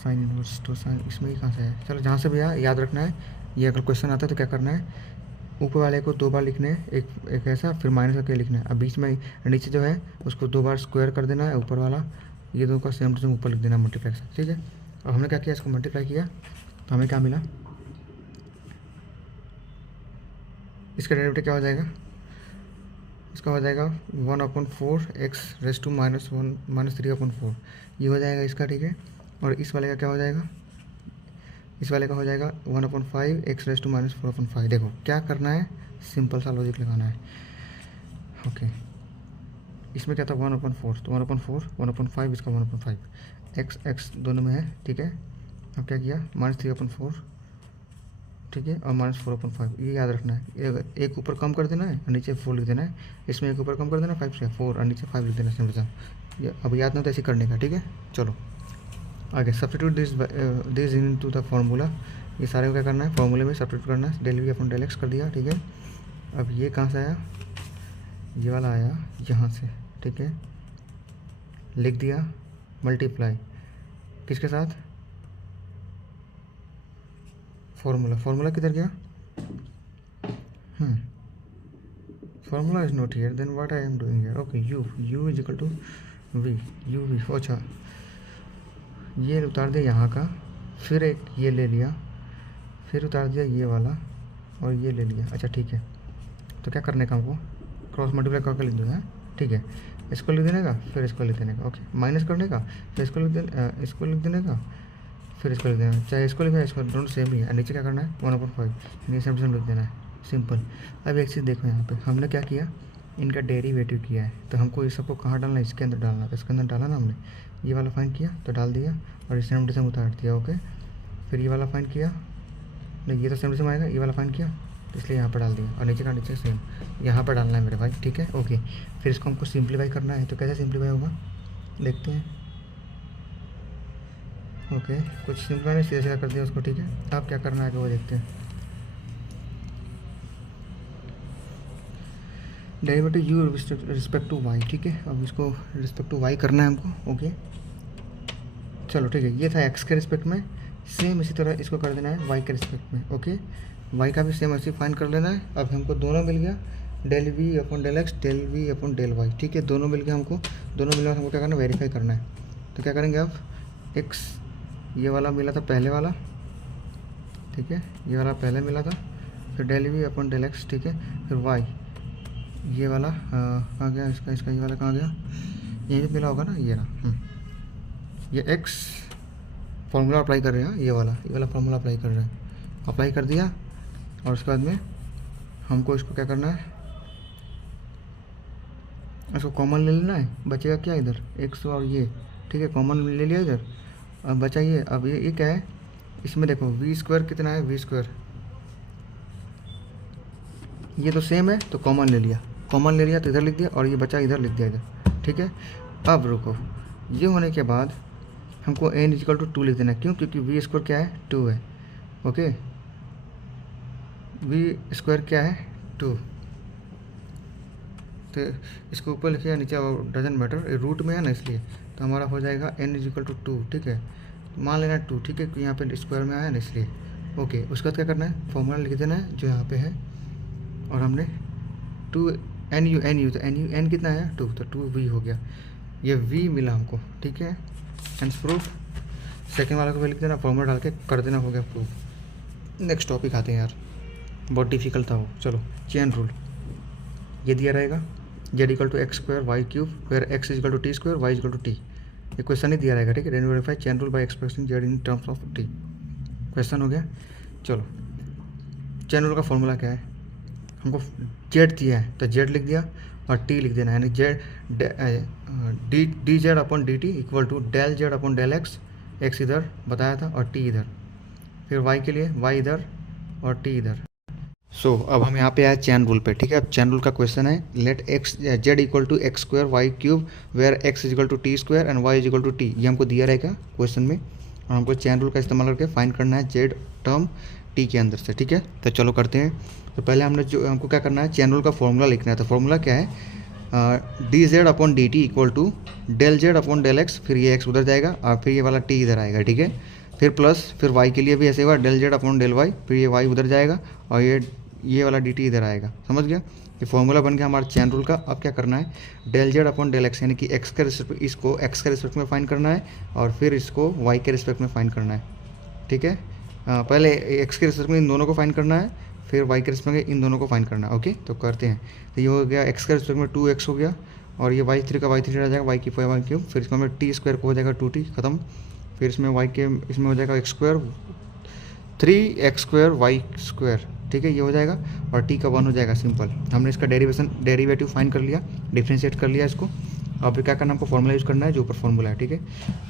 साइन इनवर्स टू साइन, इसमें ही कहाँ से आया। चलो, जहाँ से भी आया याद रखना है। ये अगर क्वेश्चन आता है तो क्या करना है, ऊपर वाले को 2 बार लिखने हैं, एक ऐसा, फिर माइनस करके लिखना है। अब बीच में नीचे जो है उसको 2 बार स्क्वायर कर देना है, ऊपर वाला ये दोनों का सेम टू सेम ऊपर लिख देना मल्टीप्लाई से, ठीक है। अब हमने क्या किया, इसको मल्टीप्लाई किया तो हमें क्या मिला, इसका डेरिवेटिव क्या हो जाएगा, इसका हो जाएगा 1/4 x रेस टू -3/4, ये हो जाएगा इसका, ठीक है। और इस वाले का क्या हो जाएगा, इस वाले का हो जाएगा 1/5 x रेस टू -4/5। देखो क्या करना है, सिंपल सा लॉजिक लगाना है। ओके, इसमें क्या था 1/4, तो 1/4 1/5, इसका 1/5, x दोनों में है, ठीक है। अब क्या किया, -3/4, ठीक है, और -4/5, ये याद रखना है। एक ऊपर कम कर देना है और नीचे 4 लिख देना है, इसमें एक ऊपर कम कर देना 5 से 4 और नीचे 5 लिख देना, सिंपल। अब याद ना तो ऐसे करने का, ठीक है। चलो आगे, substitute this into the formula, ये सारे को क्या करना है, फार्मूले में सब्स्टिट्यूट करना है। Del we upon del x कर दिया, ठीक है। अब ये कहाँ से आया, ये वाला आया यहाँ से, ठीक है, लिख दिया मल्टीप्लाई किसके साथ, फार्मूला किधर गया, formula is not here, then what I am doing here. Okay, u is equal to v, अच्छा, ये उतार दिया यहाँ का, फिर एक ये ले लिया, फिर उतार दिया ये वाला और ये ले लिया। अच्छा, ठीक है, तो क्या करने का हमको, क्रॉस मल्टीप्लाई करके लिख दूँगा, ठीक है। इसको लिख देने का, फिर इसको लिख देने का, ओके, माइनस करने का, फिर इसको लिख देने का, फिर इसको लिख देना, चाहे इसको लिखा है, इसको दोनों सेम ही है। नीचे क्या करना है, 1/5, ये सेम लिख देना है, सिंपल। अब एक चीज़ देखो, यहाँ पे हमने क्या किया, इनका डेरिवेटिव किया है, तो हमको ये सबको कहाँ डालना है, इसके अंदर डालना है। तो इसके अंदर डाला ना हमने, ये वाला फाइंड किया तो डाल दिया और इस सेम टू सेम उतार दिया, ओके। फिर ये वाला फाइंड किया, नहीं ये तो सेम टू सेम आएगा, ये वाला फाइंड किया तो इसलिए यहाँ पर डाल दिया, और नीचे का नीचे सेम यहाँ पर डालना है मेरे भाई, ठीक है, ओके। फिर इसको हमको सिंप्लीफाई करना है, तो कैसे सिंप्लीफाई होगा देखते हैं। ओके, कुछ सिंप्लीफाई नहीं, सीधा सीधा कर दिया उसको, ठीक है। अब क्या करना है वो देखते हैं। Derivative you respect to Y, ठीक है। अब इसको रिस्पेक्ट टू वाई करना है हमको, ओके। चलो ठीक है, ये था एक्स के रिस्पेक्ट में, सेम इसी तरह इसको कर देना है वाई के रिस्पेक्ट में, ओके। वाई का भी सेम ऐसे फाइंड कर लेना है। अब हमको दोनों मिल गया, del we upon del x, del we upon del Y, ठीक है। दोनों मिल गया हमको, दोनों मिलकर हमको क्या करना है, वेरीफाई करना है। तो क्या करेंगे, अब एक्स ये वाला मिला था पहले वाला, ठीक है, ये वाला पहले मिला था, फिर del we upon del x, ठीक है। फिर वाई ये वाला कहाँ गया, इसका ये वाला कहाँ गया, यही मिला होगा ना, ये रहा। ये एक्स फार्मूला अप्लाई कर रहे हैं, ये वाला फार्मूला अप्लाई कर रहे हैं, अप्लाई कर दिया। और उसके बाद में हमको इसको क्या करना है, इसको कॉमन ले लेना है, बचेगा क्या इधर, एक्स और ये, ठीक है, कॉमन ले लिया इधर। अब बचा ये, अब ये क्या है, इसमें देखो वी स्क्वायर कितना है, वी स्क्वायर ये तो सेम है, तो कॉमन ले लिया तो इधर लिख दिया, और ये बचा इधर लिख दिया इधर, ठीक है। अब रुको, ये होने के बाद हमको n इक्वल टू 2 लिख देना है, क्यों, क्योंकि वी स्क्वायर क्या है, 2 है, ओके। वी स्क्वायर क्या है, 2, तो इसको ऊपर लिखिए, नीचे डजन मैटर, रूट में है ना इसलिए, तो हमारा हो जाएगा n इक्वल टू 2, ठीक है। मान लेना 2, ठीक है, यहाँ पे स्क्वायर में आया ना इसलिए, ओके। उसके बाद क्या करना है, फॉर्मूला लिख देना है जो यहाँ पे है, और हमने 2 NU तो n कितना है 2, तो 2v हो गया, ये v मिला हमको, ठीक है। हेंस प्रूफ, सेकेंड वाला को भी लिख देना, फॉर्मूला डाल के कर देना, हो गया प्रूफ। नेक्स्ट टॉपिक आते हैं यार, बहुत डिफिकल्ट था वो। चलो, चेन रूल, ये दिया रहेगा z equal to x square y cube, where x equal to t square, y equal to t, ये क्वेश्चन ही दिया रहेगा, ठीक है। Then verify chain rule by expressing z in terms of t, question हो गया। चलो, चेन रूल का फॉर्मूला क्या है, हमको जेड दिया है तो जेड लिख दिया और टी लिख देना, यानी z d z upon d t equal to del z upon del x, x इधर बताया था और टी इधर, फिर वाई के लिए वाई इधर और टी इधर। सो अब हम यहाँ पे आए चैन रूल पे, ठीक है। अब चैन रूल का क्वेश्चन है let x z equal to x square y cube where x is equal to t square and y is equal to t, ये हमको दिया रहेगा क्वेश्चन में और हमको चैन रूल का इस्तेमाल करके फाइंड करना है जेड टर्म टी के अंदर से, ठीक है। तो चलो करते हैं। तो पहले हमने जो हमको क्या करना है, चैन रूल का फॉर्मूला लिखना है। तो फॉर्मूला क्या है, d z upon d t equal to del z upon del x, फिर ये एक्स उधर जाएगा और फिर ये वाला टी इधर आएगा, ठीक है। फिर प्लस फिर वाई के लिए भी ऐसे होगा, del z upon del y, फिर ये वाई उधर जाएगा और ये वाला डी टी इधर आएगा, समझ गया। ये फॉर्मूला बन गया हमारा चैन रूल का। अब क्या करना है, del z upon del x यानी कि एक्स के रिस्पेक्ट, इसको एक्स के रिस्पेक्ट में फाइंड करना है और फिर इसको वाई के रिस्पेक्ट में फाइंड करना है, ठीक है। पहले एक्स के रिस्पेक्ट में इन दोनों को फाइंड करना है, फिर वाई के रिस्पेक्ट में इन दोनों को फाइंड करना है। ओके, तो करते हैं। तो ये हो गया एक्स के रिस्पेक्ट में 2x हो गया और ये वाई थ्री का वाई थ्री रह जाएगा, वाई की वाई क्यूब, फिर इसमें हमें टी स्क्वायर को हो जाएगा 2t खत्म, फिर इसमें वाई के इसमें हो जाएगा x square 3x square y square, ठीक है, ये हो जाएगा और टी का 1 हो जाएगा। सिंपल, हमने इसका डेरिवेटिव फाइंड कर लिया, डिफ्रेंशिएट कर लिया इसको। अब क्या करना है, हमको फॉर्मूला यूज़ करना है जो ऊपर फॉर्मूला है, ठीक है।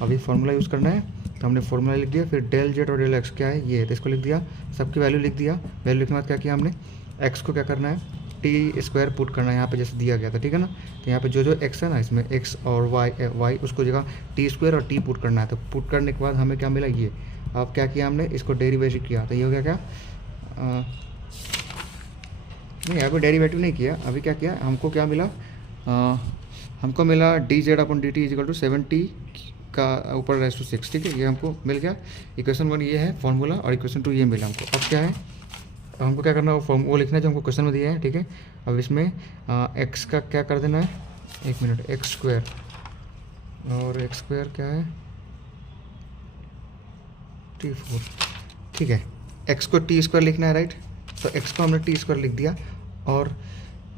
अब ये फॉर्मूला यूज़ करना है, तो हमने फॉर्मूला लिख दिया, फिर डेल जेड और डेल एक्स क्या है ये, तो इसको लिख दिया, सबकी वैल्यू लिख दिया। वैल्यू लिखने के बाद क्या किया हमने, एक्स को क्या करना है, टी स्क्वायर पुट करना है यहाँ पे जैसे दिया गया था, ठीक है ना। तो यहाँ पे जो एक्स है ना, इसमें एक्स और वाई उसको जगह टी स्क्वायर और टी पुट करना है। तो पुट करने के बाद हमें क्या मिला ये, अब क्या किया हमने, इसको डेरिवेटिव किया, तो ये हो गया क्या, नहीं अभी डेरिवेटिव नहीं किया, अभी क्या किया, हमको क्या मिला, हमको मिला d z upon d t equal to 7t का ऊपर रेस टू 6, ठीक है, ये हमको मिल गया। इक्वेशन 1 ये है फॉर्मूला और इक्वेशन 2 ये मिला हमको। अब क्या है, अब हमको क्या करना है, वो लिखना है जो हमको क्वेश्चन में दिया है, ठीक है। अब इसमें एक्स का क्या कर देना है, 1 मिनट, एक्स स्क्वायर और एक्स स्क्वायर क्या है T4, ठीक है। एक्स को टी स्क्वायर लिखना है, राइट। तो एक्स को हमने टी स्क्वायर लिख दिया और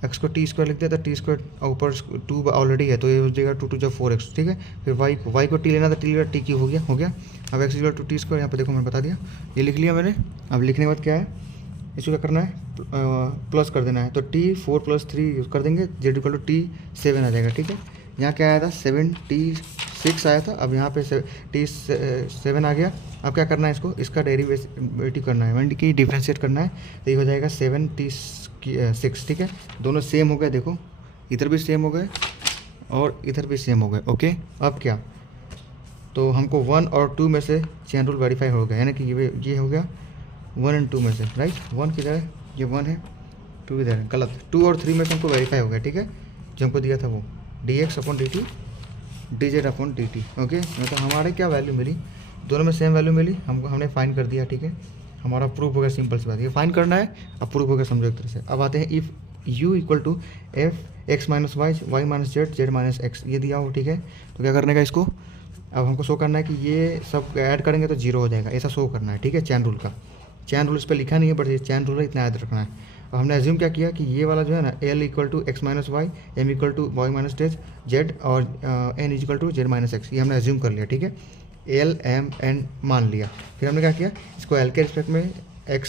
एक्स को टी स्क्वायर लिख दिया, तो टी स्क्वायर ऊपर 2 ऑलरेडी है तो ये हो जाएगा 2 2 4x, ठीक है। फिर वाई को टी लेना था, टी लिया, टी क्यूब हो गया। अब x equal to t square, यहाँ पे देखो मैंने बता दिया, ये लिख लिया मैंने। अब लिखने के बाद क्या है, इसको क्या करना है, प्लस कर देना है, तो T4 + 3 यूज़ कर देंगे, जेड इक्वल टू T7 आ जाएगा, ठीक है। यहाँ क्या आया था, 7T6 आया था, अब यहाँ पे T7 आ गया। अब क्या करना है, इसका डेरिवेटिव करना है, यानी कि डिफ्रेंशिएट करना है, तो ये हो जाएगा 7T6, ठीक है। दोनों सेम हो गए, देखो इधर भी सेम हो गए और इधर भी सेम हो गए। ओके, अब क्या, तो हमको 1 और 2 में से चेन रूल वेरीफाई हो गया, यानी कि ये हो गया 1 और 2 में से, राइट। 1 किधर है, ये 1 है, 2 इधर है, गलत। 2 और 3 में से हमको वेरीफाई हो गया, ठीक है, जो हमको दिया था वो dx upon dt dz upon dt। Okay, मतलब हमारे क्या वैल्यू मिली, दोनों में सेम वैल्यू मिली, हमने फाइंड कर दिया, ठीक है। हमारा प्रूफ हो गया, सिंपल सी बात, ये फाइंड करना है, अब प्रूफ हो गया, समझो एक तरह से। अब आते हैं if u equal to f x minus y y minus z z minus x, ये दिया हो, ठीक है। तो क्या करने का इसको, अब हमको शो करना है कि ये सब ऐड करेंगे तो 0 हो जाएगा, ऐसा शो करना है, ठीक है। चैन रूल का, चैन रूल इस पर लिखा नहीं है बट ये चैन रूल है, इतना याद रखना है। और हमने एज्यूम क्या किया कि ये वाला जो है ना, l equal to x minus y, m equal to Y minus z और n equal to z minus x, ये हमने एज्यूम कर लिया, ठीक है। l m n मान लिया। फिर हमने क्या किया, इसको l के रिस्पेक्ट में x,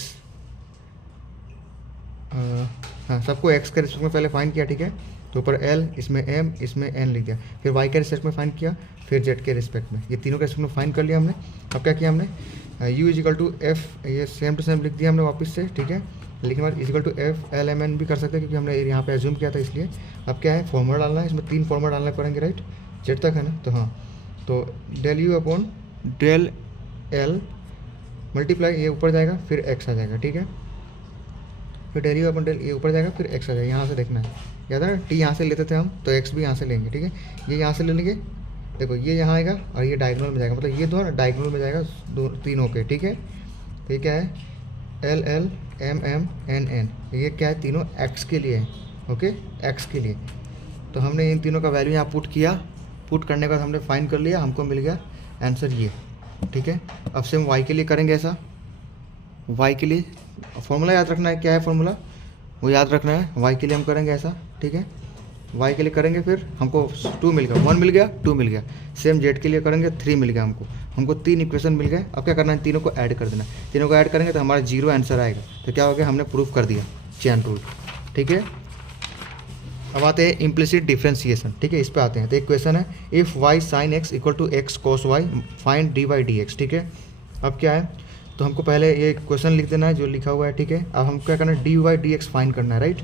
हाँ सबको x के रिस्पेक्ट में पहले फाइंड किया, ठीक है। तो ऊपर l, इसमें m, इसमें n लिख दिया, फिर y के रिस्पेक्ट में फाइंड किया, फिर z के रिस्पेक्ट में, ये तीनों के रिस्पेक्ट में फाइंड कर लिया हमने। अब क्या किया हमने, u is equal to f, ये सेम टू सेम लिख दिया हमने वापस से, ठीक है। लिखने के बाद equal to f l m n भी कर सकते हैं क्योंकि हमने यहाँ पे एज्यूम किया था, इसलिए। अब क्या है, फॉर्मूला डालना है, इसमें 3 फॉर्मूला डालना पड़ेंगे, राइट, जेड तक है ना। तो हाँ, तो del u upon del l multiply, ये ऊपर जाएगा फिर x आ जाएगा, ठीक है। फिर डेल u अपॉन डेल ये ऊपर जाएगा फिर x आ जाएगा, यहाँ से देखना है, याद है ना, t यहाँ से लेते थे हम, तो x भी यहाँ से लेंगे, ठीक है। ये यहाँ से ले लेंगे, देखो ये यहाँ आएगा और ये डायगोनल में जाएगा, मतलब ये दोनों डायगोनल में जाएगा, तीनों के, ठीक है। तो ये क्या है, l l m m n n, ये क्या है, तीनों x के लिए है, ओके, x के लिए। तो हमने इन तीनों का वैल्यू यहाँ पुट किया, पुट करने के बाद हमने फाइंड कर लिया, हमको मिल गया आंसर ये, ठीक है। अब से हम y के लिए करेंगे ऐसा, y के लिए फॉर्मूला याद रखना है, क्या है फॉर्मूला वो याद रखना है। y के लिए हम करेंगे ऐसा, ठीक है, y के लिए करेंगे, फिर हमको 2 मिल गया, 1 मिल गया, 2 मिल गया। सेम z के लिए करेंगे, 3 मिल गया हमको 3 इक्वेशन मिल गए। अब क्या करना है, तीनों को ऐड कर देना, तीनों को ऐड करेंगे तो हमारा 0 आंसर आएगा। तो क्या हो गया, हमने प्रूफ कर दिया चैन रूल। ठीक है। अब आते हैं इम्प्लिसिट डिफ्रेंसिएशन, ठीक है, इस पे आते हैं। तो एक क्वेश्चन है, if y sine x equal to x cos y find d Y d x, ठीक है। अब क्या है, तो हमको पहले ये क्वेश्चन लिख देना है जो लिखा हुआ है, ठीक है। अब हम क्या करना है, d Y d x find करना है, राइट।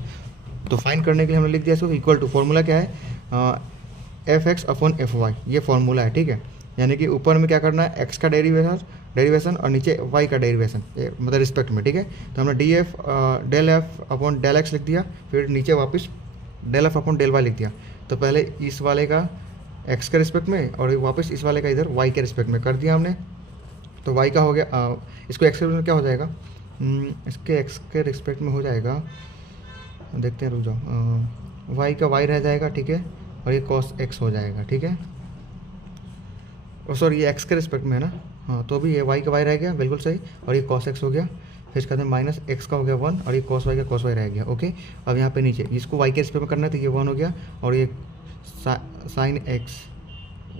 तो फाइंड करने के लिए हमने लिख दिया इसको इक्वल टू, फॉर्मूला क्या है, f x upon f y, ये फॉर्मूला है, ठीक है। यानी कि ऊपर में क्या करना है, एक्स का डेरिवेशन और नीचे वाई का डेरिवेशन, मतलब रिस्पेक्ट में, ठीक है। तो हमने d f del F upon del x लिख दिया, फिर नीचे वापस del F upon del y लिख दिया। तो पहले इस वाले का एक्स के रिस्पेक्ट में और वापस इस वाले का इधर वाई के रिस्पेक्ट में कर दिया हमने। तो वाई का हो गया, इसको एक्स के रिस्पेक्ट में क्या हो जाएगा, इसके एक्स के रिस्पेक्ट में हो जाएगा, देखते हैं, रुक जाओ, वाई का वाई रह जाएगा, ठीक है, और ये कॉस एक्स हो जाएगा, ठीक है। और सॉरी ये एक्स के रिस्पेक्ट में है ना, हाँ, तो भी ये वाई का वाई रह गया, बिल्कुल सही, और ये कॉस एक्स हो गया। फिर इसके बाद माइनस एक्स का हो गया 1 और ये कॉस वाई का कॉस वाई रह गया, ओके। अब यहाँ पे नीचे इसको वाई के रिस्पेक्ट में करना है, तो ये 1 हो गया, और ये साइन एक्स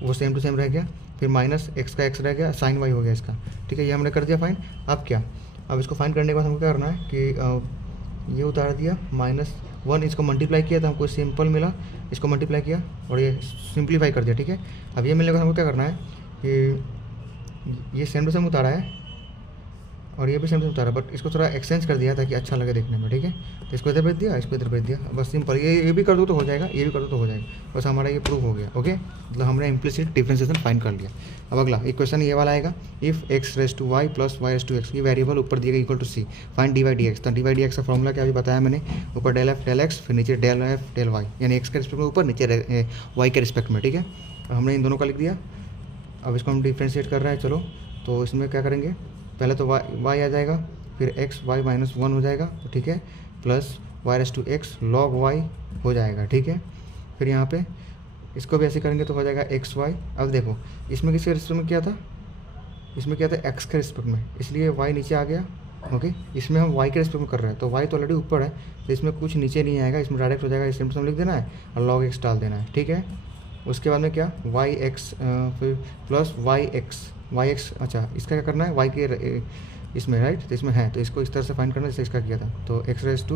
वो सेम टू सेम रह गया, फिर माइनस एक्स का एक्स रह गया, साइन वाई हो गया इसका, ठीक है। ये हमने कर दिया फाइन। अब क्या, अब इसको फाइन करने के बाद हमको क्या करना है कि ये उतार दिया, -1 इसको मल्टीप्लाई किया तो हमको सिंपल मिला, इसको मल्टीप्लाई किया और ये सिंप्लीफाई कर दिया, ठीक है। अब ये मिलने के बाद हमको क्या करना है कि ये सेम टू सेम उतारा है और ये भी सेम टू सेम उतारा, बट इसको थोड़ा एक्सचेंज कर दिया ताकि अच्छा लगे देखने में, ठीक है। तो इसको इधर भेज दिया, इसको इधर भेज दिया, बस सिंपल। ये भी कर दो तो हो जाएगा, ये भी कर दो तो हो जाएगा, बस हमारा ये प्रूफ हो गया, ओके। मतलब हमने इम्प्लिसिट डिफरेंशिएशन फाइंड कर लिया। अब अगला एक क्वेश्चन ये वाला आएगा, if x raise to y plus y raise to x, ये वेरिएबल ऊपर दिएगा equal to c, find d Y d x. तो डी वाई डी एक्स का फॉर्मूला क्या अभी बताया मैंने, ऊपर डेल एफ डेल एक्स, फिर नीचे डेल एफ डेल वाई, यानी एक्स के रिस्पेक्ट में ऊपर, नीचे वाई के रिस्पेक्ट में, ठीक है। हमने इन दोनों का लिख दिया। अब इसको हम डिफ्रेंशिएट कर रहे हैं, चलो। तो इसमें क्या करेंगे, पहले तो वाई आ जाएगा, फिर एक्स वाई माइनस 1 हो जाएगा, ठीक है, plus y raise to x log y हो जाएगा, ठीक है। फिर यहाँ पे इसको भी ऐसे करेंगे तो हो जाएगा एक्स वाई। अब देखो इसमें किसके रिस्पेक्ट में किया था, इसमें क्या था एक्स के रिस्पेक्ट में, इसलिए वाई नीचे आ गया, ओके। इसमें हम वाई के रिस्पेक्ट में कर रहे हैं, तो वाई तो ऑलरेडी ऊपर है, तो इसमें कुछ नीचे नहीं आएगा, इसमें डायरेक्ट हो जाएगा, इस सिम्पल लिख देना है और लॉग एक्स डाल देना है, ठीक है। उसके बाद में क्या, वाई एक्स फिर प्लस वाई एक्स, अच्छा इसका क्या करना है, वाई के इसमें, राइट, तो इसमें है, तो इसको इस तरह से फाइंड करना जैसे इसका किया था। तो x raise to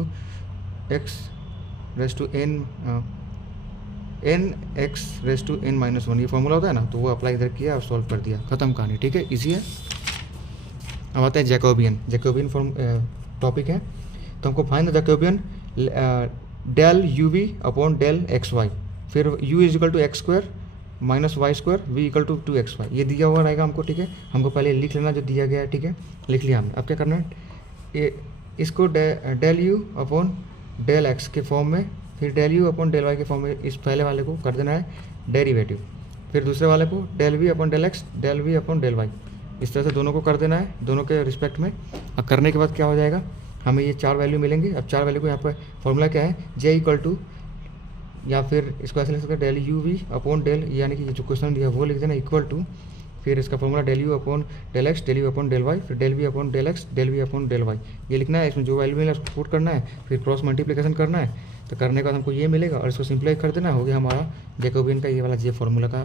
n x raise to n minus 1, ये फॉर्मूला होता है ना, तो वो अप्लाई इधर किया और सॉल्व कर दिया, खत्म कहानी, ठीक है, इजी है। अब आते हैं जैकोबियन फॉर्म टॉपिक है। तो हमको find the Jacobian del u v upon del x y, फिर u is equal to x square minus y square v equal to 2xy, ये दिया हुआ रहेगा हमको, ठीक है। हमको पहले लिख लेना जो दिया गया है, ठीक है, लिख लिया हमने। अब क्या करना है, ये इसको del you upon del x के फॉर्म में, फिर del you upon del y के फॉर्म में, इस पहले वाले को कर देना है डेरिवेटिव, फिर दूसरे वाले को del we upon del x del we upon del y, इस तरह से दोनों को कर देना है, दोनों के रिस्पेक्ट में। अब करने के बाद क्या हो जाएगा, हमें ये 4 वैल्यू मिलेंगे। अब 4 वैल्यू को यहाँ पर फॉर्मूला क्या है, जे इक्वल टू, या फिर इसको ऐसे लिख सकते हैं del u v upon del, यानी कि जो क्वेश्चन दिया वो लिख देना इक्वल टू, फिर इसका formula del you upon del x del you upon del y, फिर del we upon del x del we upon del y, ये लिखना है। इसमें जो वैल्यू मिला उसको पुट करना है, फिर क्रॉस मल्टीप्लिकेशन करना है, तो करने के बाद हमको ये मिलेगा और इसको सिंप्लाई कर देना, हो गया हमारा जैकोबियन का ये वाला जे फॉर्मूला का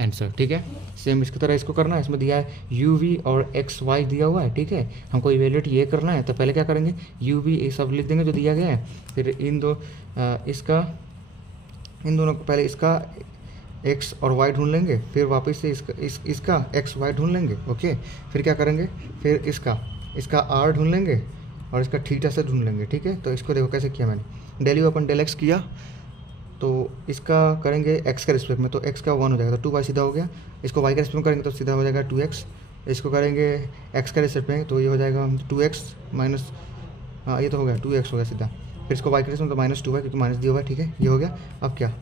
आंसर, ठीक है। सेम इसकी तरह इसको करना है, इसमें दिया है यू वी और एक्स वाई दिया हुआ है, ठीक है। हमको इवेल्यूएट ये करना है, तो पहले क्या करेंगे, यू वी ये सब लिख देंगे जो दिया गया है, फिर इन दोनों को पहले इसका एक्स और वाई ढूंढ लेंगे, फिर वापस से इसका एक्स वाई ढूंढ लेंगे, ओके। फिर क्या करेंगे, फिर इसका आर ढूंढ लेंगे और इसका थीटा से ढूंढ लेंगे, ठीक है। तो इसको देखो कैसे किया मैंने, del u upon del x किया, तो इसका करेंगे एक्स के रिस्पेक्ट में, तो एक्स का 1 हो जाएगा, तो 2y सीधा हो गया। इसको वाई के रिस्पेक्ट में करेंगे तो सीधा हो जाएगा 2x, इसको करेंगे एक्स के रिस्पेक्ट में तो ये हो जाएगा 2x माइनस, हाँ ये तो हो गया 2x हो गया सीधा। फिर इसको वाई के रिस्पेक्ट में तो -2 है क्योंकि माइनस दिया हुआ है, ठीक है, ये हो गया। अब क्या,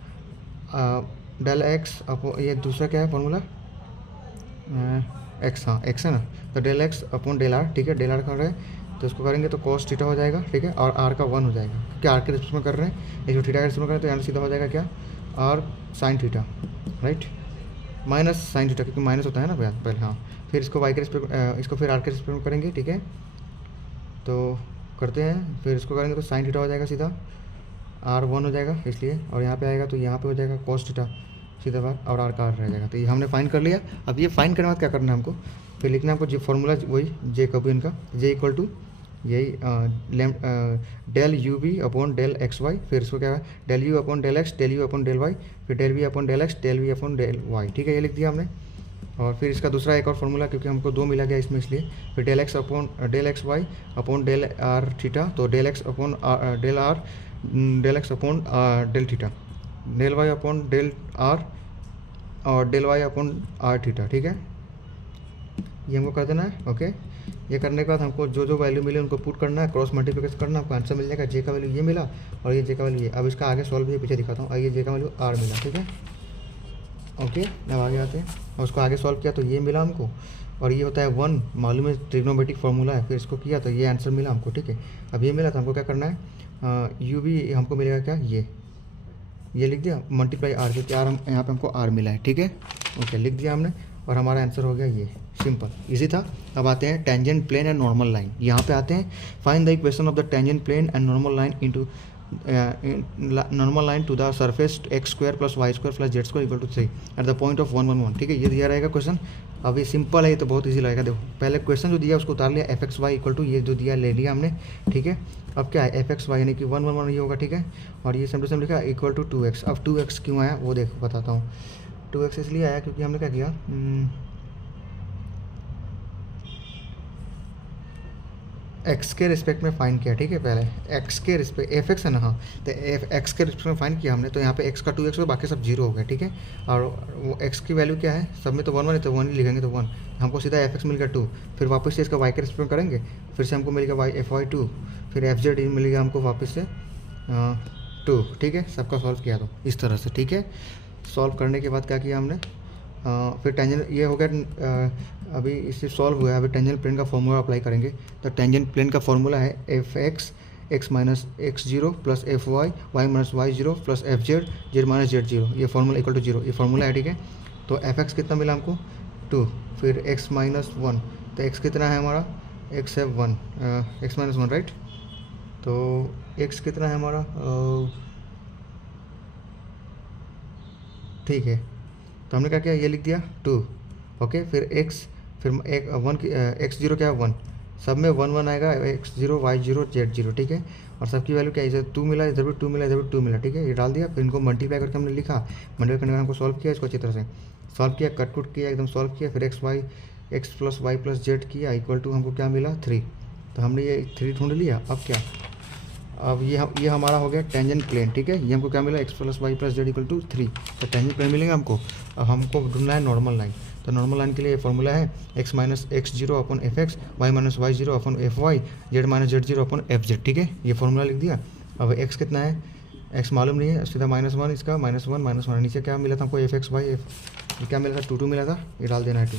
डेल एक्स अपॉन, ये दूसरा क्या है फॉर्मूला, एक्स, हाँ एक्स है ना, तो del x upon del r, ठीक है, डेल आर कर रहे हैं तो इसको करेंगे तो कॉस थीटा हो जाएगा, ठीक है, और आर का 1 हो जाएगा क्योंकि आर के रिस्पेक्ट में कर रहे हैं, इसको थीटा के रिस्पेक्ट में करें तो यहाँ सीधा हो जाएगा क्या, r sine theta, right, minus sine theta क्योंकि माइनस होता है ना पहले, हाँ। फिर इसको वाई के रिस्पेक्ट, इसको फिर आर के रिस्पेक्ट में करेंगे, ठीक है, तो करते हैं, फिर इसको करेंगे तो साइन थीटा हो जाएगा सीधा, आर 1 हो जाएगा इसलिए, और यहाँ पे आएगा तो यहाँ पे हो जाएगा कॉस थीटा सीधा बात, और आर का आर रह जाएगा। तो ये हमने फाइन कर लिया। अब ये फाइन करने के बाद क्या करना है हमको, फिर लिखना है हमको जे फॉर्मूला वही जैकोबियन का, जे इक्वल टू यही del u v upon del x y, फिर इसको क्या है del you upon del x, del you upon del y, फिर del we upon del x, del we upon del Y, ठीक है, ये लिख दिया हमने। और फिर इसका दूसरा एक और फॉर्मूला, क्योंकि हमको 2 मिला गया इसमें इसलिए, फिर del x upon del x y upon del r theta, तो del x upon del r, del x upon del theta, del y upon del r और del y upon r theta, ठीक है, ये हमको कर देना है। ओके, ये करने के बाद हमको जो जो वैल्यू मिले उनको पुट करना है, क्रॉस मल्टीप्लिकेशन करना, आपको आंसर मिल जाएगा। जे का वैल्यू ये मिला और ये जे का वैल्यू ये। अब इसका आगे सॉल्व भी पीछे दिखाता हूँ। आइए, जे का वैल्यू आर मिला, ठीक है। ओके, अब आगे आते हैं और उसको आगे सॉल्व किया तो ये मिला हमको, और ये होता है 1, मालूम है ट्रिग्नोमेट्रिक फार्मूला है। फिर इसको किया तो ये आंसर मिला हमको, ठीक है। अब ये मिला तो हमको क्या करना है, यू भी हमको मिलेगा क्या, ये लिख दिया मल्टीप्लाई आर, क्योंकि आर हम यहाँ पे हमको आर मिला है, ठीक है। ओके, लिख दिया हमने और हमारा आंसर हो गया ये, सिंपल इजी था। अब आते हैं tangent plane and normal line, यहाँ पे आते हैं। Find the equation of the tangent plane and normal line into normal line to the surface x square plus y square plus z square equal to 3 at the point of 1 1 1, ठीक है। ये दिया रहेगा question. अब ये simple है, ये तो बहुत इजी लगेगा। देखो, पहले क्वेश्चन जो दिया उसको उतार लिया, f x Y equal to ये जो दिया ले लिया हमने, ठीक है। अब क्या है, एफ एक्स वाई यानी कि 1 1 1 ये होगा, ठीक है। और ये सेम टू सेम लिखा इक्वल टू 2x। अब 2x क्यों आया वो देखो, बताता हूँ। 2x इसलिए आया क्योंकि हमने क्या किया, एक्स के रिस्पेक्ट में फाइंड किया, ठीक है। पहले एक्स के रिस्पेक्ट, एफ एक्स है ना, हाँ, तो एक्स के रिस्पेक्ट में फाइंड किया हमने, तो यहाँ पे एक्स का 2x और बाकी सब 0 हो गया, ठीक है। और वो एक्स की वैल्यू क्या है, सब में तो 1 1 है, तो 1 ही लिखेंगे, तो 1 हमको सीधा एफ एक्स मिल गया 2। फिर वापस से इसका वाई के रिस्पेक्ट में करेंगे, फिर से हमको मिलेगा वाई एफ वाई 2, फिर एफ जेड मिलेगा हमको वापस से 2, ठीक है। सबका सॉल्व किया तो इस तरह से, ठीक है। सॉल्व करने के बाद क्या किया हमने, फिर टेंजेंट ये हो गया, अभी इससे सॉल्व हुआ है। अभी टेंजेंट प्लेन का फॉर्मूला अप्लाई करेंगे। तो टेंजेंट प्लेन का फॉर्मूला है f x x minus x zero plus f y y minus y zero plus f z z minus z zero, ये फॉर्मूला इक्वल टू 0, ये फॉर्मूला है, ठीक है। तो एफ एक्स कितना मिला हमको 2, फिर एक्स माइनस 1, तो एक्स कितना है हमारा, एक्स है 1, एक्स माइनस 1, राइट। तो एक्स कितना है हमारा, ठीक है। तो हमने क्या किया, ये लिख दिया 2, ओके। फिर एक्स, फिर एक 1 एक्स जीरो क्या है 1, सब में 1 1 आएगा, x zero y zero z zero, ठीक है। और सबकी वैल्यू क्या है, इधर 2 मिला, इधर भी 2 मिला, इधर भी 2 मिला, ठीक है। ये डाल दिया, फिर इनको मल्टीप्लाई करके हमने लिखा, मल्टीप्लाई करने के बाद हमको सॉल्व किया, इसको अच्छी तरह से सॉल्व किया, कट कुट किया, एकदम सॉल्व किया। फिर x plus y plus z किया इक्वल टू हमको क्या मिला 3। तो हमने ये 3 ढूंढ लिया। अब क्या, अब ये हमारा हो गया टेंजेंट प्लेन, ठीक है। ये हमको क्या मिला, x plus y plus z equal to 3, तो टेंजेंट प्लेन मिलेगा हमको। अब हमको ढूंढना है नॉर्मल लाइन। तो नॉर्मल लाइन के लिए फॉर्मूला है x minus x zero upon f x, y minus y zero upon f y, z minus z zero upon f z, ठीक है। ये फॉर्मूला लिख दिया। अब एक्स कितना है, एक्स मालूम नहीं है, सीधा -1, इसका -1 नीचे क्या मिला था हमको, एफ एक्स वाई एफ क्या मिला था 2 2 मिला था, ये डाल देना है 2,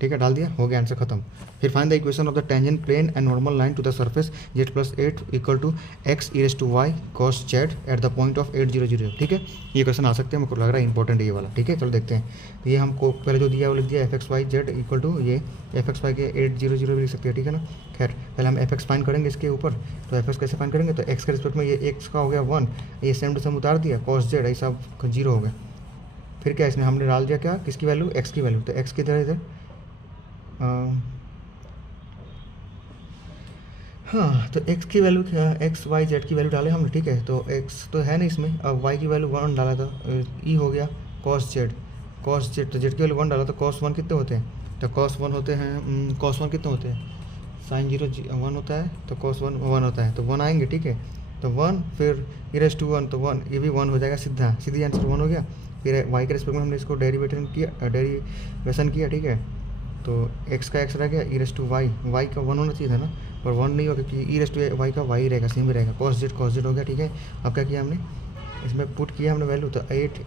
ठीक है। डाल दिया, हो गया, आंसर खत्म। फिर find the equation of the tangent plane and normal line to the surface z plus 8 equal to x e raise to y cos z at the point of 8 0 0, ठीक है। ये क्वेश्चन आ सकते हैं, मेरे को लग रहा है इंपॉर्टेंट है ये वाला, ठीक है। चलो देखते हैं। तो ये हमको पहले जो दिया वो लिख दिया f x Y Z equal to ये एफ एक्स वाई के 8 0 0 भी लिख सकते हैं, ठीक है ना। खैर, पहले हम एफ एक्स फाइंड करेंगे इसके ऊपर। तो एफ एक्स कैसे फाइंड करेंगे, तो एक्स के रिस्पेक्ट में ये एक्स का हो गया 1, ये सेम टू सेम उतार दिया, कॉस जेड ऐसा 0 हो गया। फिर क्या, इसमें हमने डाल दिया क्या, किसकी वैल्यू, एक्स की वैल्यू। तो एक्स की तरह इधर हाँ, तो x की वैल्यू क्या, एक्स वाई जेड की वैल्यू डाले हमने, ठीक है। तो x तो है नहीं इसमें, अब y की वैल्यू 1 डाला था, e हो गया कॉस जेड तो जेड की वैल्यू 1 डाला, तो कॉस 1 कितने होते हैं, तो कॉस 1 होते हैं, कॉस 1 कितने होते हैं, साइन 0 1 होता है, तो कॉस 1 1 होता है, तो 1 आएंगे, ठीक है। तो 1 फिर ई रेज टू 1, तो 1 ये भी 1 हो जाएगा, सीधी आंसर 1 हो गया। फिर y के रिस्पेक्ट में हमने इसको डेरिवेशन किया, ठीक है। तो x का x रह गया, ई रेज टू वाई का 1 होना चाहिए था ना, पर 1 नहीं होगा क्योंकि ई रेज टू वाई का वाई रहेगा, सेम ही रहेगा, कॉस जेड हो गया, ठीक है। अब क्या किया हमने, इसमें पुट किया हमने वैल्यू, तो 8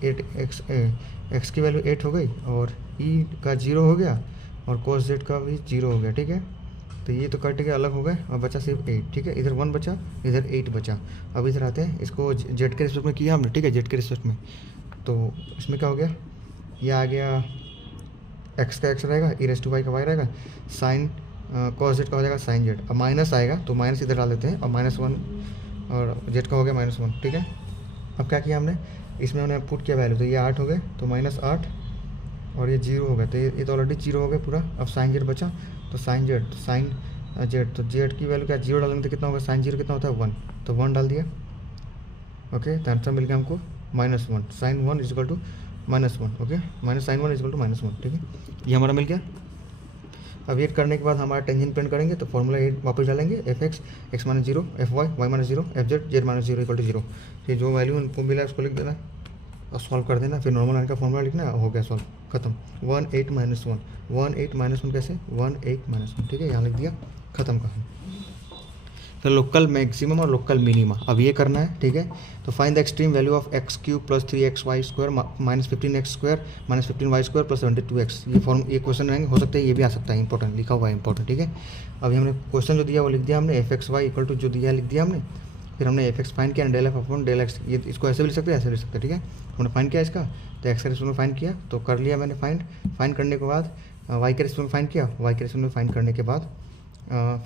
एक्स की वैल्यू 8 हो गई, और ई का 0 हो गया, और कॉस जेड का भी 0 हो गया, ठीक है। तो ये तो कट के अलग हो गए, और बचा सिर्फ 8, ठीक है। इधर 1 बचा, इधर 8 बचा। अब इधर आते हैं, इसको जेड के रिस्पेक्ट में किया हमने, ठीक है, जेड के रिस्पेक्ट में। तो इसमें क्या हो गया, ये आ गया एक्स का एक्स रहेगा, ई रेज टू वाई का वाई रहेगा, साइन कॉस जेड का हो जाएगा साइन जेड। अब माइनस आएगा, तो माइनस इधर डाल देते हैं, और -1 और जेड का हो गया -1, ठीक है। अब क्या किया हमने, इसमें हमने पुट किया वैल्यू, तो ये 8 हो गए, तो -8 और ये 0 हो गया, तो ये तो ऑलरेडी 0 हो गया पूरा। अब साइन जेड बचा, तो साइन जेड, तो साइन जेड, तो जेड की वैल्यू क्या, जीरो डालेंगे तो कितना होगा, साइन जीरो कितना होता है 1, तो 1 डाल दिया। ओके, तो आंसर मिल गया हमको -1, sine 1 equal to -1। Okay, minus sine 1 equal to -1, ठीक है, ये हमारा मिल गया। अब ये करने के बाद हमारा टेंजेंट प्रिंट करेंगे, तो फॉर्मूला ये वापस डालेंगे, f x x minus zero, f y y minus zero, f z z minus zero equal to zero. फिर जो वैल्यू उनको मिला है उसको लिख देना और सॉल्व कर देना, फिर नॉर्मल लाइन का फॉर्मूला लिखना, हो गया सॉल्व, खत्म। 1 8 -1, 1 8 -1 कैसे, 1 8 -1, ठीक है, यहाँ लिख दिया, खत्म कहानी। फिर लोकल मैक्सिमम और लोकल मिनिमा अब ये करना है, ठीक है। तो find the extreme value of x cube plus 3xy² minus 15x² minus 15y² plus 72x। ये क्वेश्चन रहेंगे, हो सकता है ये भी आ सकता है, इंपॉर्टेंट लिखा हुआ है, इंपॉर्टेंट, ठीक है। अभी हमने क्वेश्चन जो दिया वो लिख दिया हमने, fxy इक्वल टू जो दिया लिख दिया हमने। फिर हमने एफ एक्स फाइंड किया, del F upon del x, ये इसको ऐसे भी लिख सकते हैं, ऐसे भी लिख सकते हैं, ठीक है। हमने फाइंड किया इसका, तो एक्स के रिस्पेक्ट में फाइंड किया, तो कर लिया मैंने फाइंड करने के बाद वाई के रिस्पेक्ट में फाइंड किया, वाई के रिस्पेक्ट में फाइंड करने के बाद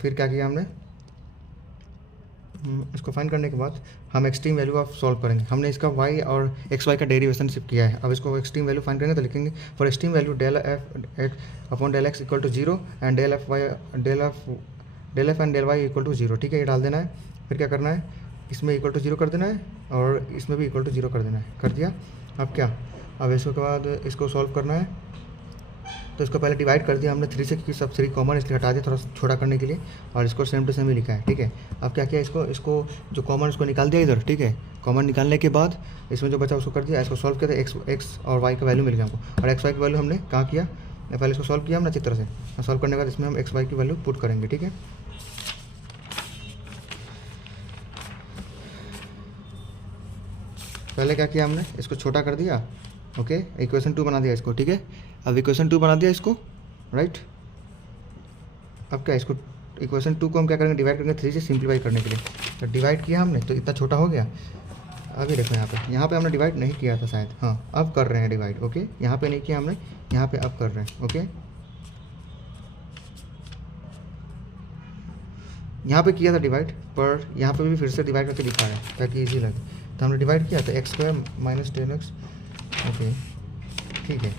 फिर क्या किया हमने, इसको फाइंड करने के बाद हम एक्सट्रीम वैल्यू ऑफ सॉल्व करेंगे। हमने इसका y और xy का डेरिवेशन सिर्फ किया है। अब इसको एक्सट्रीम वैल्यू फाइंड करेंगे तो लिखेंगे for extreme value del F upon del x equal to zero and del f and del Y equal to zero, ठीक है, ये डाल देना है। फिर क्या करना है, इसमें इक्वल टू जीरो कर देना है और इसमें भी इक्वल टू जीरो कर देना है, कर दिया। अब क्या, अब इसके बाद इसको सॉल्व करना है, तो इसको पहले डिवाइड कर दिया हमने 3 से, क्योंकि सब 3 कॉमन इसलिए हटा दिया थोड़ा छोटा करने के लिए, और इसको सेम टू सेम ही लिखा है, ठीक है। अब क्या किया, इसको जो कॉमन उसको निकाल दिया इधर, ठीक है। कॉमन निकालने के बाद इसमें जो बचा उसको कर दिया, इसको सॉल्व किया तो एक्स और वाई का वैल्यू मिल गया हमको, और एक्स वाई की वैल्यू हमने कहाँ किया, पहले इसको सॉल्व किया हमने अच्छी तरह से, सॉल्व करने के बाद इसमें हम एक्स वाई की वैल्यू पुट करेंगे, ठीक है। पहले क्या किया हमने, इसको छोटा कर दिया, ओके, इक्वेशन 2 बना दिया इसको, ठीक है। अब इक्वेशन 2 बना दिया इसको, राइट। अब क्या, इसको इक्वेशन 2 को हम क्या करेंगे, डिवाइड करेंगे 3 से सिंप्लीफाई करने के लिए, तो डिवाइड किया हमने तो इतना छोटा हो गया। अभी देखो यहाँ पे हमने डिवाइड नहीं किया था शायद, हाँ अब कर रहे हैं डिवाइड, ओके, यहाँ पे नहीं किया हमने, यहाँ पे अब कर रहे हैं, ओके। यहाँ पे किया था डिवाइड, पर यहाँ पे भी फिर से डिवाइड करके दिखा रहे हैं ताकि ईजी लगे। तो हमने डिवाइड किया तो x² माइनस 10x, ओके, ठीक है।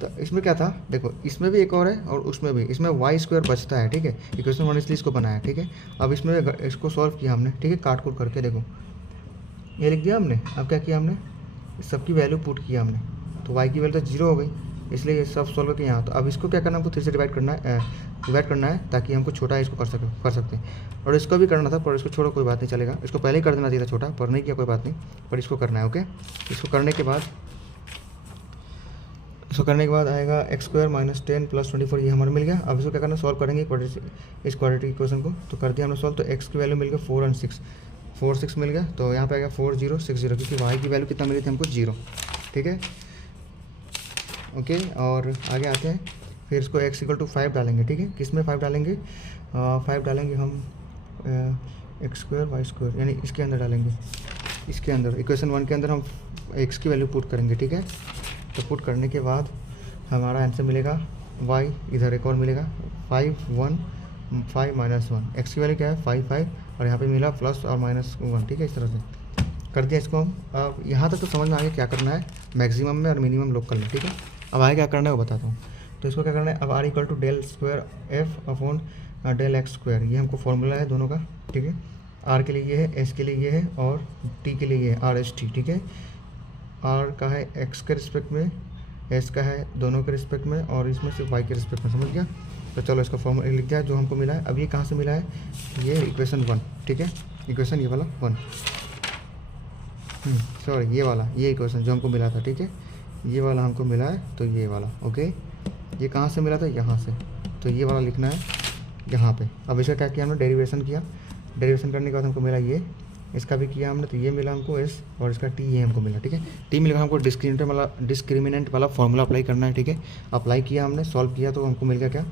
तो इसमें क्या था, देखो इसमें भी एक और है और उसमें भी, इसमें y² बचता है, ठीक है, इक्वेशन 1 इसलिए इसको बनाया, ठीक है। अब इसमें इसको सॉल्व किया हमने, ठीक है, काट कूट करके, देखो ये लिख दिया हमने। अब क्या किया हमने, सबकी वैल्यू पुट किया हमने, तो y की वैल्यू तो 0 हो गई, इसलिए ये सब सॉल्व करके यहाँ। तो अब इसको क्या करना, हमको 3 से डिवाइड करना है ताकि हमको छोटा इसको कर सकते हैं। और इसको भी करना था, पर इसको छोड़ो कोई बात नहीं, चलेगा, इसको पहले ही कर देना चाहिए था छोटा, पर नहीं किया कोई बात नहीं, पर इसको करना है, ओके। इसको करने के बाद आएगा x² माइनस 10 प्लस 24, ये हमारा मिल गया। अब इसको क्या करना, सॉल्व करेंगे इस क्वाड्रेटिक इक्वेशन को, तो कर दिया हमने सॉल्व। तो x की वैल्यू मिल गया 4 और 6, 4 6 मिल गया, तो यहाँ पे आएगा 4 0 6 0, क्योंकि y की वैल्यू कितना मिली थी हमको, 0, ठीक है, ओके। और आगे आते हैं, फिर इसको x इक्वल टू 5 डालेंगे, ठीक है। किस में 5 डालेंगे, 5 डालेंगे हम x² y², यानी इसके अंदर डालेंगे, इसके अंदर इक्वेशन 1 के अंदर हम x की वैल्यू पुट करेंगे, ठीक है। तो पुट करने के बाद हमारा आंसर मिलेगा y, इधर एक और मिलेगा 5 1 5 माइनस 1, एक्स की वैल्यू क्या है 5 5, और यहाँ पे मिला प्लस और माइनस 1, ठीक है। इस तरह से कर दिया इसको हम। अब यहाँ तक तो समझ में आ गया क्या करना है मैक्सिमम में और मिनिमम लोकल में, ठीक है। अब आगे क्या करना है वो बताता हूँ। तो इसको क्या करना है, अब r equal to del square f upon del x square, ये हमको फॉर्मूला है दोनों का, ठीक है। r के लिए ये है, s के लिए ये है, और t के लिए ये है, r s t, ठीक है। r का है x के रिस्पेक्ट में, s का है दोनों के रिस्पेक्ट में, और इसमें सिर्फ y के रिस्पेक्ट में, समझ गया। तो चलो इसका फॉर्मूला लिख दिया जो हमको मिला है। अब ये कहाँ से मिला है, ये इक्वेशन 1, ठीक है, इक्वेशन ये वाला 1, सॉरी ये वाला, ये इक्वेशन जो हमको मिला था, ठीक है, ये वाला हमको मिला है, तो ये वाला, ओके। ये कहाँ से मिला था, यहाँ से, तो ये वाला लिखना है यहाँ पे। अब इसका क्या किया हमने, डेरिवेशन किया, डेरिवेशन करने के बाद हमको मिला ये, इसका भी किया हमने, तो ये मिला हमको s, और इसका t ये हमको मिला, ठीक है। t मिलेगा हमको डिस्क्रिमिनेंट वाला फॉर्मूला अप्लाई करना है, ठीक है। अप्लाई किया हमने, सॉल्व किया, तो हमको मिल गया क्या,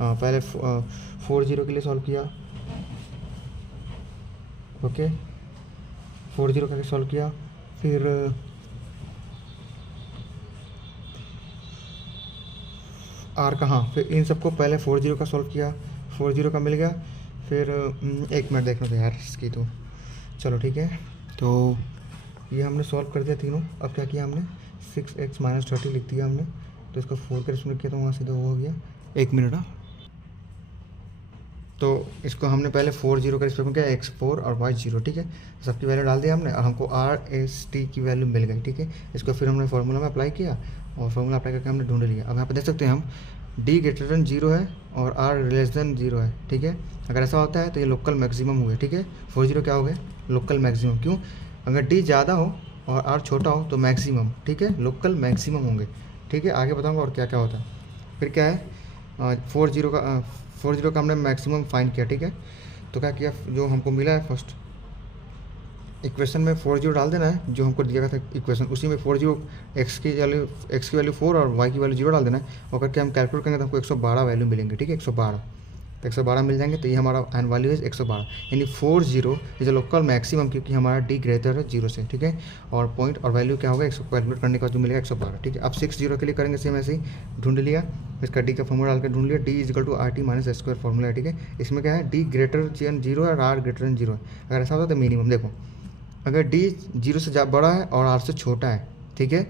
पहले 4 0 के लिए सॉल्व किया, ओके, 4 0 करके सॉल्व किया, फिर r कहाँ, फिर इन सबको पहले 4 0 का सॉल्व किया, 4 0 का मिल गया, फिर 1 मिनट देखना था यार इसकी, तो चलो ठीक है। तो ये हमने सॉल्व कर दिया तीनों। अब क्या किया हमने, 6x माइनस 30 लिख दिया हमने, तो इसका 4 के रिस्पेक्ट किया, तो वहाँ से तो हो गया। 1 मिनट, तो इसको हमने पहले 4 0 का रिस्पेक्ट में किया, x4 और y 0, ठीक है। सबकी वैल्यू डाल दिया हमने और हमको RST की वैल्यू मिल गई, ठीक है। इसको फिर हमने फार्मूला में अप्लाई किया और फार्मूला अप्लाई करके हमने ढूंढ लिया। अब यहाँ पे देख सकते हैं हम d ग्रेटर देन 0 है और r लेस देन 0 है, ठीक है। अगर ऐसा होता है तो ये लोकल मैक्सिमम हुए, ठीक है। 4 0 क्या हो गए, लोकल मैक्सिमम। क्यों, अगर d ज़्यादा हो और r छोटा हो तो मैक्सिमम, ठीक है, लोकल मैक्सिमम होंगे, ठीक है। आगे बताऊँगा और क्या क्या होता है। फिर क्या है 4 0 का हमने मैक्सिमम फाइंड किया, ठीक है। तो क्या किया, जो हमको मिला है फर्स्ट इक्वेशन में 4 0 डाल देना है, जो हमको दिया गया था इक्वेशन, उसी में 4 0 x की वैल्यू 4 और y की वैल्यू 0 डाल देना है और करके हम कैलकुलेट करेंगे तो हमको 112 वैल्यू मिलेंगे, ठीक है। 112 तो 112 मिल जाएंगे। तो ये हमारा एन वैल्यू है 112, यानी 4 0 इज अ लोकल मैक्सिमम, क्योंकि हमारा d ग्रेटर है 0 से, ठीक है। और पॉइंट और वैल्यू क्या होगा, 100 कैलकुलेट करने के बाद जो मिलेगा 112, ठीक है। अब 6 0 के लिए करेंगे सेम ऐसे ही, ढूंढ लिया, इसका d का फॉर्मूला डाल के ढूंढ लिया, d is equal to RT minus s square formula है, ठीक है। इसमें क्या है, d ग्रेटर देन 0 है और r ग्रेटर देन 0 है। अगर ऐसा होता है तो मिनिमम, देखो अगर d 0 से बड़ा है और r से छोटा है, ठीक है,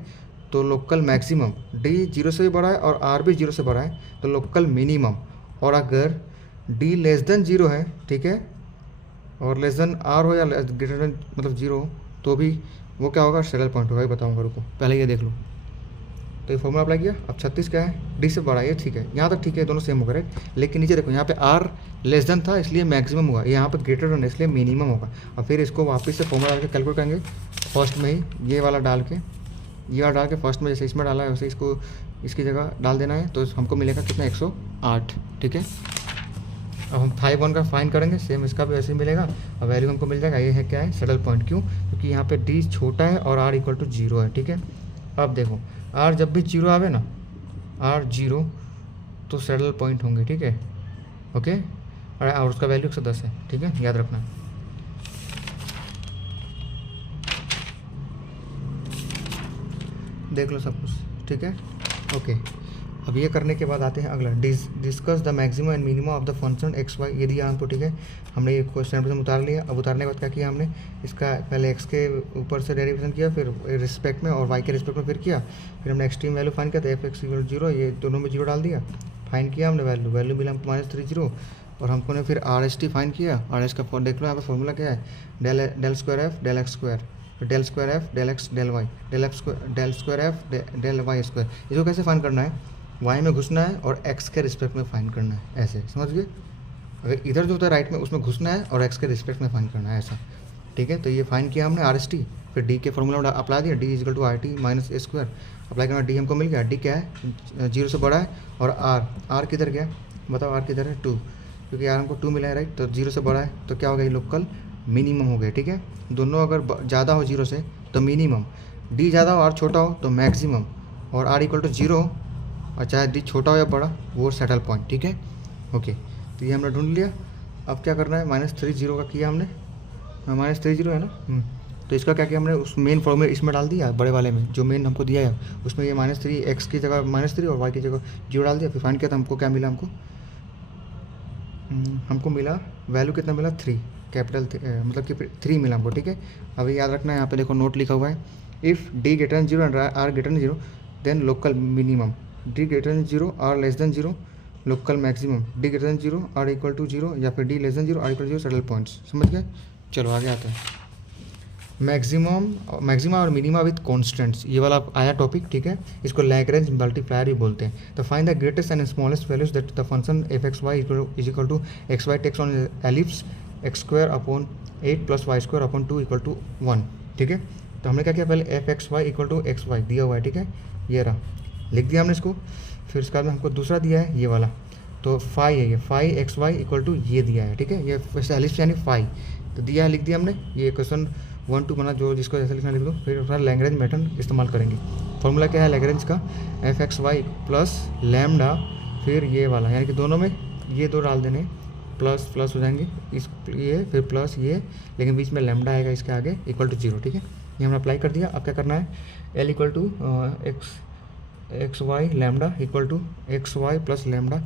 तो लोकल मैक्सिमम, d 0 से भी बड़ा है और r भी 0 से बड़ा है तो लोकल मिनिमम। और अगर d लेस देन 0 है, ठीक है, और लेस देन r हो या ग्रेटर देन मतलब 0 हो तो भी वो क्या होगा, सैडल पॉइंट होगा। ये बताऊंगा, रुको पहले ये देख लो। तो ये फॉर्मूला अप्लाई किया। अब 36 क्या है, d से बड़ा है, ये ठीक है, यहाँ तक ठीक है, दोनों सेम होगा, राइट। लेकिन नीचे देखो, यहाँ पे r लेस देन था इसलिए मैक्सिमम हुआ, यहाँ पे ग्रेटर देन इसलिए मिनिमम होगा। और फिर इसको वापस से फॉर्मूला डाल के कैलकुलेट करेंगे, फर्स्ट में ही ये वाला डाल के, ये वाला डाल के फर्स्ट में जैसे इसमें डाला है वैसे इसको इसकी जगह डाल देना है। तो हमको मिलेगा कितना, 108, ठीक है। अब हम 5 1 का फाइन करेंगे, सेम इसका भी ऐसे ही मिलेगा। अब वैल्यू हमको मिल जाएगा, ये है क्या है, सैडल पॉइंट। क्यों, क्योंकि यहाँ पे d छोटा है और r इक्वल टू 0 है, ठीक है। अब देखो r जब भी 0 आवे ना, r 0 तो सैडल पॉइंट होंगे, ठीक है, ओके। और उसका वैल्यू 110 है, ठीक है, याद रखना। देख लो सब कुछ, ठीक है, ओके। अब ये करने के बाद आते हैं अगला, discuss the maximum and minimum of the function x y. ये दिया हमको, ठीक है। हमने ये क्वेश्चन में उतार लिया। अब उतारने के बाद क्या किया हमने, इसका पहले एक्स के ऊपर से डेरिवेशन किया, फिर रिस्पेक्ट में और वाई के रिस्पेक्ट में फिर किया। फिर हमने एक्सट्रीम वैल्यू फाइन किया, तो एफ एक्स इक्वल 0, ये दोनों में 0 डाल दिया, फाइन किया हमने वैल्यू मिला हमको -30। और हमको ने फिर RST फाइन किया। RS का देख लो यहाँ पे फॉर्मूला क्या है, del square f del x square, del square f del x del Y, del square f del y square. इसको कैसे फाइन करना है, वाई में घुसना है और एक्स के रिस्पेक्ट में फाइन करना है, ऐसे समझ गए। अगर इधर जो होता है राइट में उसमें घुसना है और एक्स के रिस्पेक्ट में फाइन करना है, ऐसा, ठीक है। तो ये फाइन किया हमने RST, फिर डी के फॉर्मूला अप्लाई दिया, d equal to RT minus a square apply करना, डी हमको मिल गया। डी क्या है, 0 से बड़ा है और r किधर गया, बताओ r किधर है, 2, क्योंकि r हमको 2 मिला है, राइट। तो 0 से बड़ा है तो क्या होगा, ये लोकल मिनिमम हो गया, ठीक है। दोनों अगर ज़्यादा हो 0 से तो मिनिमम, d ज़्यादा हो r छोटा हो तो मैक्सिमम, और r इक्वल टू 0 हो और चाहे d छोटा हो या बड़ा वो सैडल पॉइंट, ठीक है, ओके। तो ये हमने ढूंढ लिया। अब क्या करना है, -30 का किया हमने, -30 है ना, तो इसका क्या किया हमने, उस मेन फॉर्मूले इसमें डाल दिया, बड़े वाले में जो मेन हमको दिया है उसमें ये -3 एक्स की जगह -3 और वाई की जगह 0 डाल दिया। फिर फाइंड किया था, हमको क्या मिला, हमको मिला वैल्यू कितना मिला, 3 कैपिटल मतलब कि 3 मिला हमको, ठीक है। अभी याद रखना है, यहाँ पे देखो नोट लिखा हुआ है, if d greater than 0 and r greater than 0 then local minimum, d greater than 0 r less than 0 local maximum, d greater than 0 r equal to 0 या फिर d less than 0 r equal to 0 saddle points, समझ गए। चलो आगे आते हैं, maxima और minima with constants, ये वाला आया टॉपिक, ठीक है। इसको लैग्रेंज मल्टीप्लायर भी बोलते हैं। तो find the greatest and smallest values that the function f x y is equal to x y takes on ellipse x square upon 8 plus y square upon 2 equal to 1, ठीक है। तो हमने क्या किया, पहले f x Y equal to x y दिया हुआ है, ठीक है, ये रहा, लिख दिया हमने इसको। फिर उसके बाद में हमको दूसरा दिया है ये वाला, तो फाई है, ये phi x Y equal to ये दिया है, ठीक है। ये वैसे एलिप्स यानी फाई तो दिया है, लिख दिया हमने। ये क्वेश्चन 1 2 बना, जो जिसको जैसे लिखना लिख दो। फिर अपना लैग्रेंज मेथड इस्तेमाल करेंगे। फॉर्मूला क्या है लैग्रेंज का, f x y plus lambda, फिर ये वाला, यानी कि दोनों में ये 2 डाल देने, प्लस प्लस हो जाएंगे, इस ये फिर प्लस ये, लेकिन बीच में लैम्डा आएगा इसके आगे, इक्वल टू 0, ठीक है। ये हमने अप्लाई कर दिया। अब क्या करना है, l equal to x y lambda equal to x y plus lambda,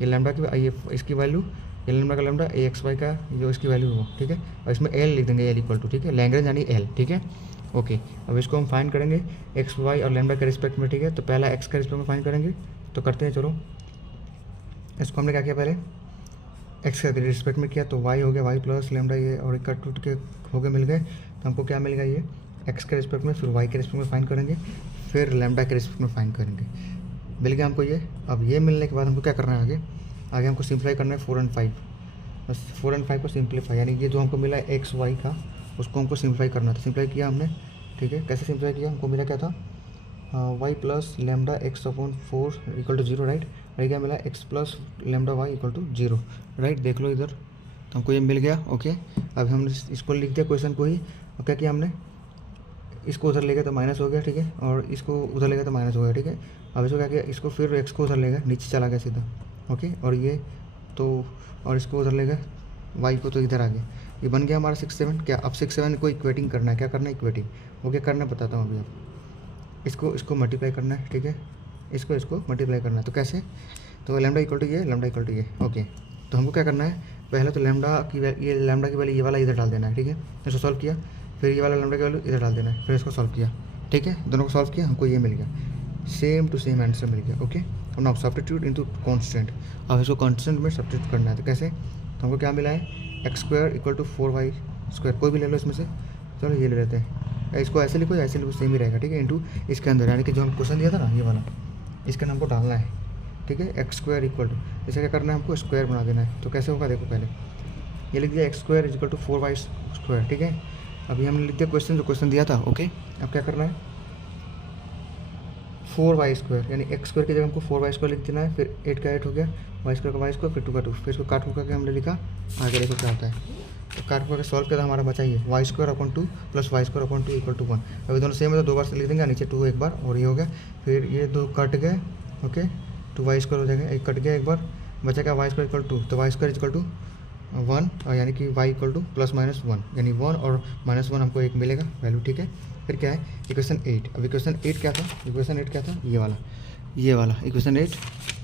ये लैम्डा की ये इसकी वैल्यू, ये लैम्डा का लैम्डा, ए एक्स वाई का जो इसकी वैल्यू हो, ठीक है। और इसमें एल लिख देंगे, एल इक्वल टू, ठीक है, लैग्रेंज यानी एल, ठीक है, ओके। अब इसको हम फाइंड करेंगे एक्स वाई और लैम्डा के रिस्पेक्ट में, ठीक है। तो पहला एक्स के रिस्पेक्ट में फाइंड करेंगे, तो करते हैं, चलो। इसको हमने क्या किया, पहले एक्स के रिस्पेक्ट में किया तो वाई हो गया वाई प्लस लेमडा ये, और कट टूट के हो गए मिल गए, तो हमको क्या मिलेगा ये एक्स के रिस्पेक्ट में, फिर वाई के रिस्पेक्ट में फाइंड करेंगे, फिर लेमडा के रिस्पेक्ट में फाइंड करेंगे। मिल गया हमको ये। अब ये मिलने के बाद हमको क्या करना है आगे, आगे हमको सिंप्लाई करना है 4 और 5, बस 4 और 5 को सिंप्लीफाई, यानी ये जो हमको मिला है एक्स वाई का उसको हमको सिंप्लाई करना था। सिंप्लाई किया हमने, ठीक है। कैसे सिंप्लाई किया, हमको मिला क्या था y plus lambda x upon 4 equal to 0, right. और क्या मिला x plus lambda y equal to 0, right. देख लो इधर, तो हमको ये मिल गया, ओके। अब हमने इसको लिख दिया क्वेश्चन को ही, और क्या किया हमने, इसको उधर ले गया तो माइनस हो गया, ठीक है, और इसको उधर ले गया तो माइनस हो गया, ठीक है। अब इसको क्या किया, इसको फिर एक्स को उधर ले गया, नीचे चला गया सीधा, ओके, और ये तो, और इसको उधर ले गया वाई को, तो इधर आ गया, ये बन गया हमारा 6 7। क्या अब 6 7 को इक्वेटिंग करना है, क्या करना है इक्वेटिंग, वो क्या करना है बताता हूँ अभी आप। इसको मल्टीप्लाई करना है, ठीक है, इसको मल्टीप्लाई करना है, तो कैसे, तो लैम्डा इक्वल टू ये, लैम्डा इक्वल टू ये, ओके। तो हमको क्या करना है, पहले तो लैम्डा की ये लैम्डा की वैल्यू ये वाला इधर डाल देना है, ठीक है। इसको सॉल्व किया, फिर ये वाला लैम्डा की वैल्यू इधर डाल देना है, फिर इसको सॉल्व किया, ठीक है। दोनों को सॉल्व किया, हमको ये मिल गया, सेम टू सेम आंसर मिल गया, ओके। और नाउ सब्स्टिट्यूट इनटू कांस्टेंट, अब इसको कांस्टेंट में सब्स्टिट्यूट करना है, तो कैसे, तो हमको क्या मिला है x square equal to 4y square, कोई भी ले लो इसमें से, चलो ये ले लेते हैं, इसको ऐसे लिखो या ऐसे लिखो सेम ही रहेगा, ठीक है, इंटू इसके अंदर, यानी कि जो हम क्वेश्चन दिया था ना ये वाला, इसके अंदर हमको डालना है, ठीक है। एक्स स्क्वायर इक्वल टू, इसे क्या करना है हमको स्क्वायर बना देना है, तो कैसे होगा देखो, पहले ये लिख दिया x square equal to 4y square, ठीक है। अभी हमने लिख दिया क्वेश्चन, जो क्वेश्चन दिया था, ओके। अब क्या करना है 4y स्क्वायर, यानी एक्स स्क्वायर की जगह हमको 4y स्क्वायर लिख देना है, फिर 8 का 8 हो गया, वाई स्क्वायर का वाई स्क्वायर, फिर 2 का 2, फिर इसको काट करके हमने लिखा, आगे देखो क्या होता है, तो काट करके सॉल्व किया, हमारा बचा ये y square upon 2 plus y square upon 2 equal to 1। अभी दोनों सेम है तो 2 बार से लिख देंगे, नीचे 2 एक बार, और ये हो गया, फिर ये 2 कट गए, ओके, 2y स्क्वायर हो जाएगा, एक कट गया एक बार, बचेगा वाई स्क्वायर इक्वल टू, तो वाई स्क्वायर इक्वल टू 1, और यानी कि y equal two plus minus 1, यानी 1 और माइनस 1 हमको एक मिलेगा वैल्यू, ठीक है। फिर क्या है इक्वेशन 8, अब इक्वेशन 8 क्या था, इक्वेशन 8 क्या था, ये वाला इक्वेशन 8।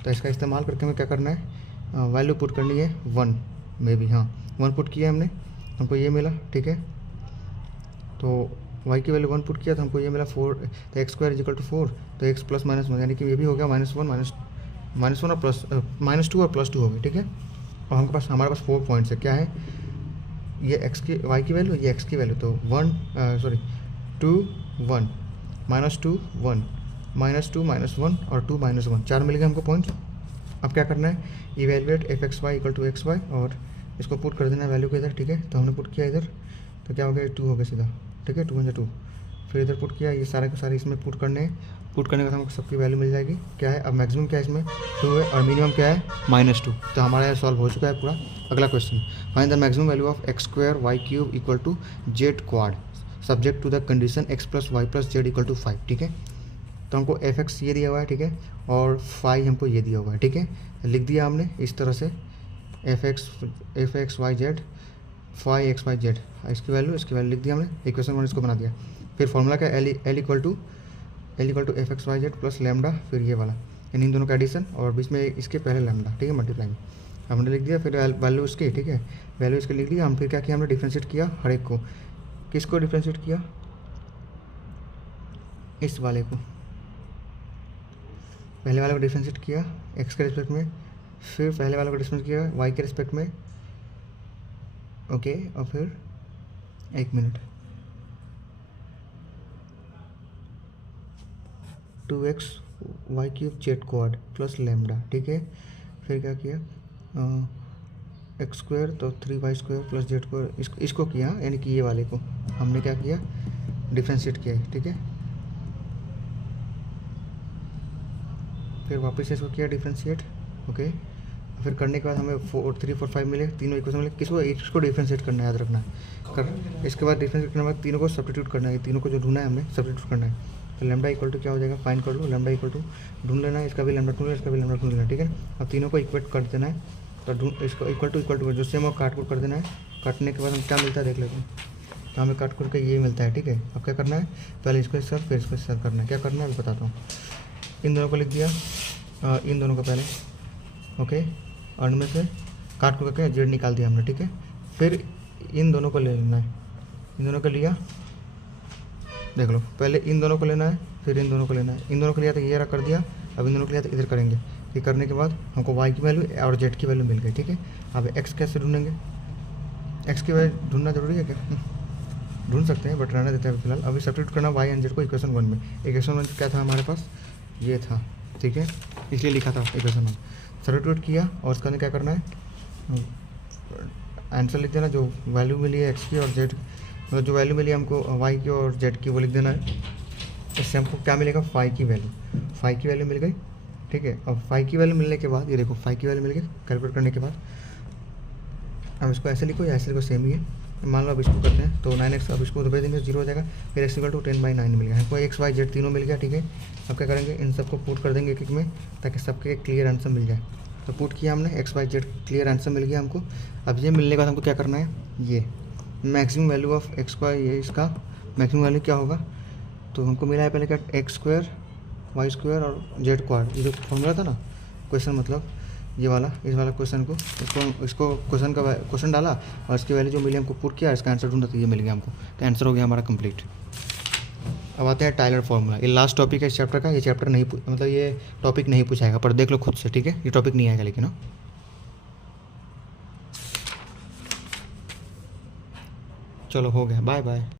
तो इसका इस्तेमाल करके हमें क्या करना है, वैल्यू पुट करनी है 1 में भी, हाँ 1 पुट किया हमने, हमको ये मिला, ठीक है। तो y की वैल्यू 1 पुट किया तो हमको ये मिला 4, तो एक्स स्क्वायर इक्वल टू 4, तो x प्लस माइनस 1, यानी कि ये भी हो गया माइनस 1 और प्लस -2 और +2 हो गई, ठीक है। और हमारे पास 4 पॉइंट्स है, क्या है ये x की y की वैल्यू, ये x की वैल्यू, तो 2 1 -2 1 -2 -1 और 2 -1, 4 मिल गए हमको पॉइंट्स। अब क्या करना है, evaluate fxy equal to xy, और इसको पुट कर देना वैल्यू को इधर, ठीक है। तो हमने पुट किया इधर, तो क्या हो गया 2 हो गया सीधा, ठीक है, 2 × 2, फिर इधर पुट किया, ये सारे के सारे इसमें पुट करने हैं, पुट करने के बाद हमको सबकी वैल्यू मिल जाएगी। क्या है अब मैक्सिमम क्या है इसमें 2 है, और मिनिमम क्या है -2, तो हमारा यहाँ सॉल्व हो चुका है पूरा। अगला question, find the maximum value of x square y cube equal to z quad subject to the condition x plus y plus z equal to 5, ठीक है। तो हमको fx ये दिया हुआ है, ठीक है, और फाई हमको ये दिया हुआ है, ठीक है। लिख दिया हमने इस तरह से f x Y z phi x y z, इसकी वैल्यू लिख दिया हमने, इक्वेशन 1 इसको बना दिया। फिर फॉर्मूला क्या L equal to f x Y z plus lambda, फिर ये वाला, यानी इन दोनों का एडिशन, और बीच में इसके पहले लैम्डा, ठीक है, मल्टीप्लाई में हमने लिख दिया। फिर वैल्यू इसकी, ठीक है, वैल्यू इसके लिख दिया हम। फिर क्या किया हमने डिफ्रेंशिएट किया हर एक को, किसको डिफ्रेंशिएट किया, इस वाले को, पहले वाले को डिफ्रेंशिएट किया एक्स के रिस्पेक्ट में, फिर पहले वाले को डिफ्रेंशिएट किया वाई के रिस्पेक्ट में, ओके। और फिर 1 minute 2x y cube z quad plus lambda, ठीक है। फिर क्या किया एक्स स्क्वायर, तो 3y square plus z square, इसको किया, यानी कि ये वाले को हमने क्या किया डिफ्रेंशिएट किया, ठीक है। फिर वापस से इसको किया डिफ्रेंशिएट, ओके। फिर करने के बाद हमें 4 3 4 5 मिले, तीनों इक्वेशन मिले, इसको डिफ्रेंशिएट करना है, याद रखना कर। इसके बाद डिफ्रेंशिएट करने के बाद तीनों को सब्स्टिट्यूट करना है, तीनों को जो ढूंढना है हमें सब्स्टिट्यूट करना है। तो लैम्डा इक्वल टू क्या हो जाएगा, फाइंड कर लो, लैम्डा इक्वल टू ढूंढ लेना है, इसका भी लैम्डा ढूंढ लेना, इसका भी लैम्डा ढूंढ लेना, ठीक है। अब तीनों को इक्वेट कर देना है, तो इसको इक्वल टू जो सेम हो काट कर देना है। काटने के बाद हम क्या मिलता है देख लेते हैं, तो हमें काट करके ये मिलता है, ठीक है। अब क्या करना है, पहले इसको इस फिर इसको इस करना है, क्या करना है मैं बताता हूँ। इन दोनों को लिख दिया, इन दोनों को पहले, ओके, और इनमें से काट करके जेड निकाल दिया हमने, ठीक है। फिर इन दोनों को ले लेना है, इन दोनों को लिया, देख लो, पहले इन दोनों को लेना है, फिर इन दोनों को लेना है, इन दोनों को लिया तो ये रहा कर दिया, अब इन दोनों को लिया तो इधर करेंगे, ये करने के बाद हमको वाई की वैल्यू और जेड की वैल्यू मिल गई, ठीक है। अब एक्स कैसे ढूंढेंगे, एक्स की वैल्यू ढूंढना जरूरी है क्या, ढूंढ सकते हैं बट रहने देते हैं फिलहाल। अभी सब्स्टिट्यूट करना वाई एंड जेड को इक्वेशन 1 में। इक्वेशन 1 क्या था हमारे पास, ये था, ठीक है, इसलिए लिखा था इक्वेशन 1। सब्स्टिट्यूट किया और उसका क्या करना है, आंसर लिख देना, जो वैल्यू मिली है एक्स की और जेड, मतलब जो वैल्यू मिली है हमको वाई की और जेड की वो लिख देना है। इससे हमको क्या मिलेगा, फाई की वैल्यू मिल गई, ठीक है। अब फाई की वैल्यू मिलने के बाद ये देखो फाई की वैल्यू मिल गई, कैलकुलेट करने के बाद अब इसको ऐसे लिखो या ऐसे लिखो, सेम ही है। मान लो अब इसको करते हैं तो 9x, अब इसको दबा देंगे 0 हो जाएगा, फिर x = 10/9 मिल गया हमको, एक्स वाई जेड तीनों मिल गया, ठीक है। अब क्या करेंगे, इन सबको पुट कर देंगे एक एक में ताकि सबके क्लियर आंसर मिल जाए। तो पुट किया हमने, x Y z clear answer मिल गया हमको। अब ये मिलने के बाद हमको क्या करना है, ये maximum value of x y, ये इसका मैक्सिमम वैल्यू क्या होगा, तो हमको मिला है पहले क्या, x² y² और z²। ये जो फॉर्मूला था ना क्वेश्चन, मतलब ये वाला, इस वाला क्वेश्चन को, इसको क्वेश्चन डाला और इसकी वैल्यू जो मिली हमको पुट किया, इसका आंसर ढूंढा तो ये मिल गया हमको, तो आंसर हो गया हमारा कंप्लीट। अब आते हैं टायलर फॉर्मूला, ये लास्ट टॉपिक है इस चैप्टर का। ये चैप्टर नहीं मतलब ये टॉपिक नहीं पूछाएगा, पर देख लो खुद से, ठीक है, ये टॉपिक नहीं आएगा लेकिन। चलो हो गया, बाय बाय।